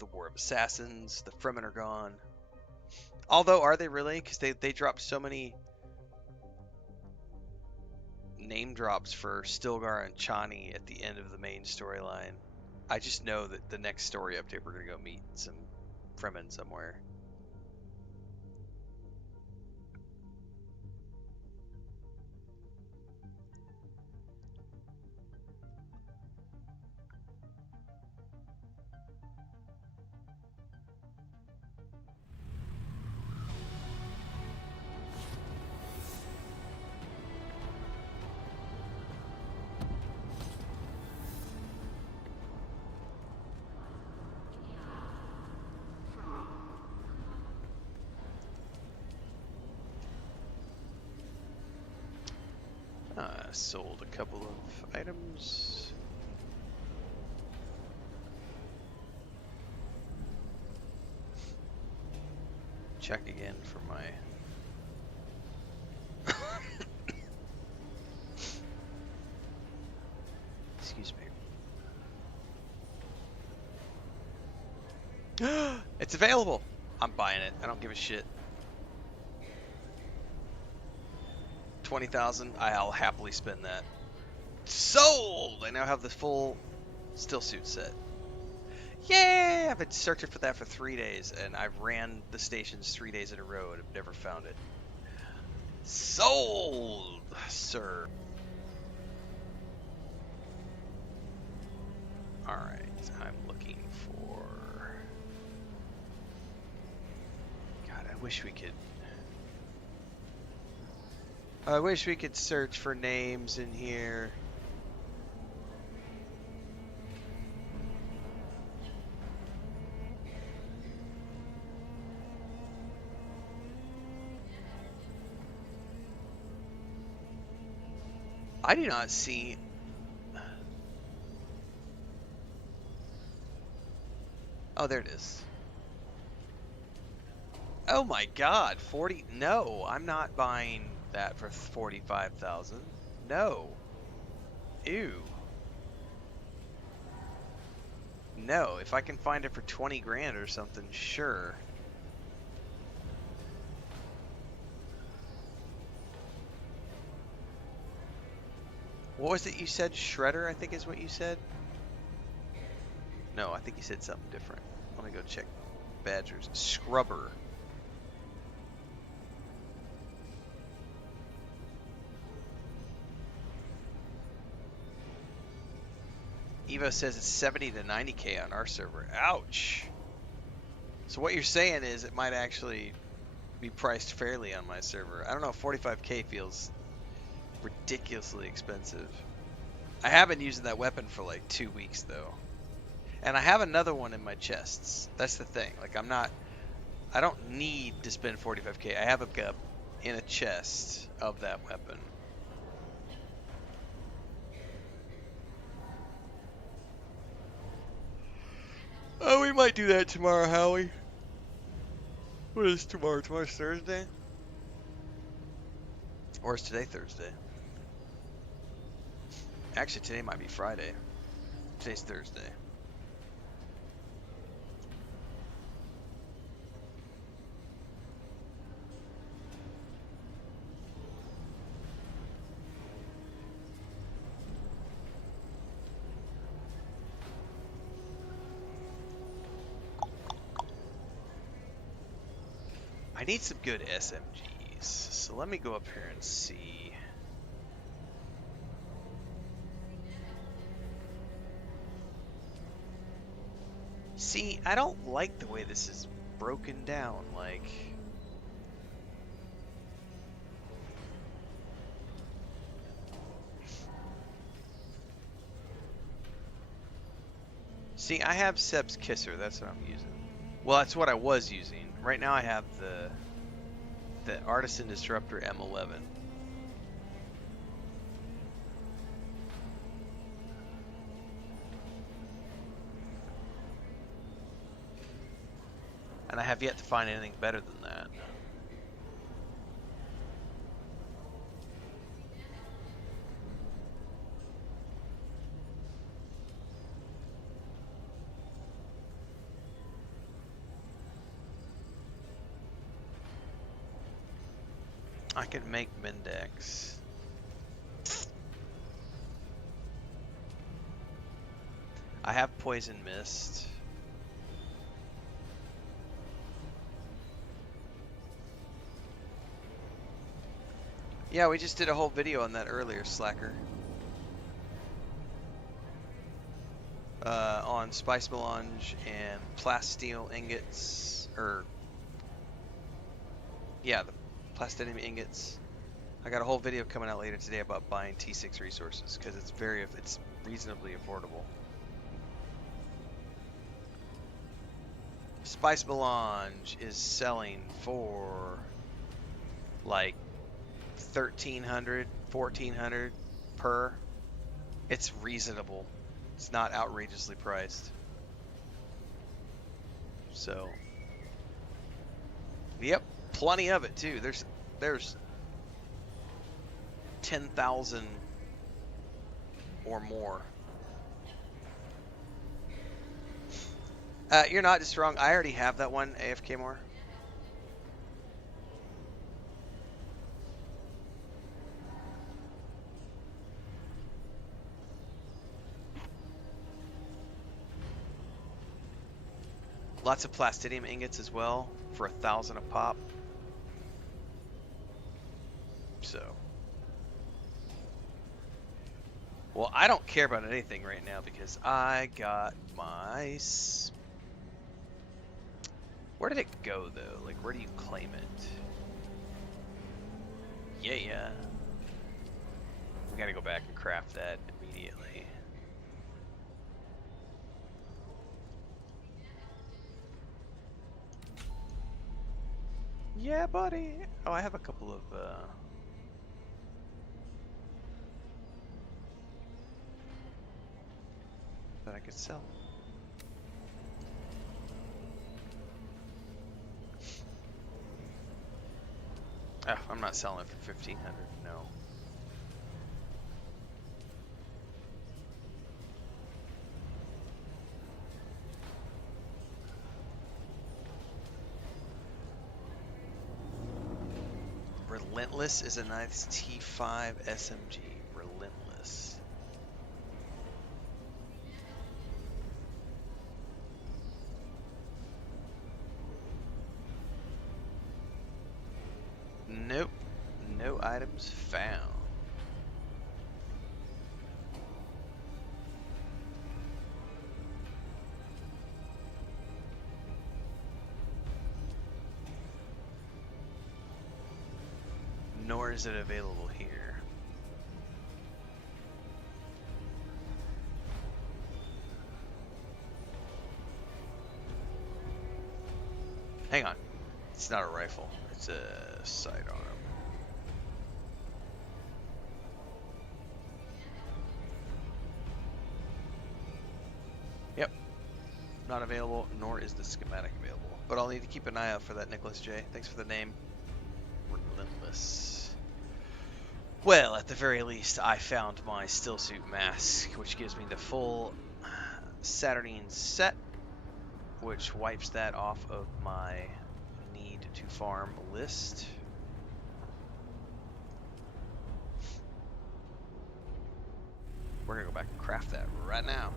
the War of Assassins, the Fremen are gone. Although, are they really? Because they dropped so many name drops for Stilgar and Chani at the end of the main storyline. I just know that the next story update we're gonna go meet some Fremen somewhere. sold a couple of items. Check again for my excuse me. It's available. I'm buying it. I don't give a shit. 20,000. I'll happily spend that. Sold. I now have the full still suit set. Yeah, I've been searching for that for 3 days, and I've ran the stations 3 days in a row and have never found it. Sold, sir. Alright, I'm looking for... God, I wish we could search for names in here. I do not see... Oh, there it is. Oh my god, 40... No, I'm not buying that for 45,000. No. Ew. No, if I can find it for 20 grand or something, sure. What was it you said? Shredder, I think is what you said? No, I think you said something different. Let me go check. Badgers. Scrubber. Evo says it's 70 to 90k on our server. Ouch. So what you're saying is it might actually be priced fairly on my server. I don't know, 45k feels ridiculously expensive. I have been using that weapon for like 2 weeks though. And I have another one in my chests. That's the thing. Like I don't need to spend 45k. I have a gun in a chest of that weapon. Oh, we might do that tomorrow, Howie. What is tomorrow? Tomorrow's Thursday? Or is today Thursday? Actually, today might be Friday. Today's Thursday. I need some good SMGs, so let me go up here and see. See, I don't like the way this is broken down, like... See, I have Seb's Kisser, that's what I'm using. Well, that's what I was using. Right now I have the Artisan Disruptor M11. And I have yet to find anything better than that. I can make Mendex. I have Poison Mist. Yeah, we just did a whole video on that earlier, Slacker. On Spice Melange and Plasteel ingots, or... Yeah, the Plastinium ingots. I got a whole video coming out later today about buying T6 resources because it's reasonably affordable. Spice Melange is selling for like 1,300, 1,400. per. It's reasonable. It's not outrageously priced. So, yep, plenty of it too. There's 10,000 or more. You're not just wrong. I already have that one, AFK more. Lots of plastidium ingots as well for 1,000 a pop. So, well, I don't care about anything right now because I got my. Where did it go though? Like, where do you claim it? Yeah. We gotta go back and craft that immediately. Yeah, buddy. Oh, I have a couple of that I could sell. Oh, I'm not selling it for 1,500. No. Relentless is a nice T5 SMG. Relentless. Nope. No items found. Nor is it available here. Hang on. It's not a rifle. It's a sidearm. Yep. Not available, nor is the schematic available. But I'll need to keep an eye out for that, Nicholas J. Thanks for the name. Relentless. Well, at the very least, I found my stillsuit mask, which gives me the full Saturnine set, which wipes that off of my need to farm list. We're gonna go back and craft that right now.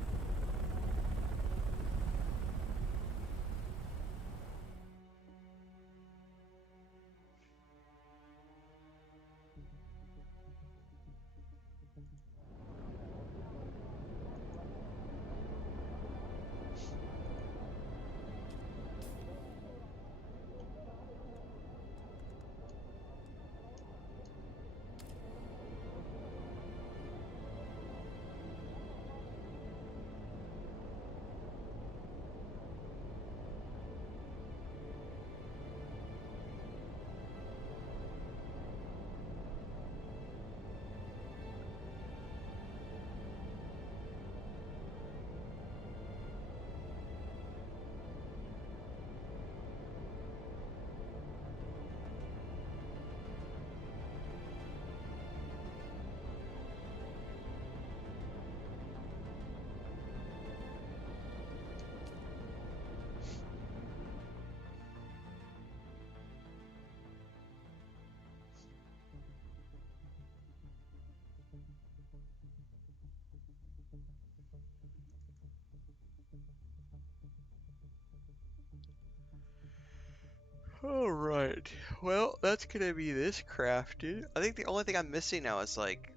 Alright, well, that's gonna be this crafted. I think the only thing I'm missing now is, like,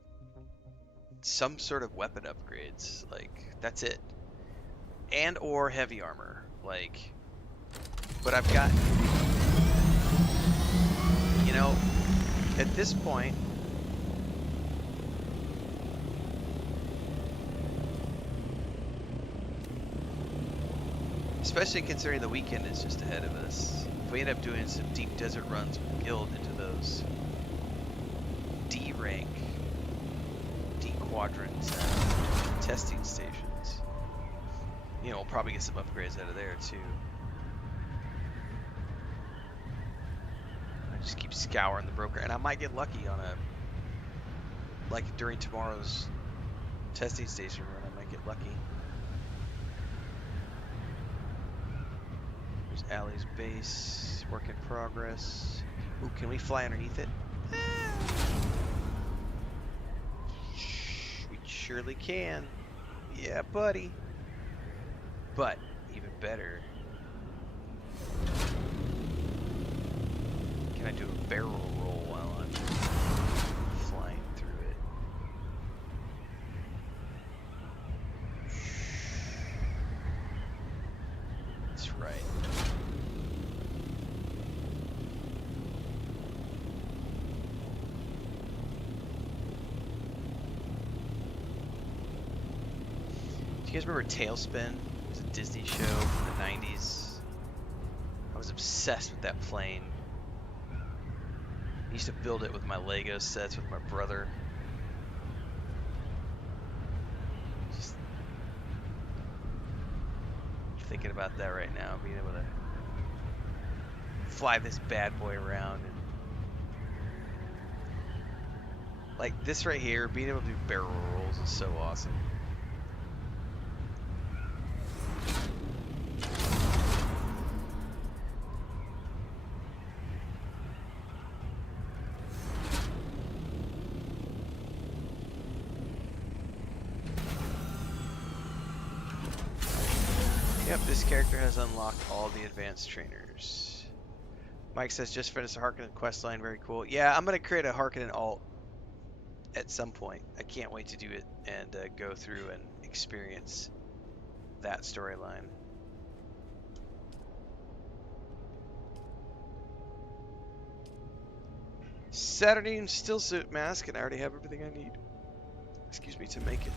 some sort of weapon upgrades. Like, that's it. And or heavy armor. Like, but I've got, you know, at this point, especially considering the weekend is just ahead of us, if we end up doing some deep desert runs with the guild into those D rank deep quadrant testing stations. You know, we'll probably get some upgrades out of there too. I just keep scouring the broker, and I might get lucky on a, like during tomorrow's testing station run, I might get lucky. There's Allie's base, work in progress. Ooh, can we fly underneath it? We surely can. Yeah, buddy. But even better, can I do a barrel roll while I'm flying through it? That's right. Do you guys remember Tailspin? It was a Disney show from the 90s. I was obsessed with that plane. I used to build it with my Lego sets with my brother. Just thinking about that right now, being able to fly this bad boy around. And like this right here, being able to do barrel rolls is so awesome. Yep, this character has unlocked all the advanced trainers. Mike says, just finished a Harkonnen quest line, very cool. Yeah, I'm going to create a Harkonnen alt at some point. I can't wait to do it and go through and experience that storyline. Saturnine still suit mask, and I already have everything I need. Excuse me, to make it.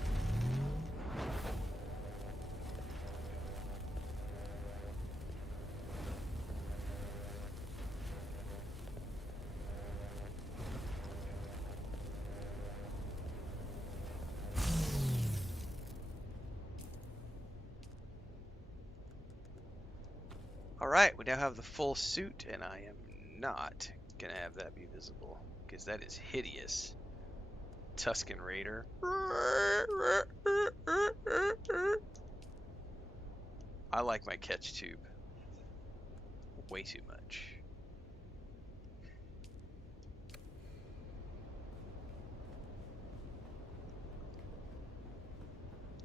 Alright, we now have the full suit, and I am not gonna have that be visible, because that is hideous. Tusken Raider. I like my catch tube way too much.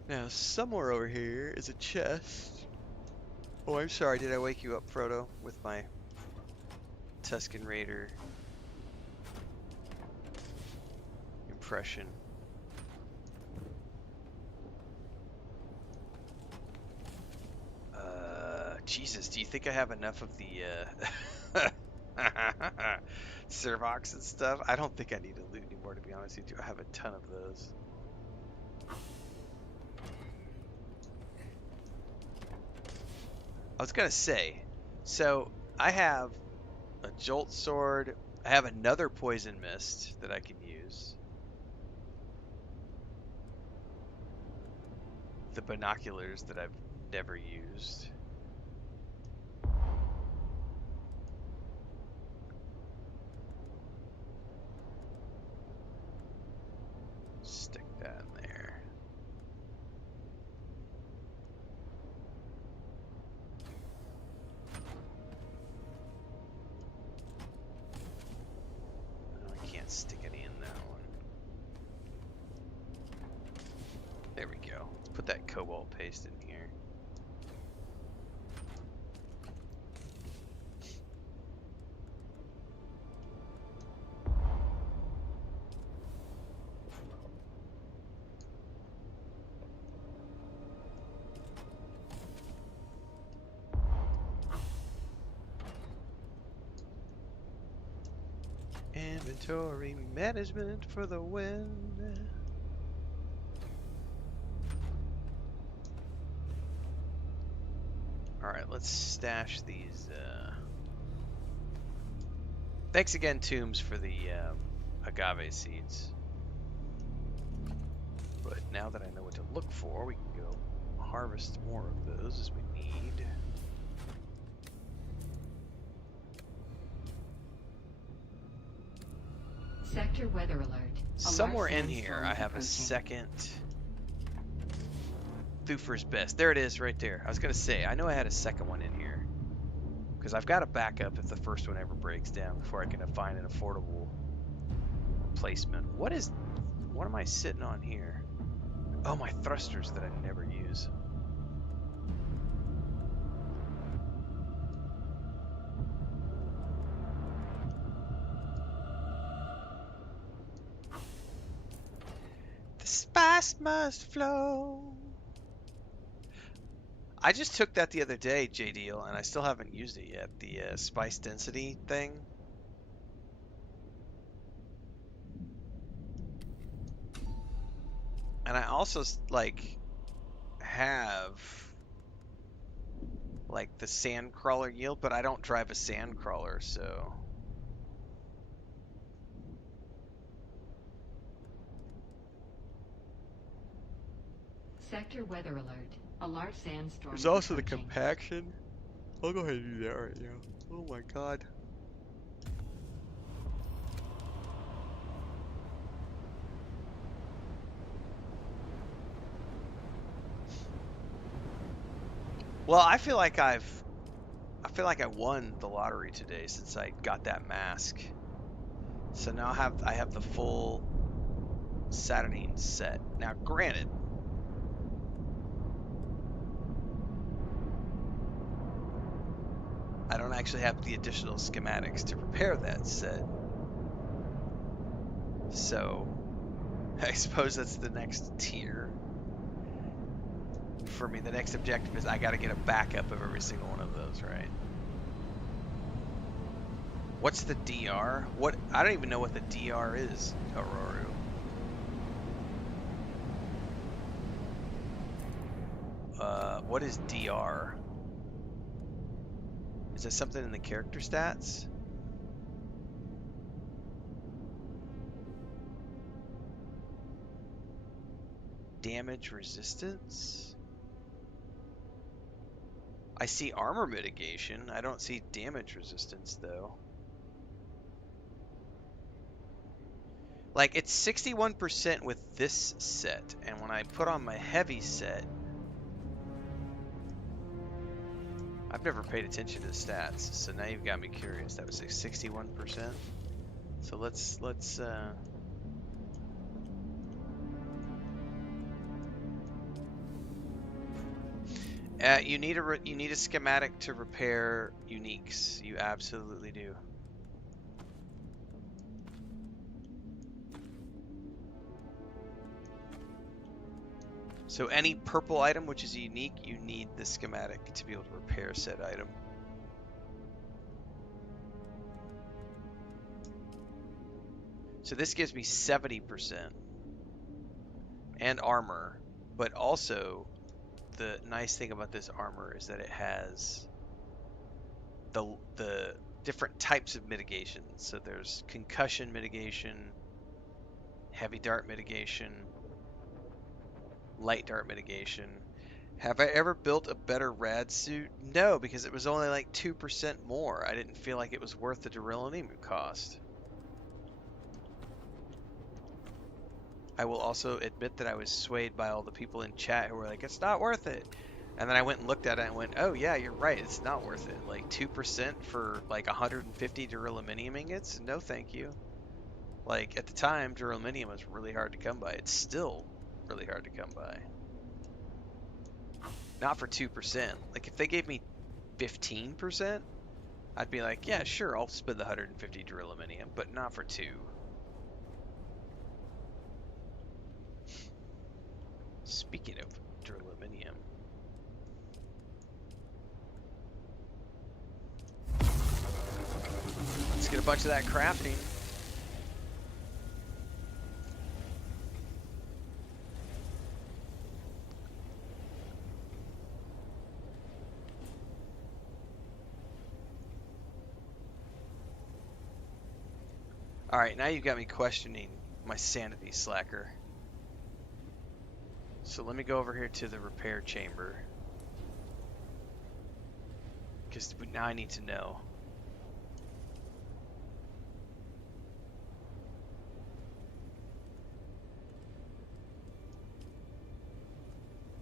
Now, somewhere over here is a chest. Oh, I'm sorry, did I wake you up, Frodo, with my Tusken Raider impression? Jesus, do you think I have enough of the, Servox and stuff? I don't think I need to loot anymore, to be honest with you. I have a ton of those. I was gonna say, so I have a Jolt Sword. I have another Poison Mist that I can use. The binoculars that I've never used. Stick that in there. No, I can't stick any in that one. There we go. Let's put that cobalt paste in here. Inventory management for the win. Alright, let's stash these. Thanks again, Tombs, for the agave seeds. But now that I know what to look for, we can go harvest more of those as we need. Sector weather alert. Somewhere in here, I have a second Thufir's Best. There it is, right there. I was gonna say, I know I had a second one in here because I've got a backup if the first one ever breaks down before I can find an affordable replacement. What am I sitting on here? Oh, my thrusters that I never use. The spice must flow. I just took that the other day, JDL, and I still haven't used it yet. The spice density thing. And I also like have like the sand crawler yield, but I don't drive a sand crawler, so Sector weather alert. A large sandstorm. there's also the compaction. I'll go ahead and do that right now. Oh my god. Well, I feel like I won the lottery today since I got that mask. So now I have the full Saturnine set. Now, granted, I don't actually have the additional schematics to prepare that set. So, I suppose that's the next tier. For me, the next objective is I gotta get a backup of every single one of those, right? What's the DR? I don't even know what the DR is, Aurora. What is DR? Is that something in the character stats? Damage resistance? I see armor mitigation. I don't see damage resistance, though. Like, it's 61% with this set, and when I put on my heavy set, I've never paid attention to the stats, so now you've got me curious. That was like 61%. So let's you need a schematic to repair uniques. You absolutely do. So any purple item which is unique, you need the schematic to be able to repair said item. So this gives me 70% and armor, but also the nice thing about this armor is that it has the different types of mitigations. So there's concussion mitigation, heavy dart mitigation, light dart mitigation. Have I ever built a better rad suit? No, because it was only like 2% more. I didn't feel like it was worth the duralumin cost. I will also admit that I was swayed by all the people in chat who were like, it's not worth it. And then I went and looked at it and went, oh yeah, you're right, it's not worth it. Like 2% for like 150 duralumin ingots? No thank you. Like at the time, duralumin was really hard to come by. It's still really hard to come by. Not for 2%. Like if they gave me 15%, I'd be like, yeah, sure, I'll spend the 150 duralumin, but not for 2. Speaking of duralumin, let's get a bunch of that crafting. Alright, now you've got me questioning my sanity, Slacker. So let me go over here to the repair chamber. Because now I need to know.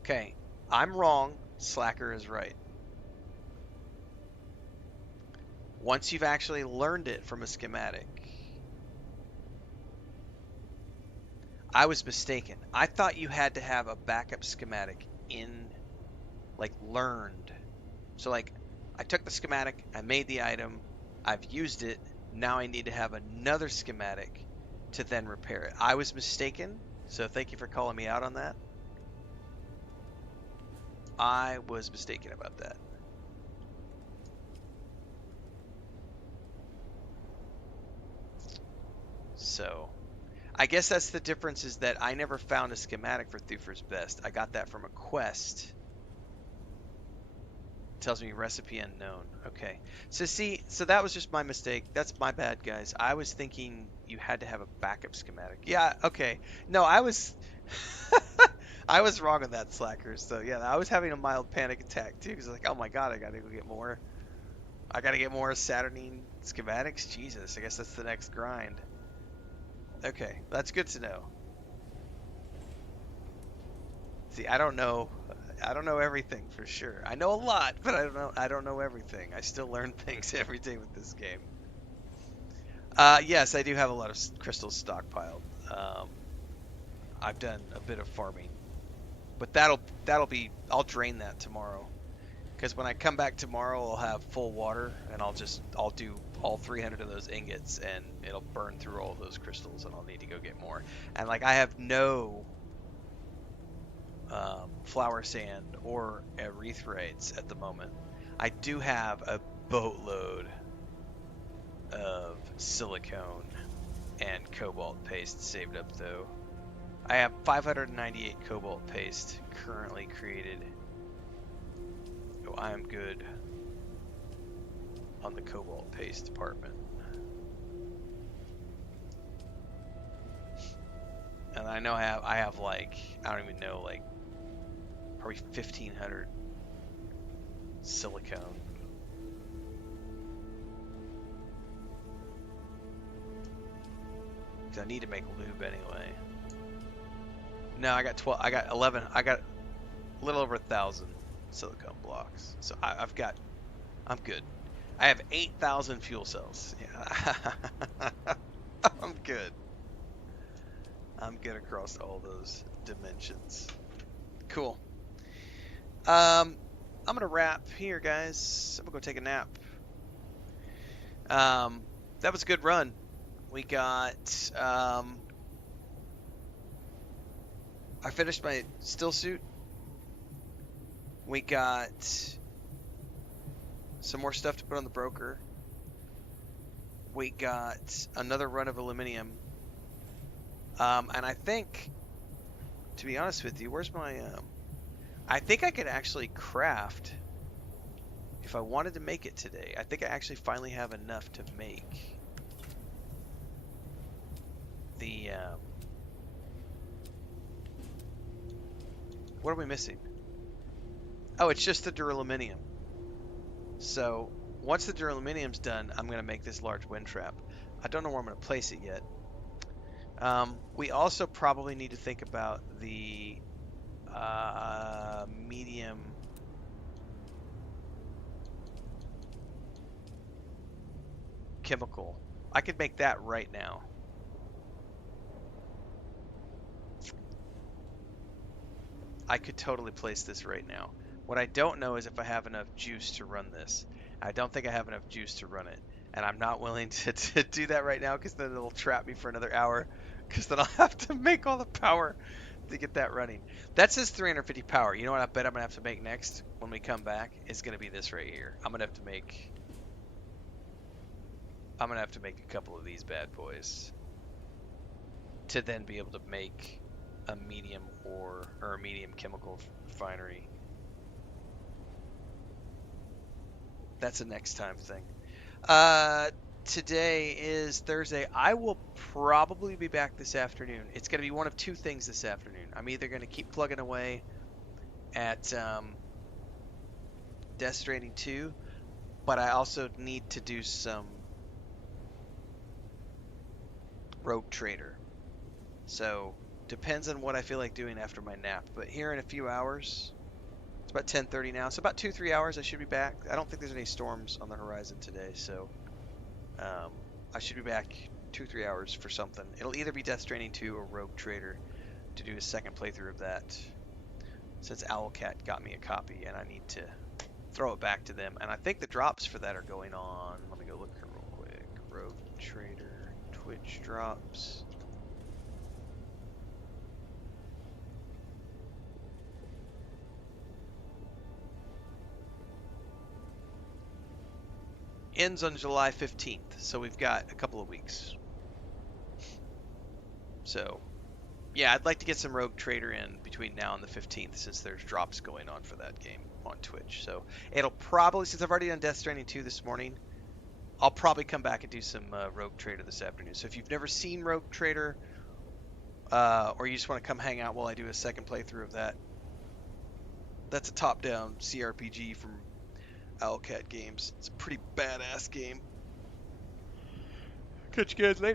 Okay, I'm wrong. Slacker is right. Once you've actually learned it from a schematic, I was mistaken. I thought you had to have a backup schematic in, like, learned. So, like, I took the schematic, I made the item, I've used it, now I need to have another schematic to then repair it. I was mistaken, so thank you for calling me out on that. I was mistaken about that. So, I guess that's the difference, is that I never found a schematic for Thufir's Best. I got that from a quest. It tells me recipe unknown. Okay. So see, so that was just my mistake. That's my bad, guys. I was thinking you had to have a backup schematic. Yeah, okay. No, I was I was wrong on that, Slacker. So yeah, I was having a mild panic attack too, because like, oh my god, I gotta go get more. I gotta get more Saturnine schematics. Jesus, I guess that's the next grind. Okay, that's good to know. See, I don't know everything for sure. I know a lot, but I don't know everything. I still learn things every day with this game. Yes, I do have a lot of crystals stockpiled. I've done a bit of farming, but that'll be, I'll drain that tomorrow. Because when I come back tomorrow, I'll have full water, and I'll do all 300 of those ingots, and it'll burn through all of those crystals, and I'll need to go get more. And like, I have no flower sand or erythrites at the moment. I do have a boatload of silicone and cobalt paste saved up, though. I have 598 cobalt paste currently created. So I am good on the cobalt paste department. And I know I have like, I don't even know, like probably 1,500 silicone. Cause I need to make lube anyway. No, I got 12. I got 11. I got a little over 1,000 silicone blocks. So I'm good. I have 8,000 fuel cells. Yeah. I'm good. I'm good across all those dimensions. Cool. I'm gonna wrap here, guys. I'm gonna go take a nap. That was a good run. We got I finished my still suit. We got some more stuff to put on the broker. We got another run of aluminium. And I think, to be honest with you, where's my I think I could actually craft, if I wanted to make it today. I think I actually finally have enough to make the what are we missing? Oh, it's just the duraluminum. So once the duraluminum's done, I'm going to make this large wind trap. I don't know where I'm going to place it yet. We also probably need to think about the medium chemical. I could make that right now. I could totally place this right now. What I don't know is if I have enough juice to run this. I don't think I have enough juice to run it. And I'm not willing to do that right now, because then it'll trap me for another hour. Because then I'll have to make all the power to get that running. That says 350 power. You know what I bet I'm going to have to make next when we come back? It's going to be this right here. I'm going to have to make a couple of these bad boys to then be able to make a medium or a medium chemical refinery. That's a next time thing. Today is Thursday. I will probably be back this afternoon. It's going to be one of two things this afternoon. I'm either going to keep plugging away at Death Stranding 2, but I also need to do some Rogue Trader. So, depends on what I feel like doing after my nap. But here in a few hours, it's about 10:30 now, so about 2-3 hours I should be back. I don't think there's any storms on the horizon today, so I should be back 2-3 hours for something. It'll either be Death Stranding 2 or Rogue Trader to do a second playthrough of that, since Owlcat got me a copy and I need to throw it back to them. And I think the drops for that are going on. Let me go look here real quick. Rogue Trader, Twitch drops. Ends on July 15th, so we've got a couple of weeks. So, yeah, I'd like to get some Rogue Trader in between now and the 15th, since there's drops going on for that game on Twitch. So, it'll probably, since I've already done Death Stranding 2 this morning, I'll probably come back and do some Rogue Trader this afternoon. So if you've never seen Rogue Trader, or you just want to come hang out while I do a second playthrough of that, that's a top-down CRPG from Owlcat Games. It's a pretty badass game. Catch you guys later.